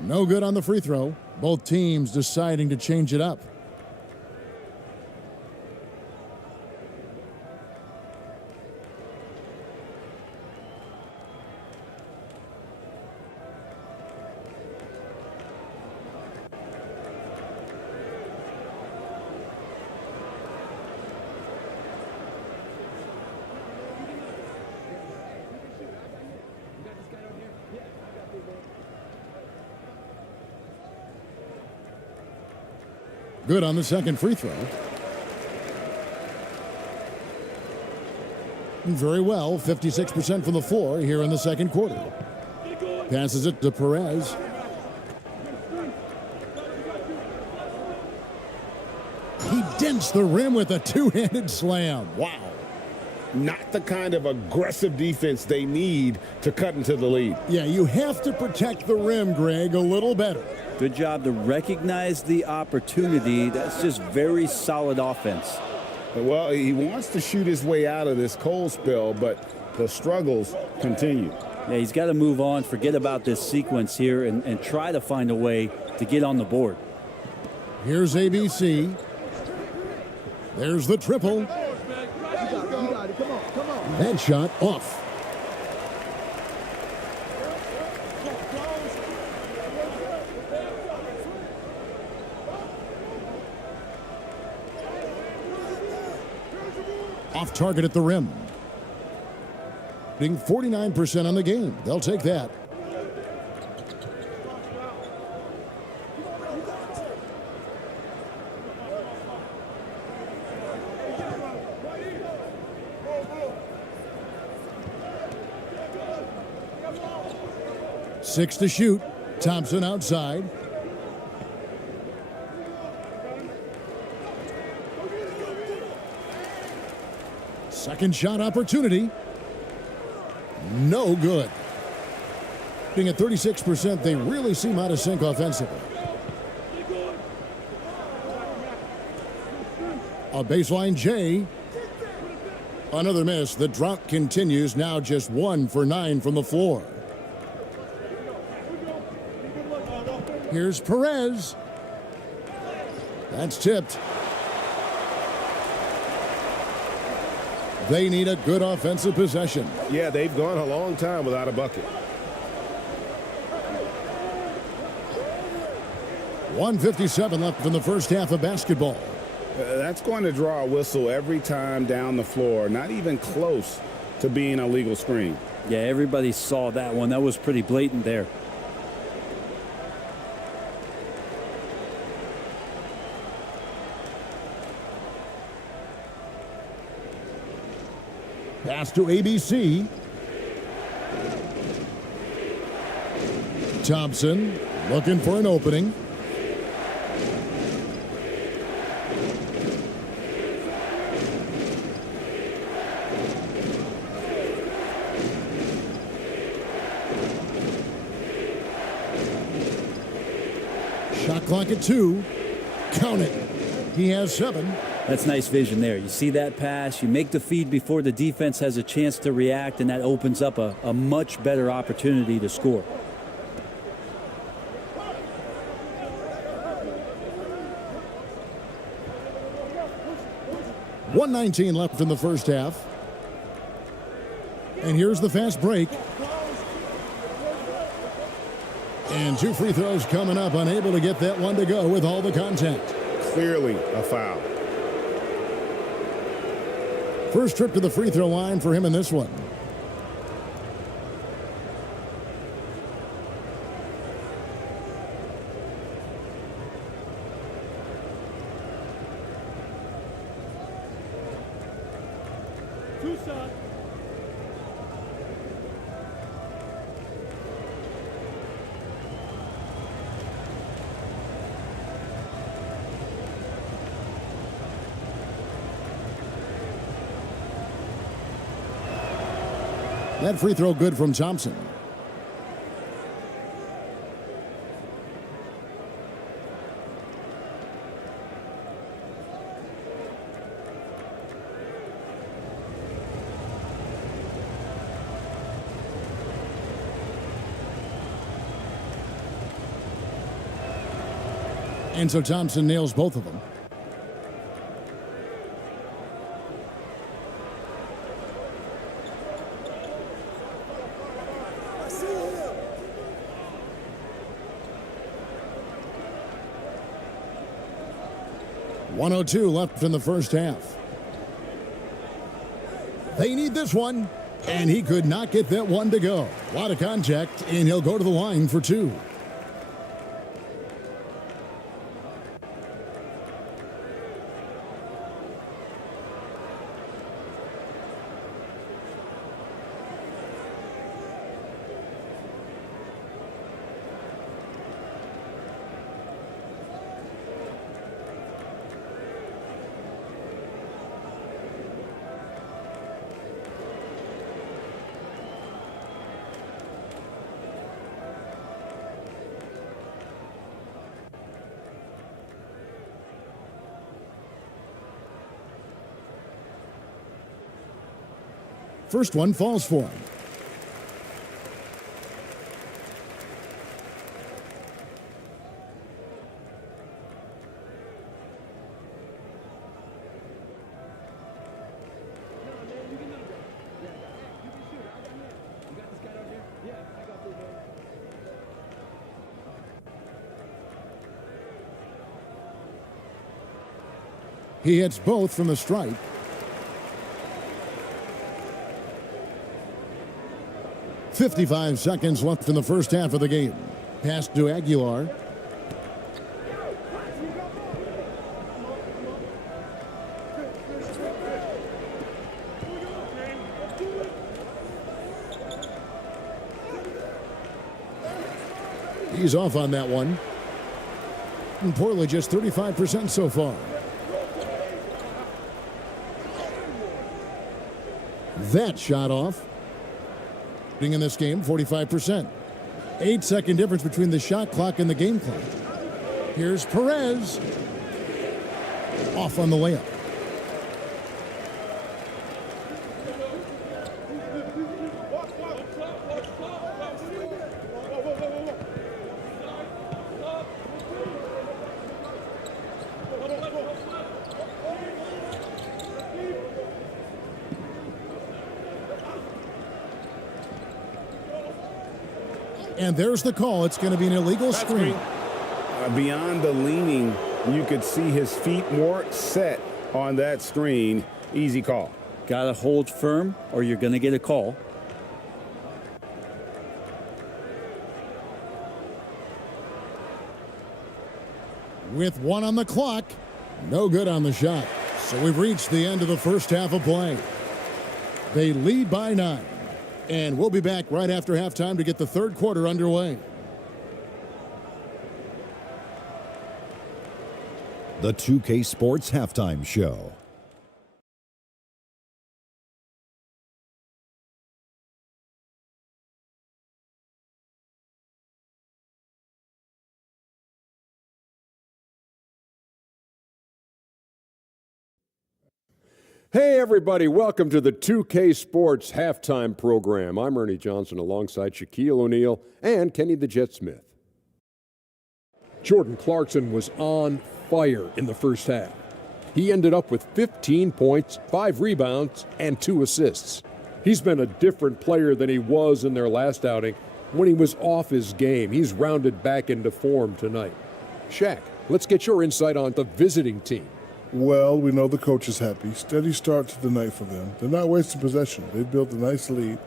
No good on the free throw. Both teams deciding to change it up. Good on the second free throw. Very well, 56% from the floor here in the second quarter. Passes it to Perez. He dents the rim with a two-handed slam. Wow. Not the kind of aggressive defense they need to cut into the lead. Yeah, you have to protect the rim, Greg, a little better. Good job to recognize the opportunity. That's just very solid offense. Well, he wants to shoot his way out of this cold spell, but the struggles continue. Yeah, he's got to move on, forget about this sequence here, and try to find a way to get on the board. Here's ABC. There's the triple. That shot off. Off target at the rim. Being 49% on the game. They'll take that. 6 to shoot. Thompson outside. Second shot opportunity. No good. Being at 36%, they really seem out of sync offensively. A baseline J. Another miss. The drought continues. Now just 1 for 9 from the floor. Here's Perez. That's tipped. They need a good offensive possession. Yeah, they've gone a long time without a bucket. 1:57 left in the first half of basketball. That's going to draw a whistle every time down the floor. Not even close to being a legal screen. Yeah, everybody saw that one. That was pretty blatant there. Pass to ABC. Thompson looking for an opening. Shot clock at 2. Count it. He has 7. That's nice vision there. You see that pass, you make the feed before the defense has a chance to react, and that opens up a much better opportunity to score. .119 left in the first half. And here's the fast break. And 2 free throws coming up, unable to get that one to go with all the contact. Clearly a foul. First trip to the free throw line for him in this one. Two shots. That free throw good from Thompson. And so Thompson nails both of them. .102 left in the first half. They need this one, and he could not get that one to go. A lot of contact, and he'll go to the line for 2. First one falls for him. He hits both from the stripe. .55 seconds left in the first half of the game. Pass to Aguilar. He's off on that one. And Portland just 35% so far. That shot off. In this game, 45%. 8-second difference between the shot clock and the game clock. Here's Perez. Off on the layup. And there's the call. It's going to be an illegal screen. Beyond the leaning, you could see his feet more set on that screen. Easy call. Got to hold firm or you're going to get a call. With 1 on the clock, no good on the shot. So we've reached the end of the first half of play. They lead by 9. And we'll be back right after halftime to get the third quarter underway. The 2K Sports Halftime Show. Hey, everybody. Welcome to the 2K Sports Halftime Program. I'm Ernie Johnson alongside Shaquille O'Neal and Kenny the Jet Smith. Jordan Clarkson was on fire in the first half. He ended up with 15 points, 5 rebounds, and 2 assists. He's been a different player than he was in their last outing when he was off his game. He's rounded back into form tonight. Shaq, let's get your insight on the visiting team. Well, we know the coach is happy. Steady start to the night for them. They're not wasting possession. They've built a nice lead.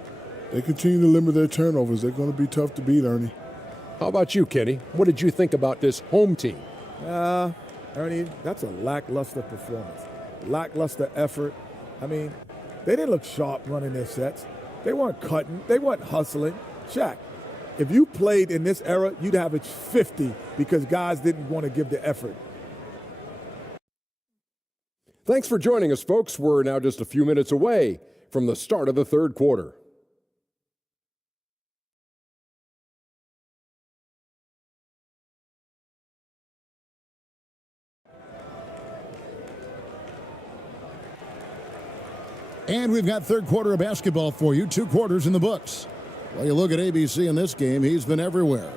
They continue to limit their turnovers. They're going to be tough to beat, Ernie. How about you, Kenny? What did you think about this home team? Ernie, that's a lackluster performance. Lackluster effort. I mean, they didn't look sharp running their sets. They weren't cutting. They weren't hustling. Shaq, if you played in this era, you'd average 50 because guys didn't want to give the effort. Thanks for joining us, folks. We're now just a few minutes away from the start of the third quarter. And we've got third quarter of basketball for you. 2 quarters in the books. Well, you look at ABC in this game, he's been everywhere.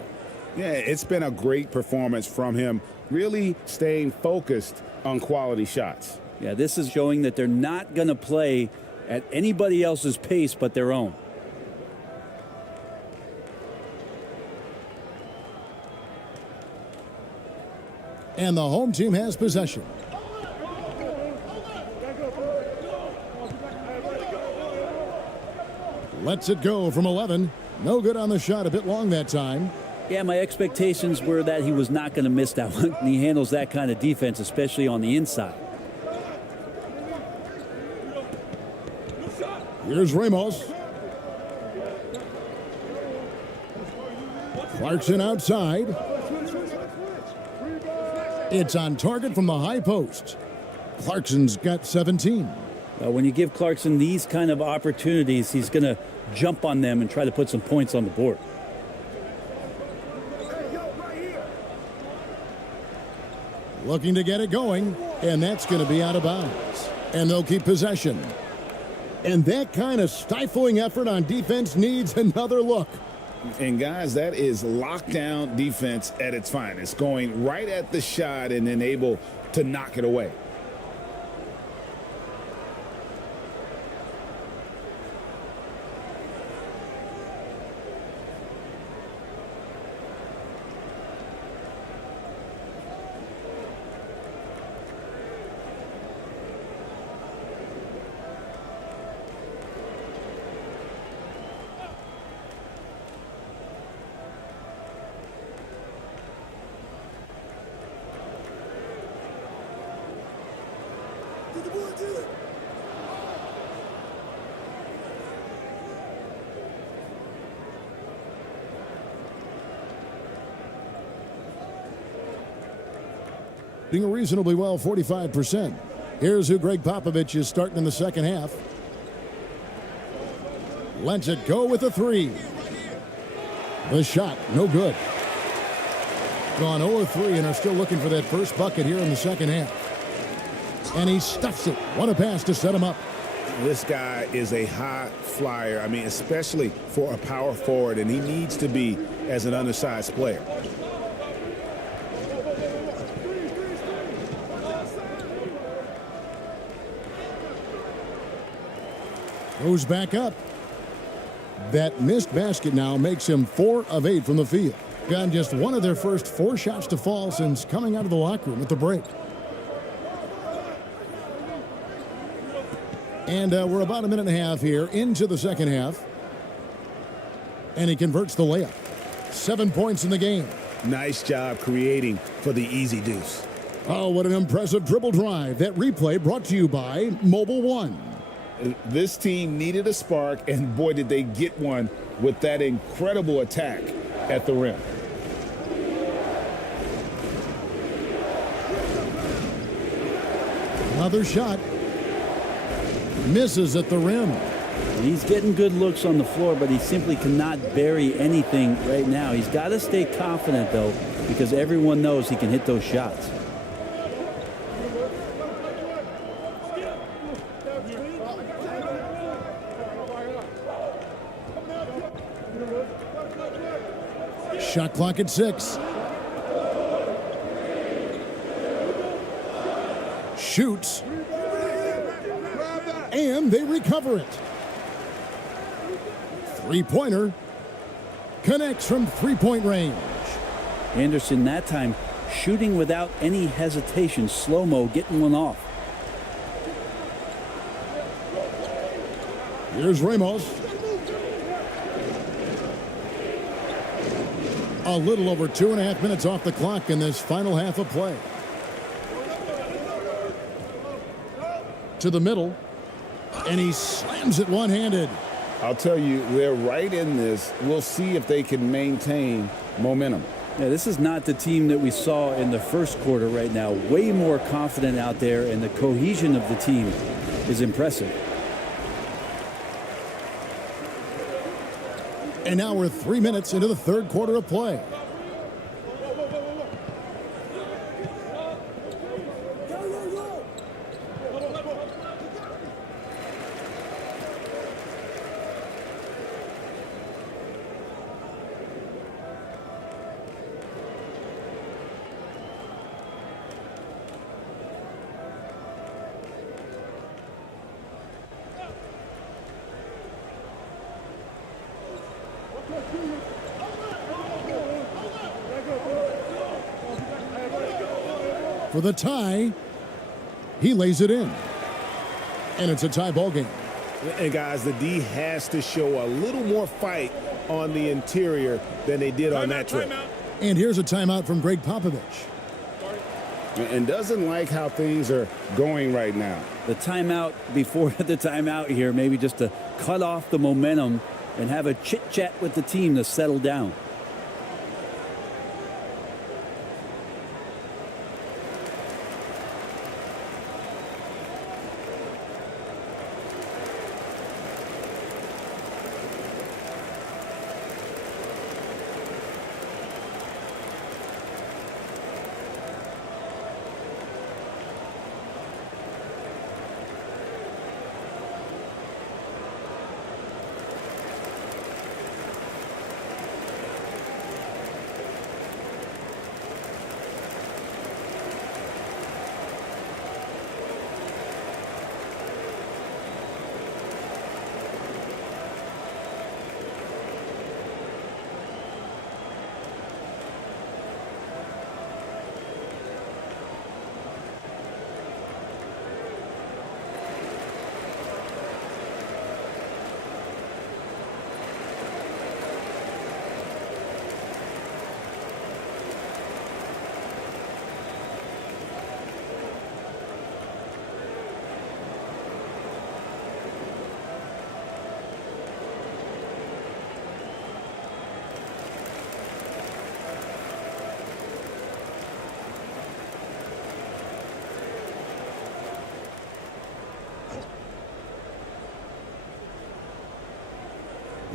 Yeah, it's been a great performance from him, really staying focused on quality shots. Yeah, this is showing that they're not going to play at anybody else's pace but their own. And the home team has possession. Lets it go from 11. No good on the shot. A bit long that time. Yeah, my expectations were that he was not going to miss that one. And he handles that kind of defense, especially on the inside. Here's Ramos. Clarkson outside. It's on target from the high post. Clarkson's got 17. When you give Clarkson these kind of opportunities, he's going to jump on them and try to put some points on the board. Looking to get it going, and that's going to be out of bounds. And they'll keep possession. And that kind of stifling effort on defense needs another look. And, guys, that is lockdown defense at its finest, going right at the shot and then able to knock it away. Doing reasonably well, 45%. Here's who Greg Popovich is starting in the second half. Lets it go with a three. The shot, no good. Gone 0-3 and are still looking for that first bucket here in the second half. And he stuffs it. What a pass to set him up. This guy is a high flyer. I mean, especially for a power forward, and he needs to be as an undersized player. Goes back up. That missed basket now makes him 4 of 8 from the field. Got just one of their first 4 shots to fall since coming out of the locker room at the break. And we're about a minute and a half here into the second half. And he converts the layup. 7 points in the game. Nice job creating for the easy deuce. Oh, what an impressive dribble drive. That replay brought to you by Mobile One. This team needed a spark, and boy, did they get one with that incredible attack at the rim. Another shot. Misses at the rim. He's getting good looks on the floor, but he simply cannot bury anything right now. He's got to stay confident, though, because everyone knows he can hit those shots. Shot clock at 6. Shoots. And they recover it. Three-pointer. Connects from three-point range. Anderson that time shooting without any hesitation. Slow-mo getting one off. Here's Ramos. A little over 2.5 minutes off the clock in this final half of play. To the middle. And he slams it one-handed. I'll tell you, they're right in this. We'll see if they can maintain momentum. Yeah, this is not the team that we saw in the first quarter right now. Way more confident out there, and the cohesion of the team is impressive. And now we're 3 minutes into the third quarter of play. For the tie, he lays it in. And it's a tie ball game. And guys, the D has to show a little more fight on the interior than they did on that trip. And here's a timeout from Greg Popovich. And doesn't like how things are going right now. The timeout before the timeout here, maybe just to cut off the momentum and have a chit-chat with the team to settle down.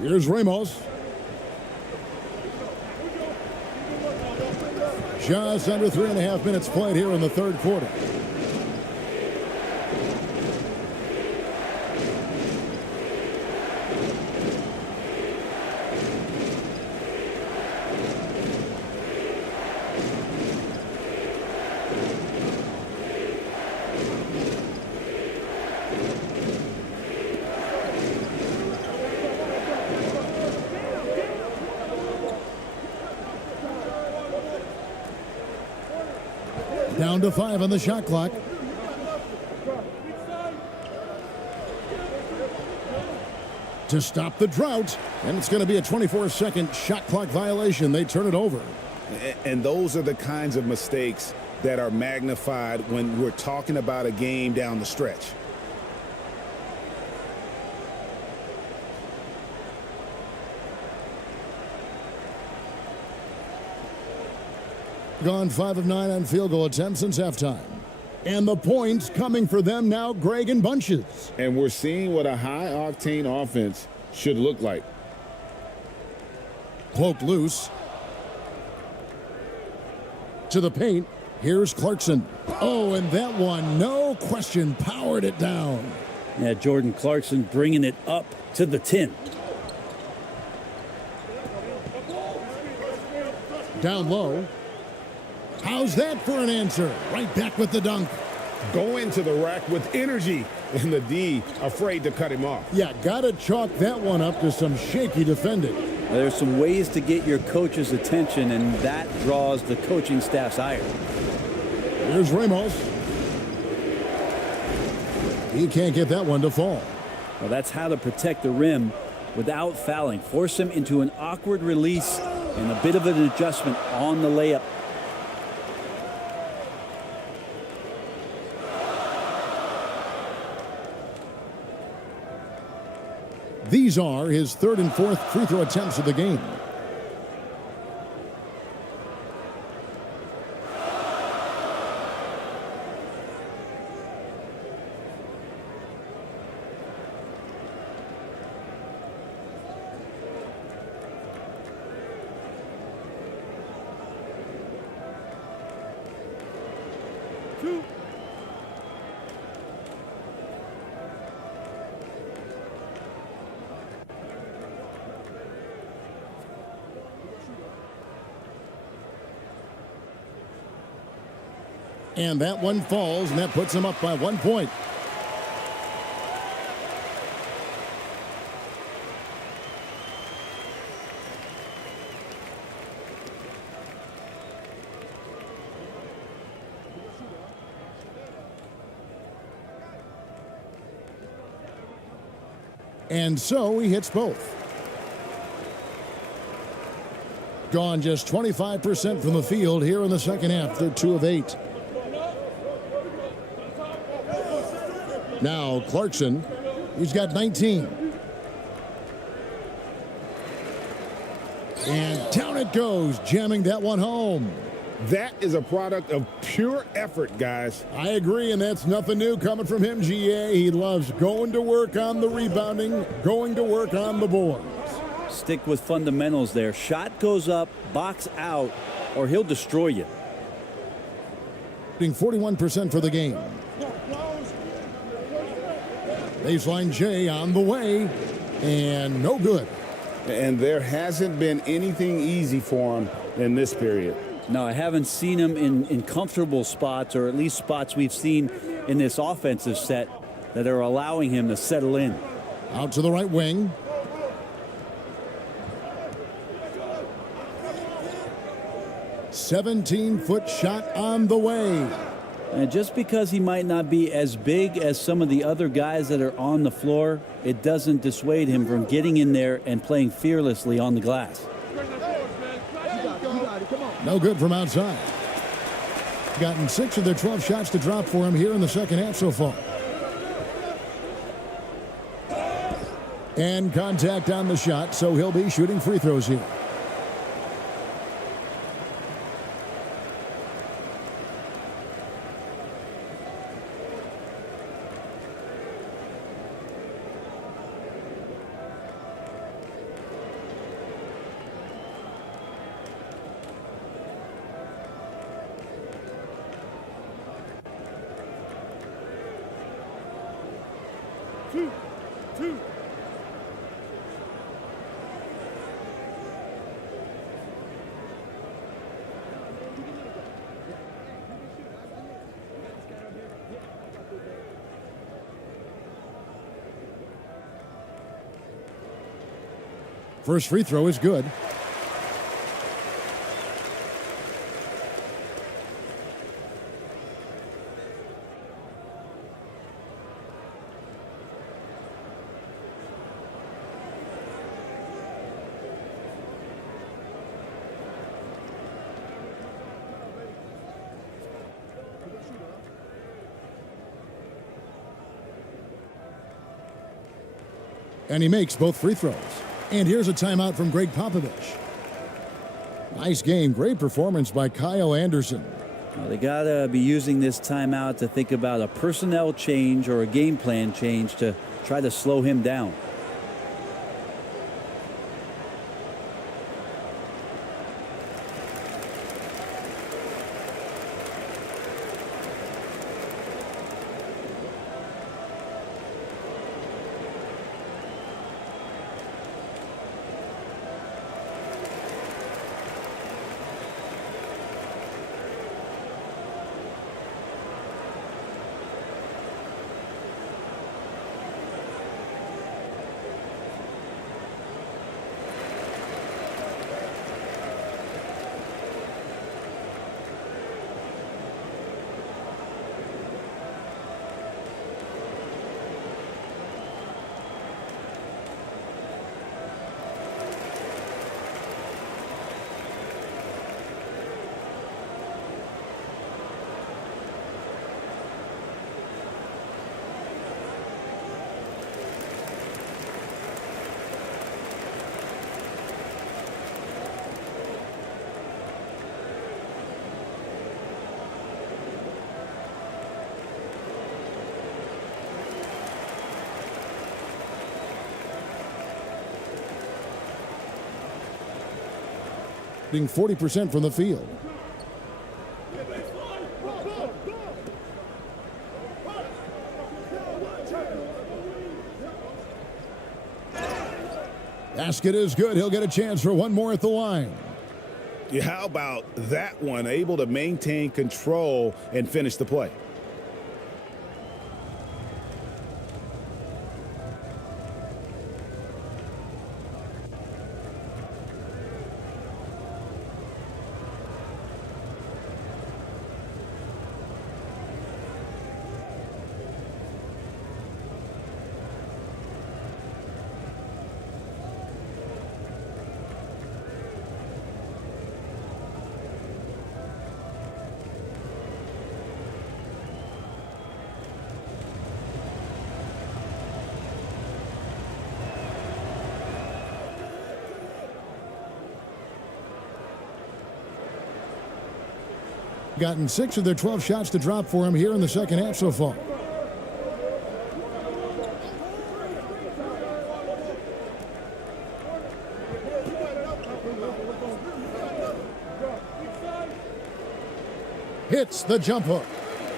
Here's Ramos. Just under 3.5 minutes played here in the third quarter. Down to 5 on the shot clock. To stop the drought, and it's going to be a 24-second shot clock violation. They turn it over. And those are the kinds of mistakes that are magnified when we're talking about a game down the stretch. Gone 5 of 9 on field goal attempts since halftime. And the points coming for them now, Greg, in bunches. And we're seeing what a high-octane offense should look like. Cloak loose. To the paint. Here's Clarkson. Oh, and that one, no question, powered it down. Yeah, Jordan Clarkson bringing it up to the 10. Down low. How's that for an answer? Right back with the dunk. Go into the rack with energy, and the D afraid to cut him off. Yeah, gotta chalk that one up to some shaky defending. There's some ways to get your coach's attention, and that draws the coaching staff's ire. Here's Ramos. He can't get that one to fall. Well, that's how to protect the rim without fouling. Force him into an awkward release and a bit of an adjustment on the layup. These are his third and fourth free throw attempts of the game. And that one falls, and that puts him up by 1 point. And so he hits both. Gone just 25% from the field here in the second half. They're 2 of 8. Now Clarkson, he's got 19. And down it goes, jamming that one home. That is a product of pure effort, guys. I agree, and that's nothing new coming from him, GA. He loves going to work on the rebounding, going to work on the boards. Stick with fundamentals there. Shot goes up, box out, or he'll destroy you. 41% for the game. Baseline J on the way, and no good. And there hasn't been anything easy for him in this period. No, I haven't seen him in comfortable spots, or at least spots we've seen in this offensive set that are allowing him to settle in. Out to the right wing. "17-foot shot on the way." And just because he might not be as big as some of the other guys that are on the floor, it doesn't dissuade him from getting in there and playing fearlessly on the glass. No good from outside. Gotten 6 of their 12 shots to drop for him here in the second half so far. And contact on the shot, so he'll be shooting free throws here. Two. First free throw is good. And he makes both free throws. And here's a timeout from Greg Popovich. Nice game. Great performance by Kyle Anderson. Well, they got to be using this timeout to think about a personnel change or a game plan change to try to slow him down. Being 40% from the field. Basket is good. He'll get a chance for one more at the line. Yeah, how about that one? Able to maintain control and finish the play. Gotten 6 of their 12 shots to drop for him here in the second half so far. Hits the jump hook.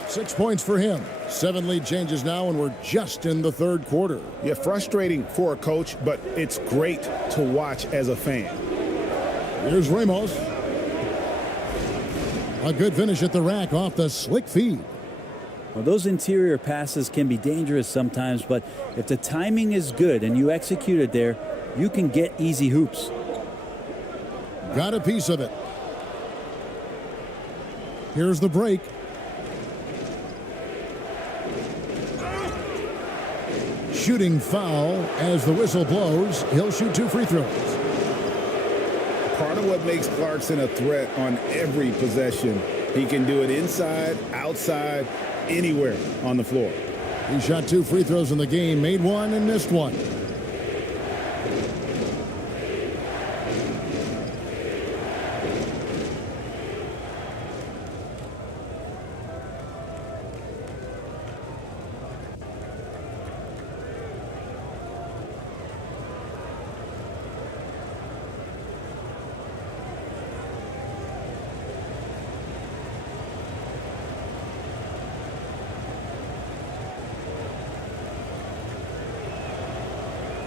6 points for him. 7 lead changes now, and we're just in the third quarter. Yeah, frustrating for a coach, but it's great to watch as a fan. Here's Ramos. A good finish at the rack off the slick feed. Well, those interior passes can be dangerous sometimes, but if the timing is good and you execute it there, you can get easy hoops. Got a piece of it. Here's the break. Shooting foul as the whistle blows. He'll shoot 2 free throws. Part of what makes Clarkson a threat on every possession. He can do it inside, outside, anywhere on the floor. He shot 2 free throws in the game, made 1 and missed 1.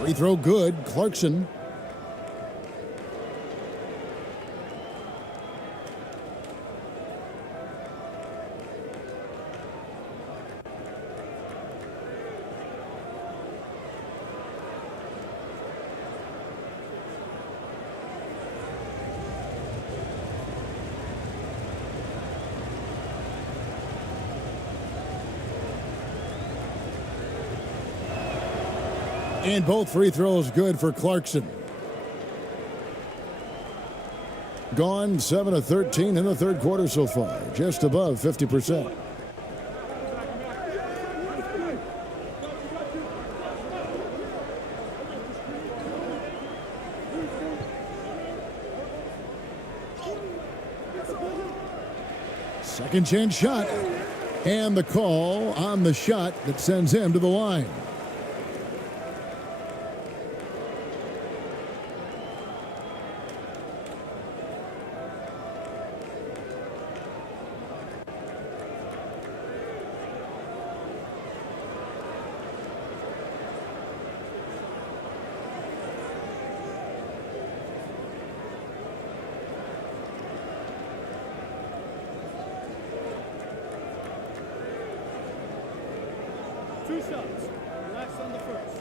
Free throw good. Clarkson. And both free throws good for Clarkson. Gone 7 of 13 in the third quarter so far, just above 50%. Second chance shot. And the call on the shot that sends him to the line. Two shots. Relax on the first.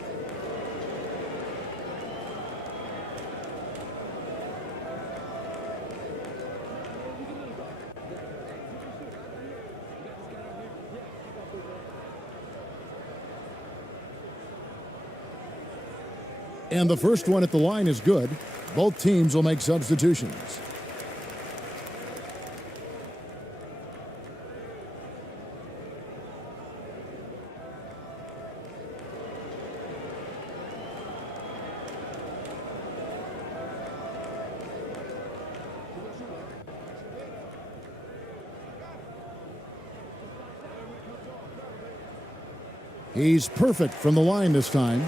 And the first one at the line is good. Both teams will make substitutions. He's perfect from the line this time.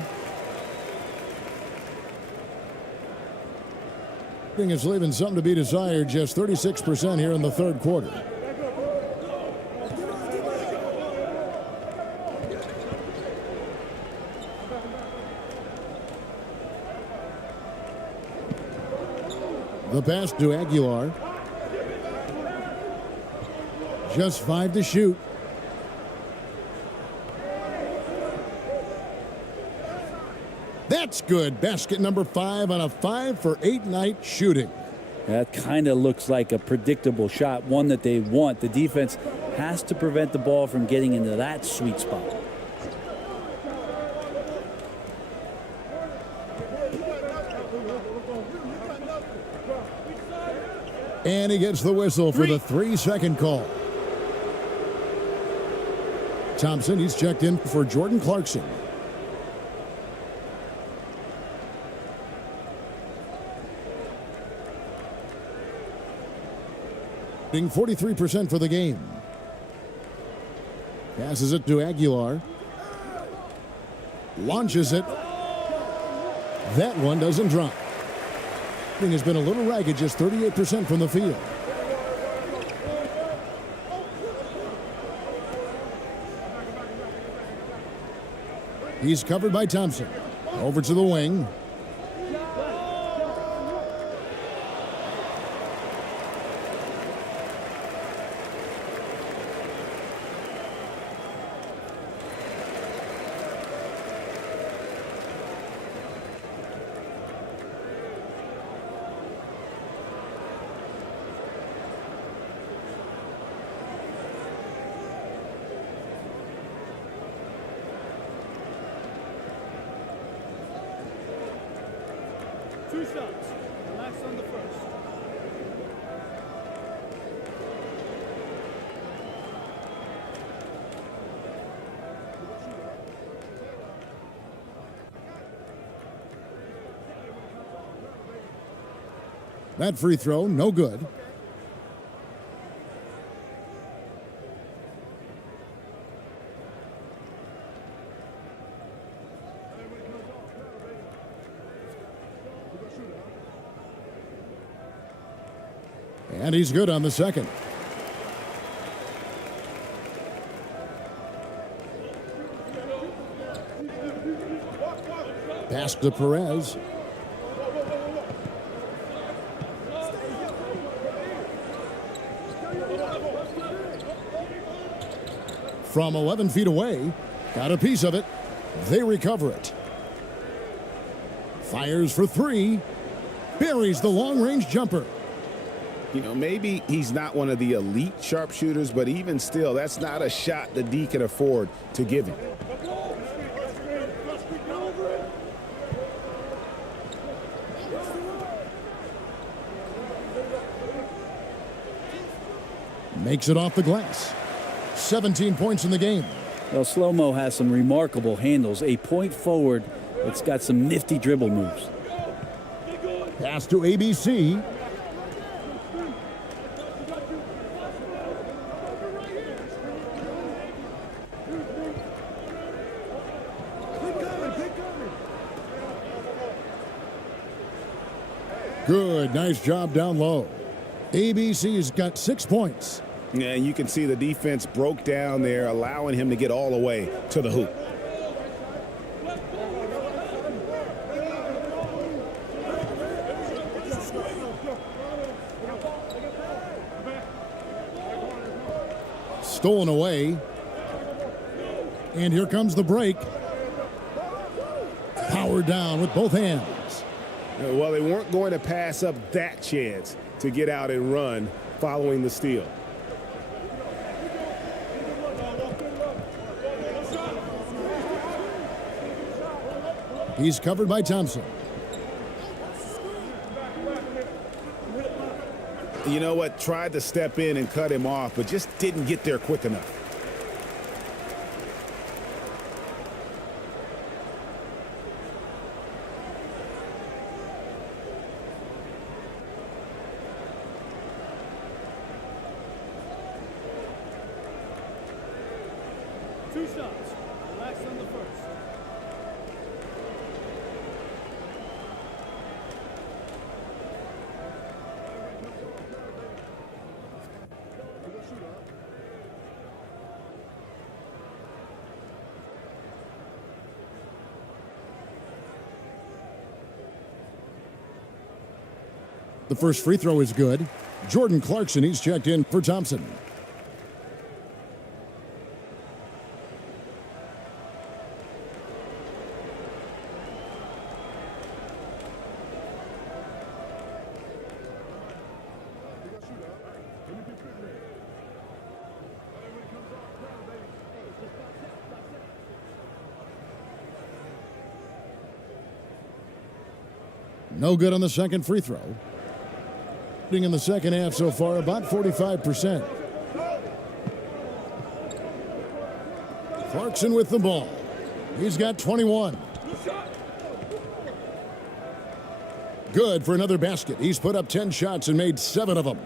Is leaving something to be desired, just 36% here in the third quarter. The pass to Aguilar. Just 5 to shoot. That's good. Basket number 5 on a 5-for-8 night shooting. That kind of looks like a predictable shot, one that they want. The defense has to prevent the ball from getting into that sweet spot. And he gets the whistle for the 3-second call. Thompson, he's checked in for Jordan Clarkson. 43% for the game. Passes it to Aguilar. Launches it. That one doesn't drop. Has been a little ragged, just 38% from the field. He's covered by Thompson. Over to the wing. Two shots. Relax on the first. That free throw, no good. And he's good on the second. Pass to Perez. From 11 feet away, got a piece of it. They recover it. Fires for three. Buries the long-range jumper. You know, maybe he's not one of the elite sharpshooters, but even still, that's not a shot the D can afford to give him. Makes it off the glass. 17 points in the game. Well, Slow-Mo has some remarkable handles. A point forward. It's got some nifty dribble moves. Pass to ABC. Good, nice job down low. ABC's got 6 points. Yeah, you can see the defense broke down there, allowing him to get all the way to the hoop. Stolen away. And here comes the break. Powered down with both hands. Well, they weren't going to pass up that chance to get out and run following the steal. He's covered by Thompson. You know what? Tried to step in and cut him off, but just didn't get there quick enough. Two shots. Relax on the first. The first free throw is good. Jordan Clarkson, he's checked in for Thompson. No good on the second free throw. In the second half so far, about 45%. Clarkson with the ball. He's got 21. Good for another basket. He's put up 10 shots and made 7 of them.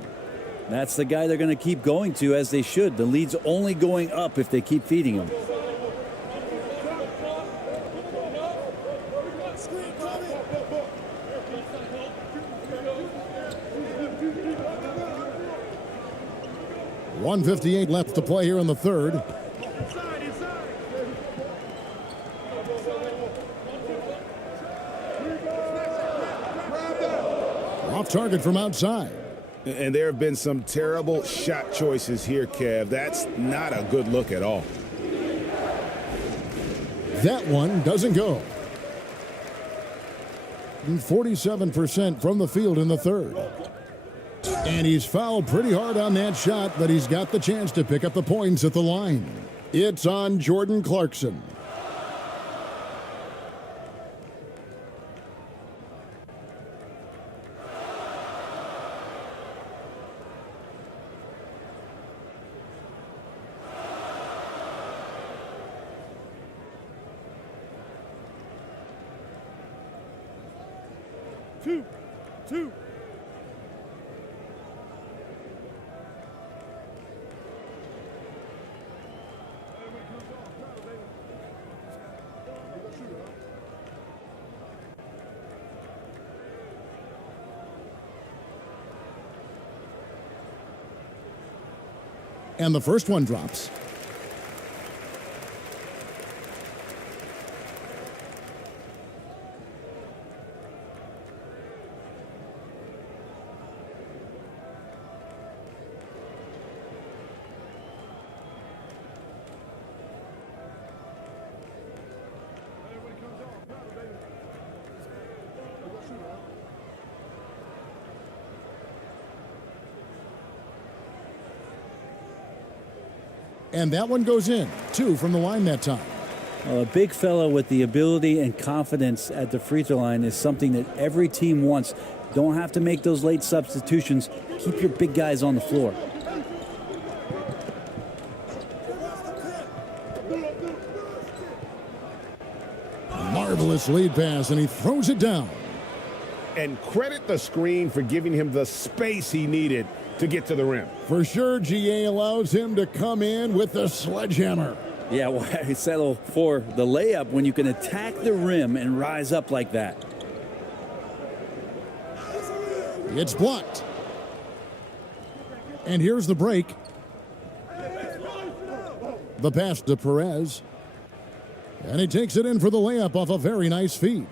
That's the guy they're going to keep going to, as they should. The lead's only going up if they keep feeding him. .158 left to play here in the third. Off target from outside. And there have been some terrible shot choices here, Kev. That's not a good look at all. That one doesn't go. 47% from the field in the third. And he's fouled pretty hard on that shot, but he's got the chance to pick up the points at the line. It's on Jordan Clarkson. Two. And the first one drops. And that one goes in. 2 from the line that time. A big fella with the ability and confidence at the free throw line is something that every team wants. Don't have to make those late substitutions. Keep your big guys on the floor. Marvelous lead pass, and he throws it down. And credit the screen for giving him the space he needed to get to the rim. For sure, GA allows him to come in with the sledgehammer. Yeah, why settle for the layup when you can attack the rim and rise up like that? It's blocked. And here's the break. The pass to Perez. And he takes it in for the layup off a very nice feed.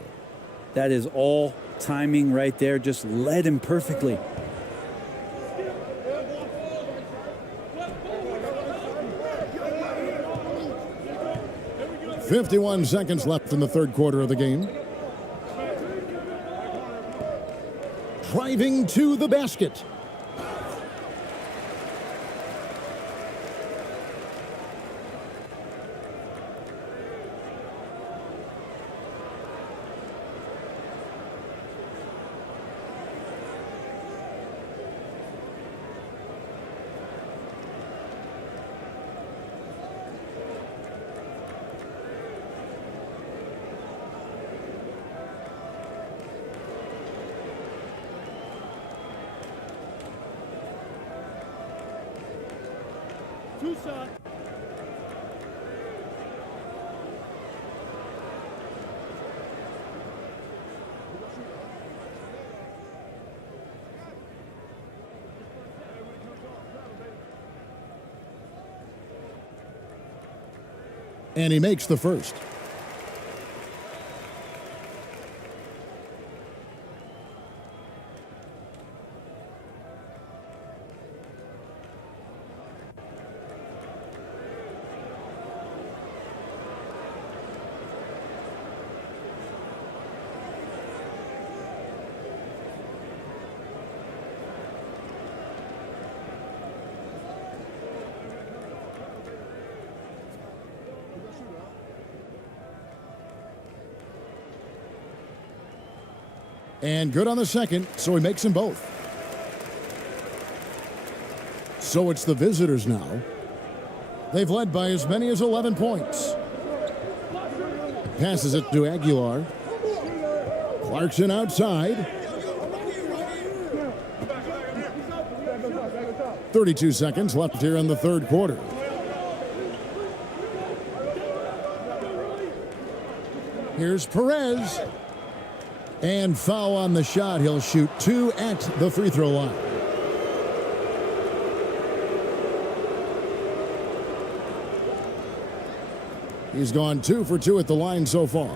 That is all timing right there. Just led him perfectly. .51 seconds left in the third quarter of the game. Driving to the basket. Two shots. And he makes the first. And good on the second, so he makes them both. So it's the visitors now. They've led by as many as 11 points. Passes it to Aguilar. Clarkson outside. 32 seconds left here in the third quarter. Here's Perez. And foul on the shot. He'll shoot 2 at the free throw line. He's gone 2 for 2 at the line so far.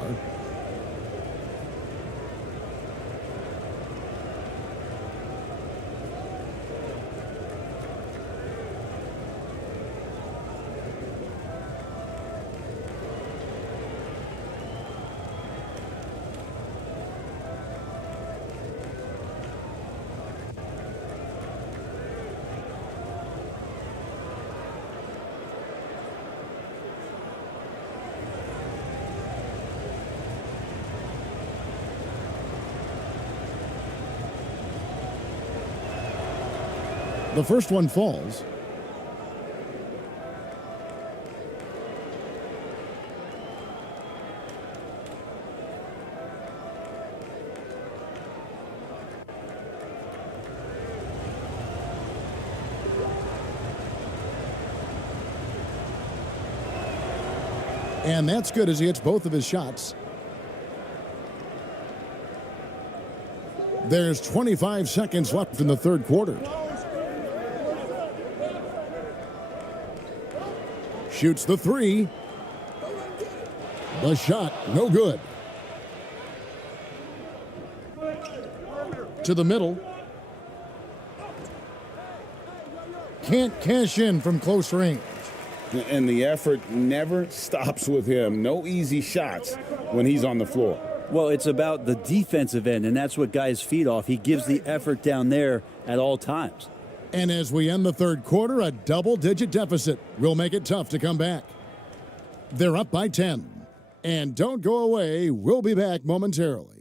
The first one falls. And that's good as he hits both of his shots. There's 25 seconds left in the third quarter. Shoots the 3. The shot, no good. To the middle. Can't cash in from close range. And the effort never stops with him. No easy shots when he's on the floor. Well, it's about the defensive end, and that's what guys feed off. He gives the effort down there at all times. And as we end the third quarter, a double-digit deficit will make it tough to come back. They're up by 10. And don't go away. We'll be back momentarily.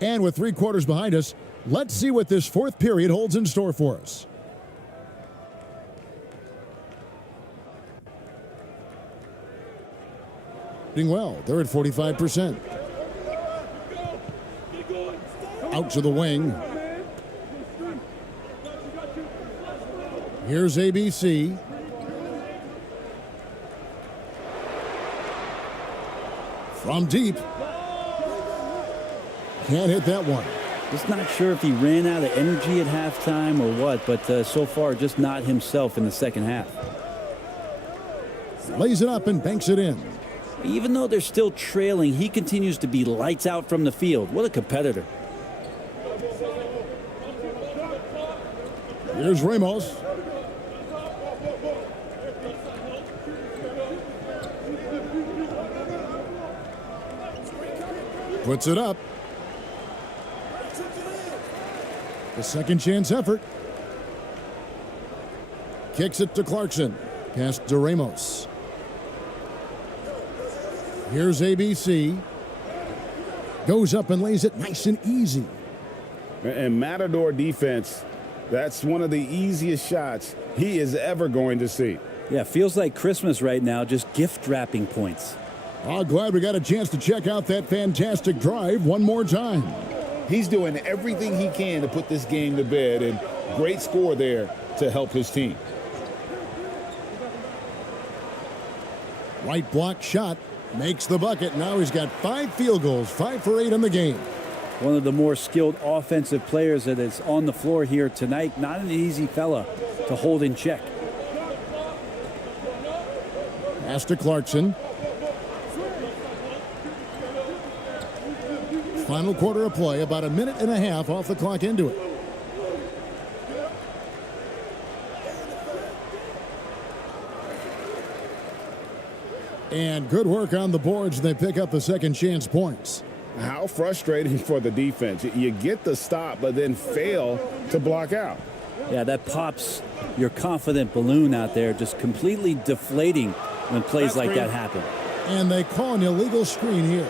And with 3 quarters behind us, let's see what this fourth period holds in store for us. Doing well. They're at 45%. Out to the wing. Here's ABC. From deep. Can't hit that one. Just not sure if he ran out of energy at halftime or what, but so far just not himself in the second half. Lays it up and banks it in. Even though they're still trailing, he continues to be lights out from the field. What a competitor. Here's Ramos. Puts it up. The second chance effort. Kicks it to Clarkson. Pass to Ramos. Here's ABC. Goes up and lays it nice and easy. And Matador defense, that's one of the easiest shots he is ever going to see. Yeah, feels like Christmas right now, just gift wrapping points. Oh, glad we got a chance to check out that fantastic drive one more time. He's doing everything he can to put this game to bed, and great score there to help his team. Right block shot makes the bucket. Now he's got 5 field goals, 5 for 8 in the game. One of the more skilled offensive players that is on the floor here tonight. Not an easy fella to hold in check. Pass to Clarkson. Final quarter of play, about a minute and a half off the clock into it. And good work on the boards. They pick up the second chance points. How frustrating for the defense. You get the stop, but then fail to block out. Yeah, that pops your confident balloon out there, just completely deflating when plays like that happen. And they call an illegal screen here.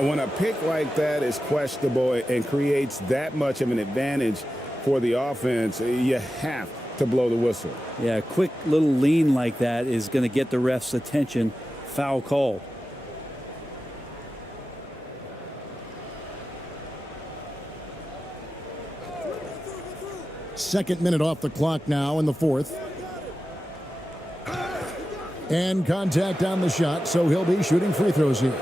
When a pick like that is questionable and creates that much of an advantage for the offense, you have to blow the whistle. Yeah, a quick little lean like that is going to get the ref's attention. Foul called. Second minute off the clock now in the fourth. And contact on the shot, so he'll be shooting free throws here.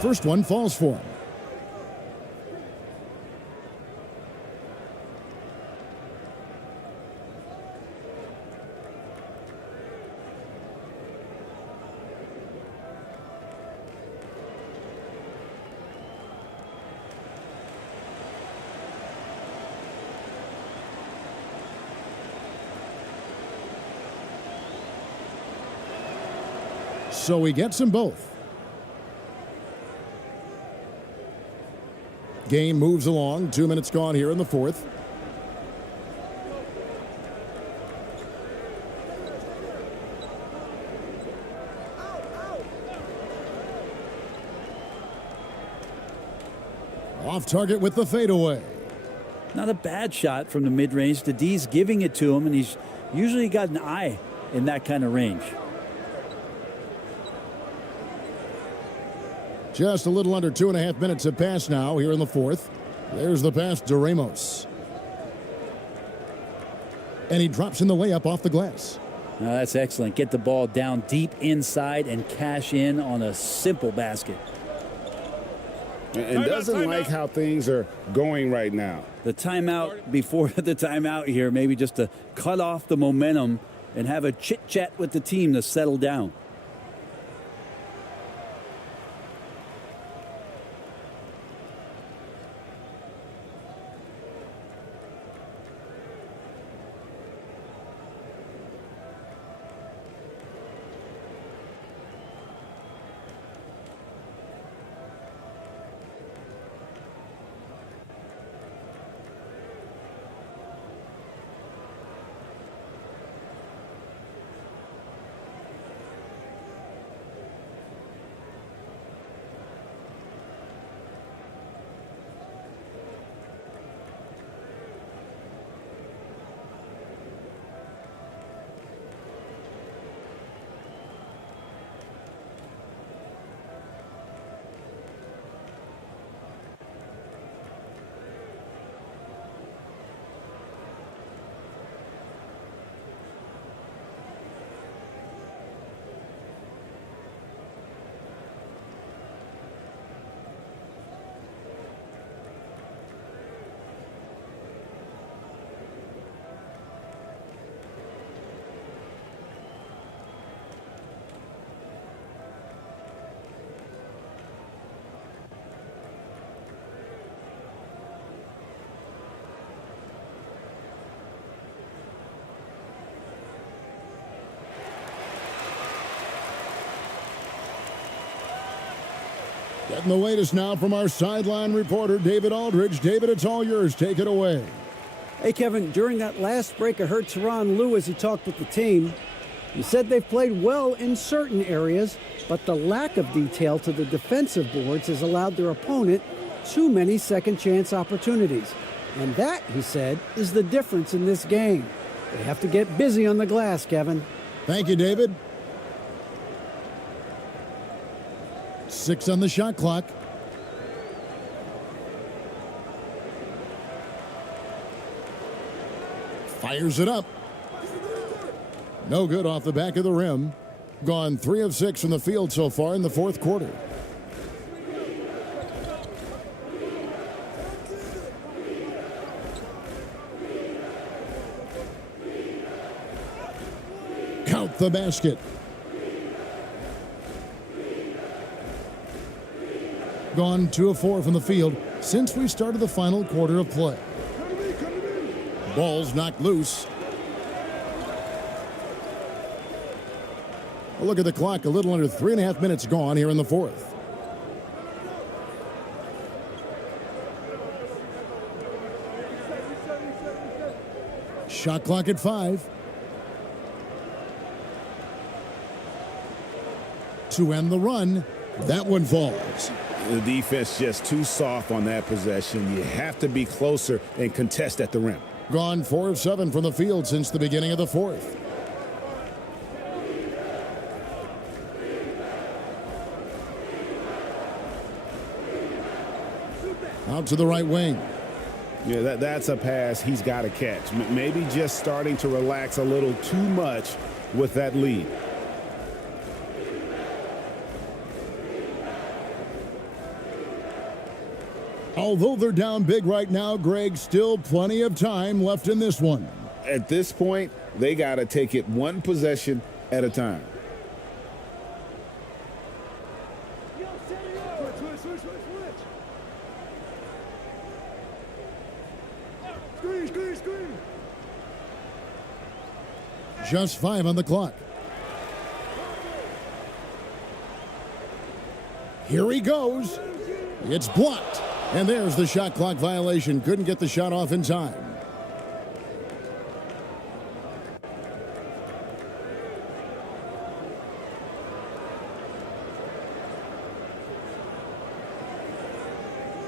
First one falls for him. So he gets them both. Game moves along. 2 minutes gone here in the fourth. Off target with the fadeaway. Not a bad shot from the mid-range. The D's giving it to him, and he's Usually got an eye in that kind of range. Just a little under 2.5 minutes have passed now here in the fourth. There's the pass to Ramos. And he drops in the layup off the glass. Now that's excellent. Get the ball down deep inside and cash in on a simple basket. And doesn't like how things are going right now. The timeout before the timeout here, maybe just to cut off the momentum and have a chit-chat with the team to settle down. Getting the latest now from our sideline reporter, David Aldridge. David, it's all yours. Take it away. Hey, Kevin, during that last break, I heard Tyronn Lue as he talked with the team. He said they've played well in certain areas, but the lack of detail to the defensive boards has allowed their opponent too many second-chance opportunities. And that, he said, is the difference in this game. They have to get busy on the glass, Kevin. Thank you, David. 6 on the shot clock. Fires it up. No good off the back of the rim. Gone 3 of 6 from the field so far in the fourth quarter. Count the basket. Gone 2 of 4 from the field since we started the final quarter of play. Ball's knocked loose. A look at the clock, a little under 3.5 minutes gone here in the fourth. Shot clock at 5. To end the run, that one falls. The defense just too soft on that possession. You have to be closer and contest at the rim. Gone 4 of 7 from the field since the beginning of the fourth. Out to the right wing. Yeah, that's a pass he's got to catch. Maybe just starting to relax a little too much with that lead. Although they're down big right now, Greg, still plenty of time left in this one. At this point, they got to take it one possession at a time. Just 5 on the clock. Here he goes. It's blocked. And there's the shot clock violation. Couldn't get the shot off in time.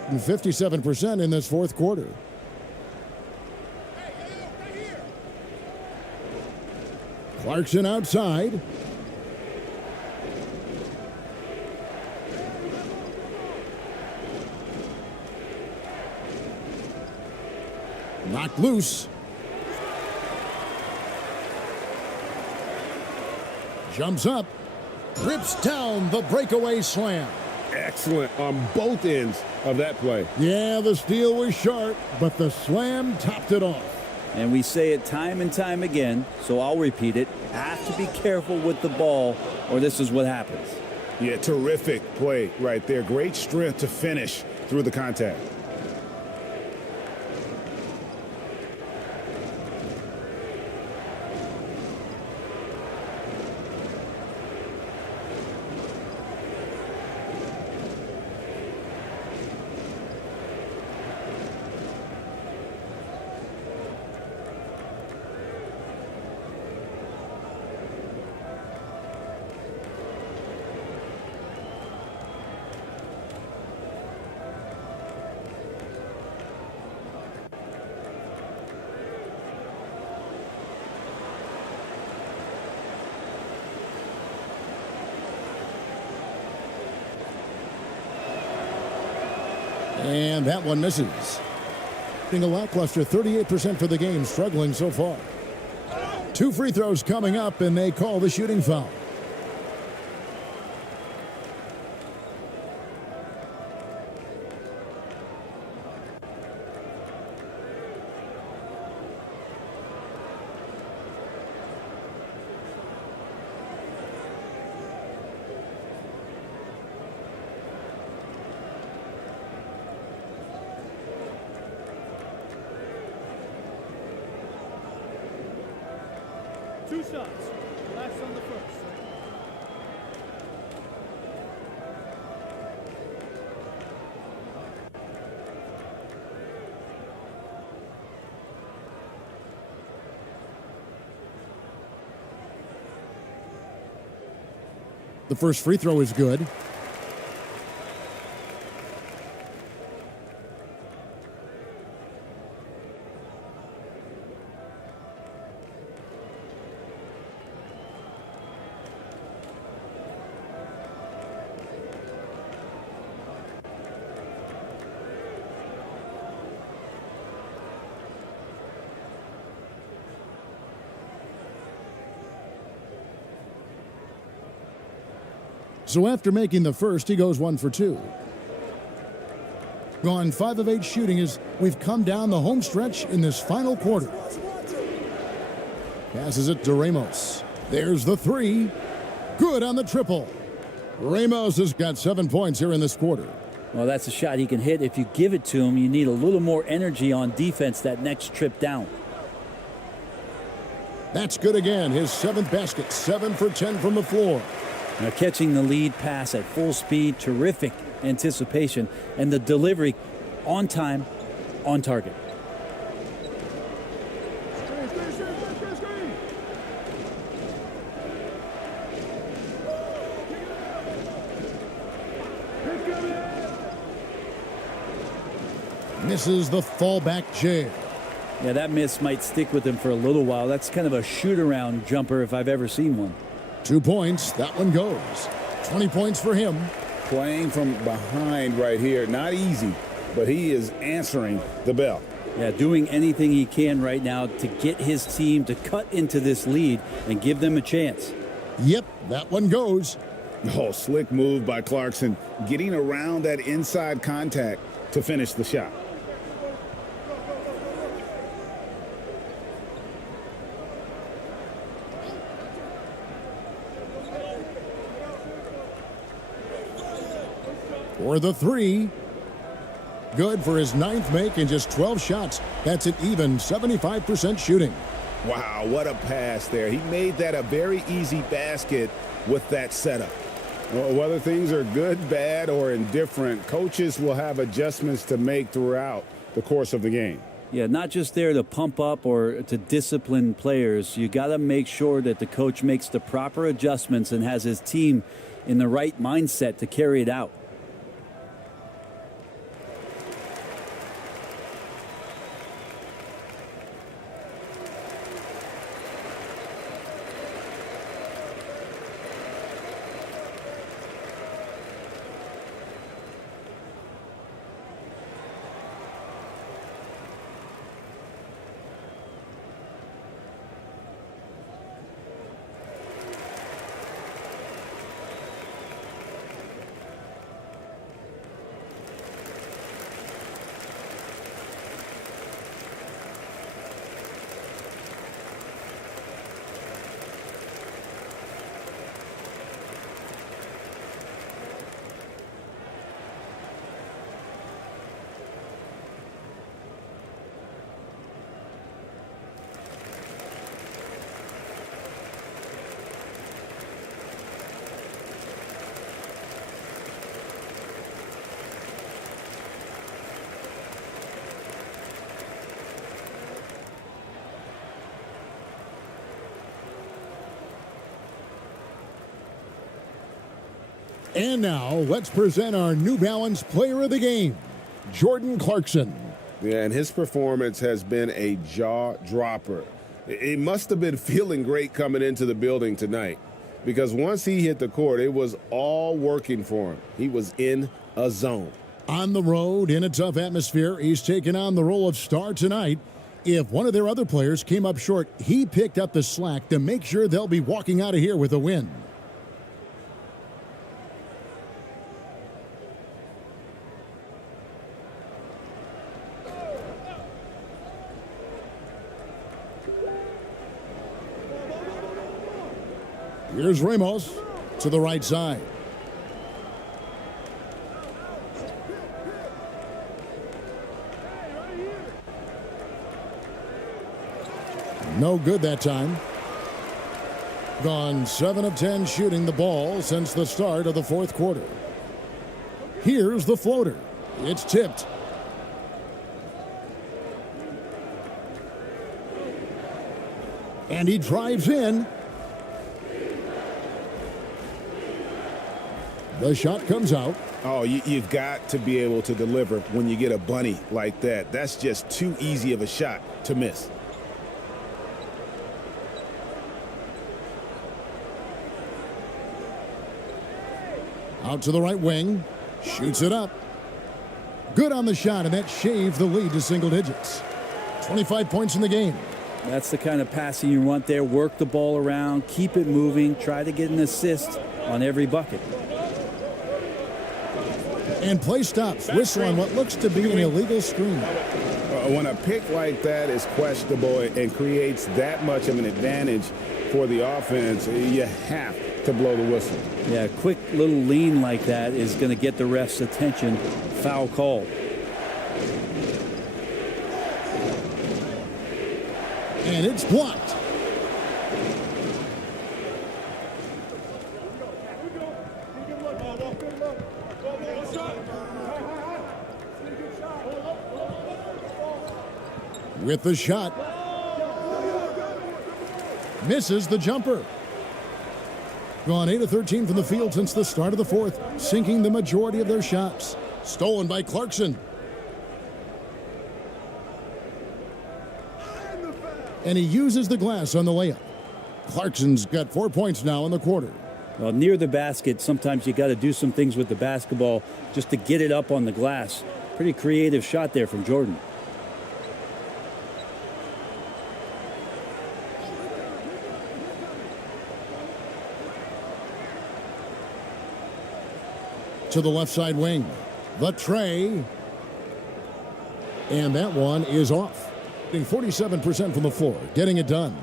And 57% in this fourth quarter. Clarkson outside. Knocked loose. Jumps up. Rips down the breakaway slam. Excellent on both ends of that play. Yeah, the steal was sharp, but the slam topped it off. And we say it time and time again, so I'll repeat it. Have to be careful with the ball, or this is what happens. Yeah, terrific play right there. Great strength to finish through the contact. And that one misses. Being a lackluster 38% for the game, struggling so far. 2 free throws coming up, and they call the shooting foul. Two shots. Last on the first. The first free throw is good. So after making the first, he goes 1 for 2. Gone 5 of 8 shooting as we've come down the home stretch in this final quarter. Passes it to Ramos. There's the 3. Good on the triple. Ramos has got 7 points here in this quarter. Well, that's a shot he can hit. If you give it to him, you need a little more energy on defense that next trip down. That's good again. His 7th basket. 7 for 10 from the floor. Now catching the lead pass at full speed, terrific anticipation, and the delivery on time, on target. Misses the fallback jam. Yeah, that miss might stick with him for a little while. That's kind of a shoot-around jumper if I've ever seen one. 2 points. That one goes. 20 points for him. Playing from behind right here. Not easy, but he is answering the bell. Yeah, doing anything he can right now to get his team to cut into this lead and give them a chance. Yep, that one goes. Oh, slick move by Clarkson. Getting around that inside contact to finish the shot. For the 3. Good for his 9th make in just 12 shots. That's an even 75% shooting. Wow, what a pass there. He made that a very easy basket with that setup. Well, whether things are good, bad, or indifferent, coaches will have adjustments to make throughout the course of the game. Yeah, not just there to pump up or to discipline players. You got to make sure that the coach makes the proper adjustments and has his team in the right mindset to carry it out. And now, let's present our New Balance Player of the Game, Jordan Clarkson. Yeah, and his performance has been a jaw-dropper. He must have been feeling great coming into the building tonight, because once he hit the court, it was all working for him. He was in a zone. On the road, in a tough atmosphere, he's taken on the role of star tonight. If one of their other players came up short, he picked up the slack to make sure they'll be walking out of here with a win. Here's Ramos to the right side. No good that time. Gone 7 of 10 shooting the ball since the start of the fourth quarter. Here's the floater. It's tipped. And he drives in. The shot comes out. Oh, you've got to be able to deliver when you get a bunny like that. That's just too easy of a shot to miss. Out to the right wing. Shoots it up. Good on the shot, and that shaved the lead to single digits. 25 points in the game. That's the kind of passing you want there. Work the ball around, keep it moving, try to get an assist on every bucket. And play stops. Whistle on what looks to be an illegal screen. When a pick like that is questionable and creates that much of an advantage for the offense, you have to blow the whistle. Yeah, a quick little lean like that is going to get the ref's attention. Foul call. And it's blocked. With the shot. Misses the jumper. Gone 8 of 13 from the field since the start of the fourth, sinking the majority of their shots. Stolen by Clarkson. And he uses the glass on the layup. Clarkson's got 4 points now in the quarter. Well, near the basket, sometimes you got to do some things with the basketball just to get it up on the glass. Pretty creative shot there from Jordan. To the left side wing. The tray. And that one is off. 47% from the floor. Getting it done.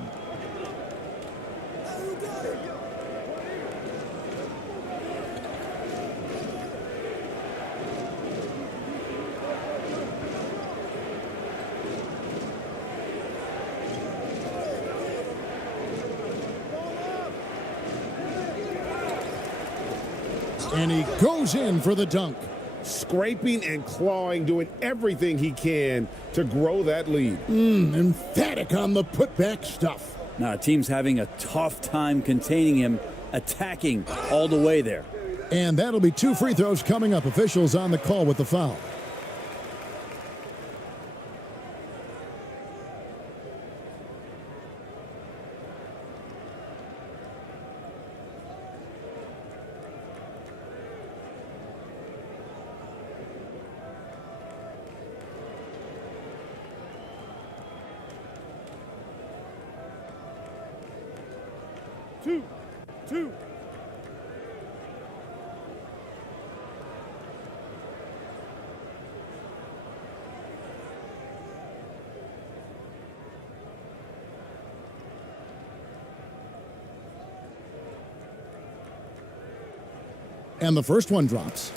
And he goes in for the dunk. Scraping and clawing, doing everything he can to grow that lead. Emphatic on the putback stuff. Now, team's having a tough time containing him, attacking all the way there. And that'll be 2 free throws coming up. Officials on the call with the foul. Two. And the first one drops.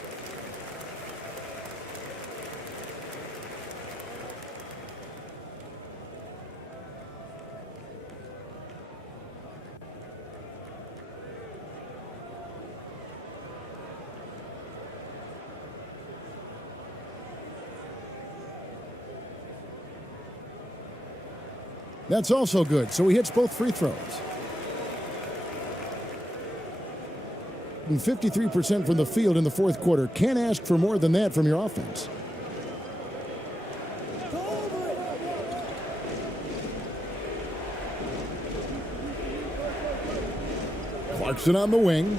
That's also good, so he hits both free throws. shooting 53% from the field in the fourth quarter. Can't ask for more than that from your offense. Clarkson on the wing.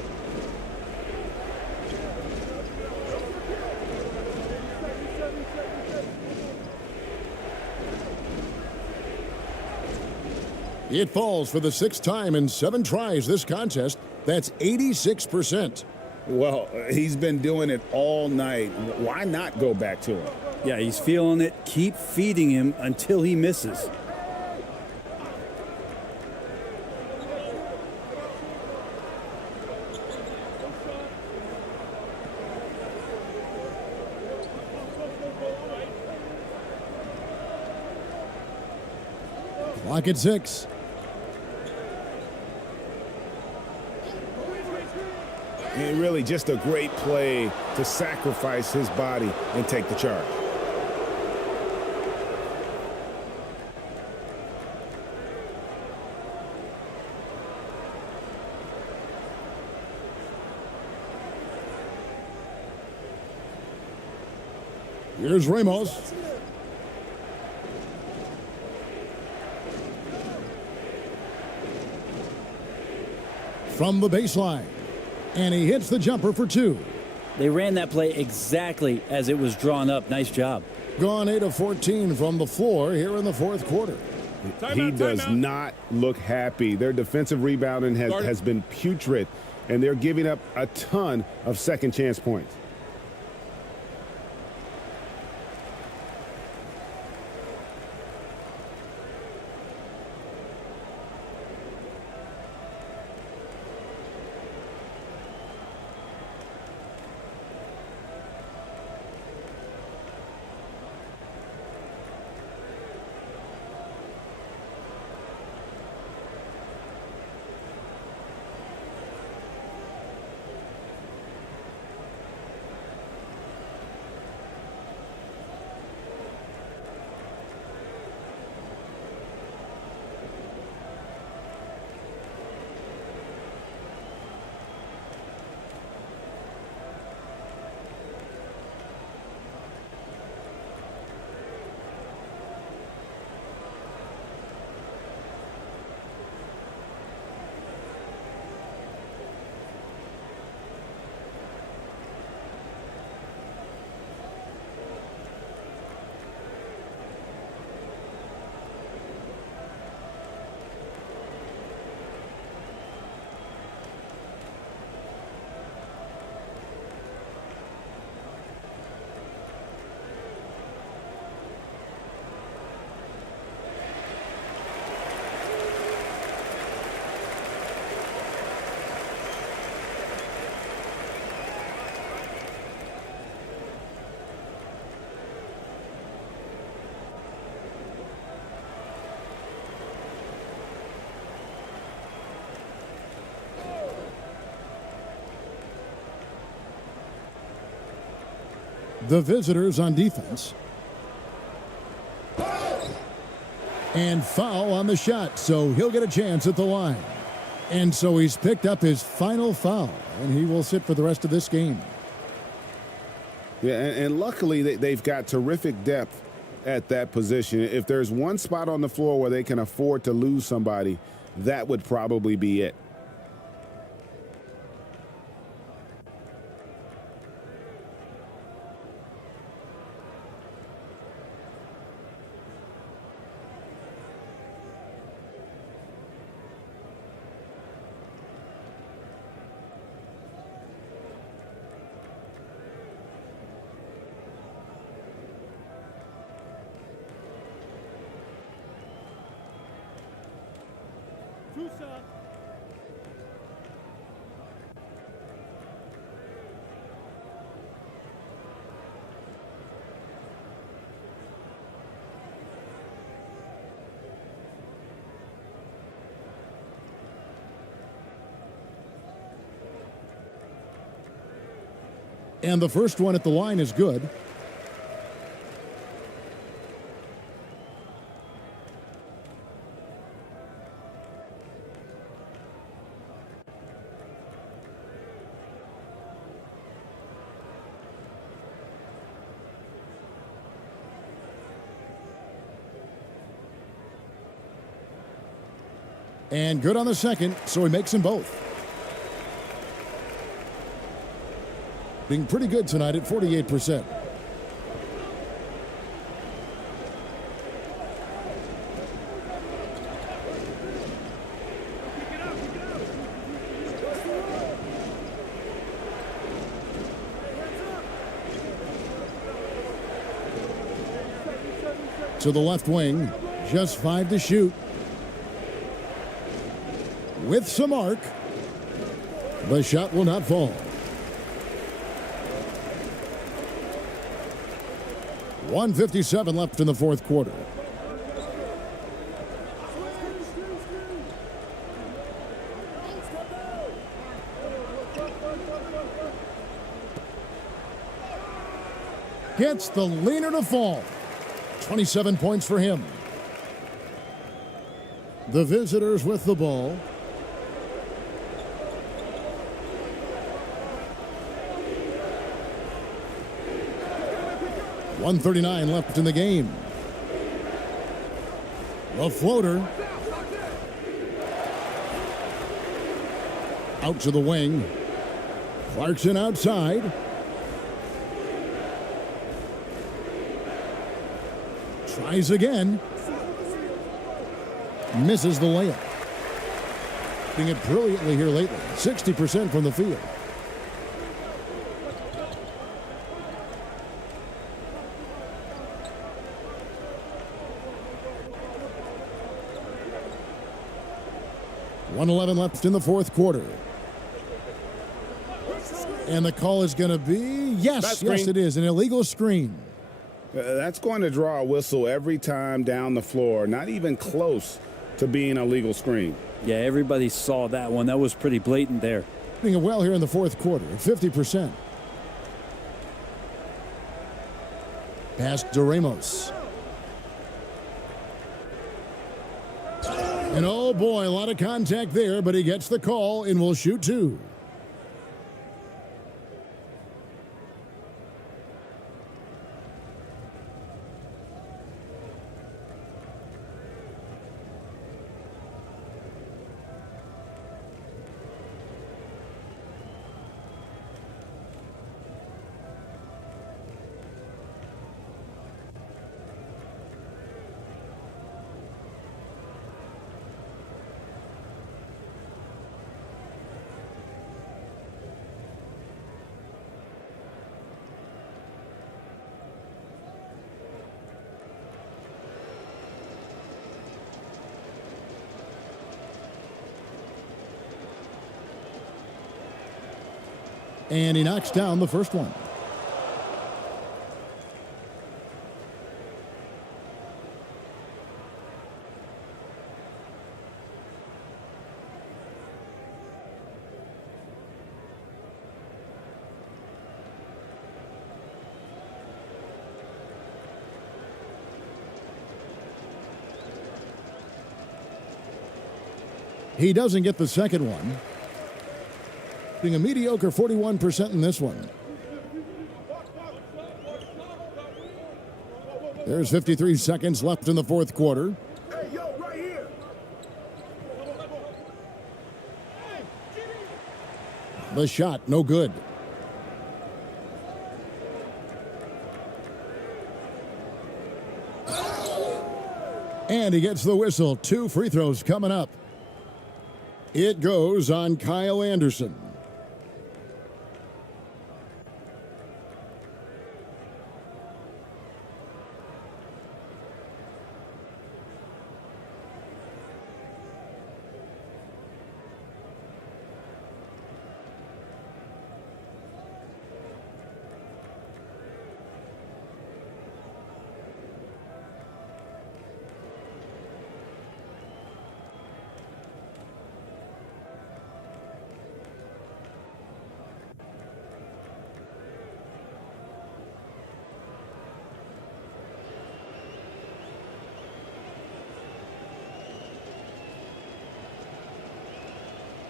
It falls for the sixth time in 7 tries this contest. That's 86%. Well, he's been doing it all night. Why not go back to him? Yeah, he's feeling it. Keep feeding him until he misses. Clock at 6. And really just a great play to sacrifice his body and take the charge. Here's Ramos. From the baseline. And he hits the jumper for 2. They ran that play exactly as it was drawn up. Nice job. Gone 8 of 14 from the floor here in the fourth quarter. He does not look happy. Their defensive rebounding has been putrid, and they're giving up a ton of second chance points. The visitors on defense. And foul on the shot, so he'll get a chance at the line. And so he's picked up his final foul, and he will sit for the rest of this game. Yeah, and luckily they've got terrific depth at that position. If there's one spot on the floor where they can afford to lose somebody, that would probably be it. And the first one at the line is good. And good on the second, so he makes them both. Being pretty good tonight at 48%. To the left wing, just 5 to shoot. With some arc, the shot will not fall. 1:57 left in the fourth quarter. Gets the leaner to fall. 27 points for him. The visitors with the ball. .139 left in the game. The floater. Out to the wing. Clarkson outside. Tries again. Misses the layup. Doing it brilliantly here lately. 60% from the field. .111 left in the fourth quarter. And the call is going to be, yes, it is, an illegal screen. That's going to draw a whistle every time down the floor. Not even close to being a legal screen. Yeah, everybody saw that one. That was pretty blatant there. Doing it well here in the fourth quarter, 50%. Pass to Ramos. And oh boy, a lot of contact there, but he gets the call and will shoot 2. And he knocks down the first one. He doesn't get the second one. Being a mediocre 41% in this one. There's 53 seconds left in the fourth quarter. The shot, no good. And he gets the whistle. 2 free throws coming up. It goes on Kyle Anderson.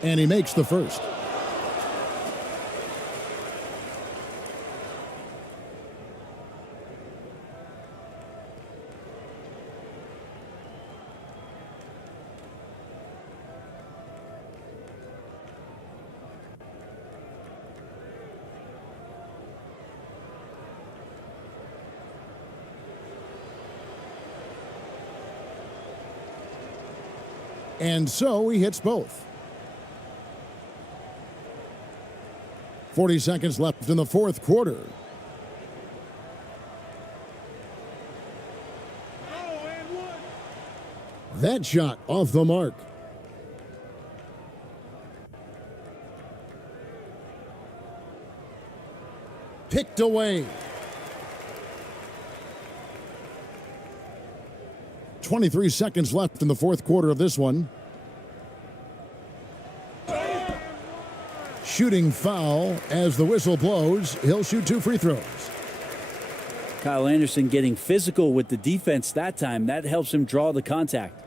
And he makes the first. And so he hits both. 40 seconds left in the fourth quarter. That shot off the mark. Picked away. 23 seconds left in the fourth quarter of this one. Shooting foul as the whistle blows. He'll shoot 2 free throws. Kyle Anderson getting physical with the defense that time. That helps him draw the contact.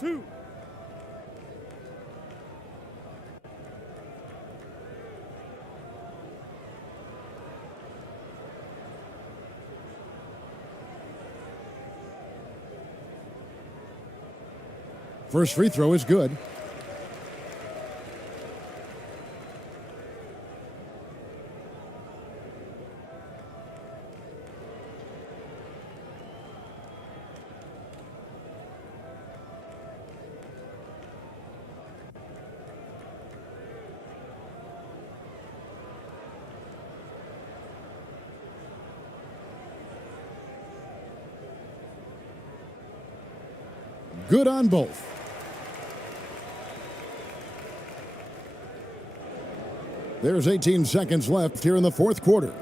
Two. First free throw is good. Good on both. There's 18 seconds left here in the fourth quarter.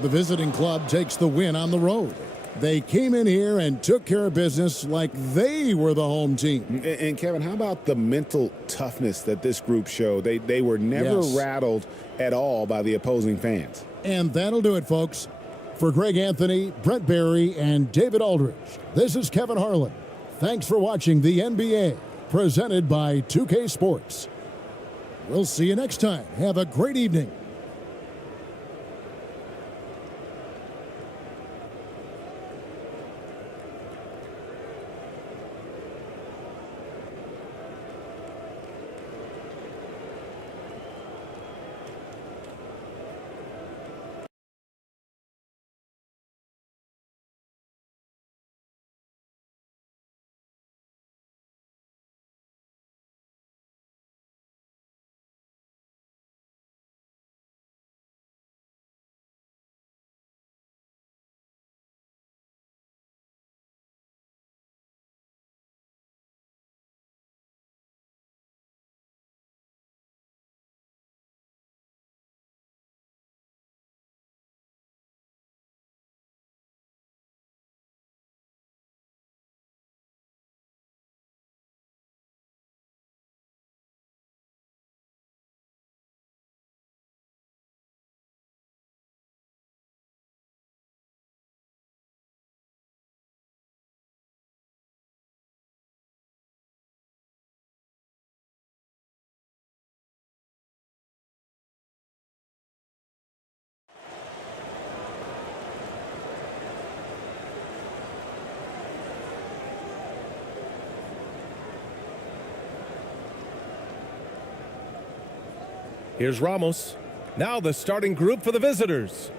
The visiting club takes the win on the road. They came in here and took care of business like they were the home team. And Kevin, how about the mental toughness that this group showed? They were never rattled at all by the opposing fans. And that'll do it, folks. For Greg Anthony, Brett Barry, and David Aldridge, this is Kevin Harlan. Thanks for watching the NBA, presented by 2K Sports. We'll see you next time. Have a great evening. Here's Ramos. Now the starting group for the visitors.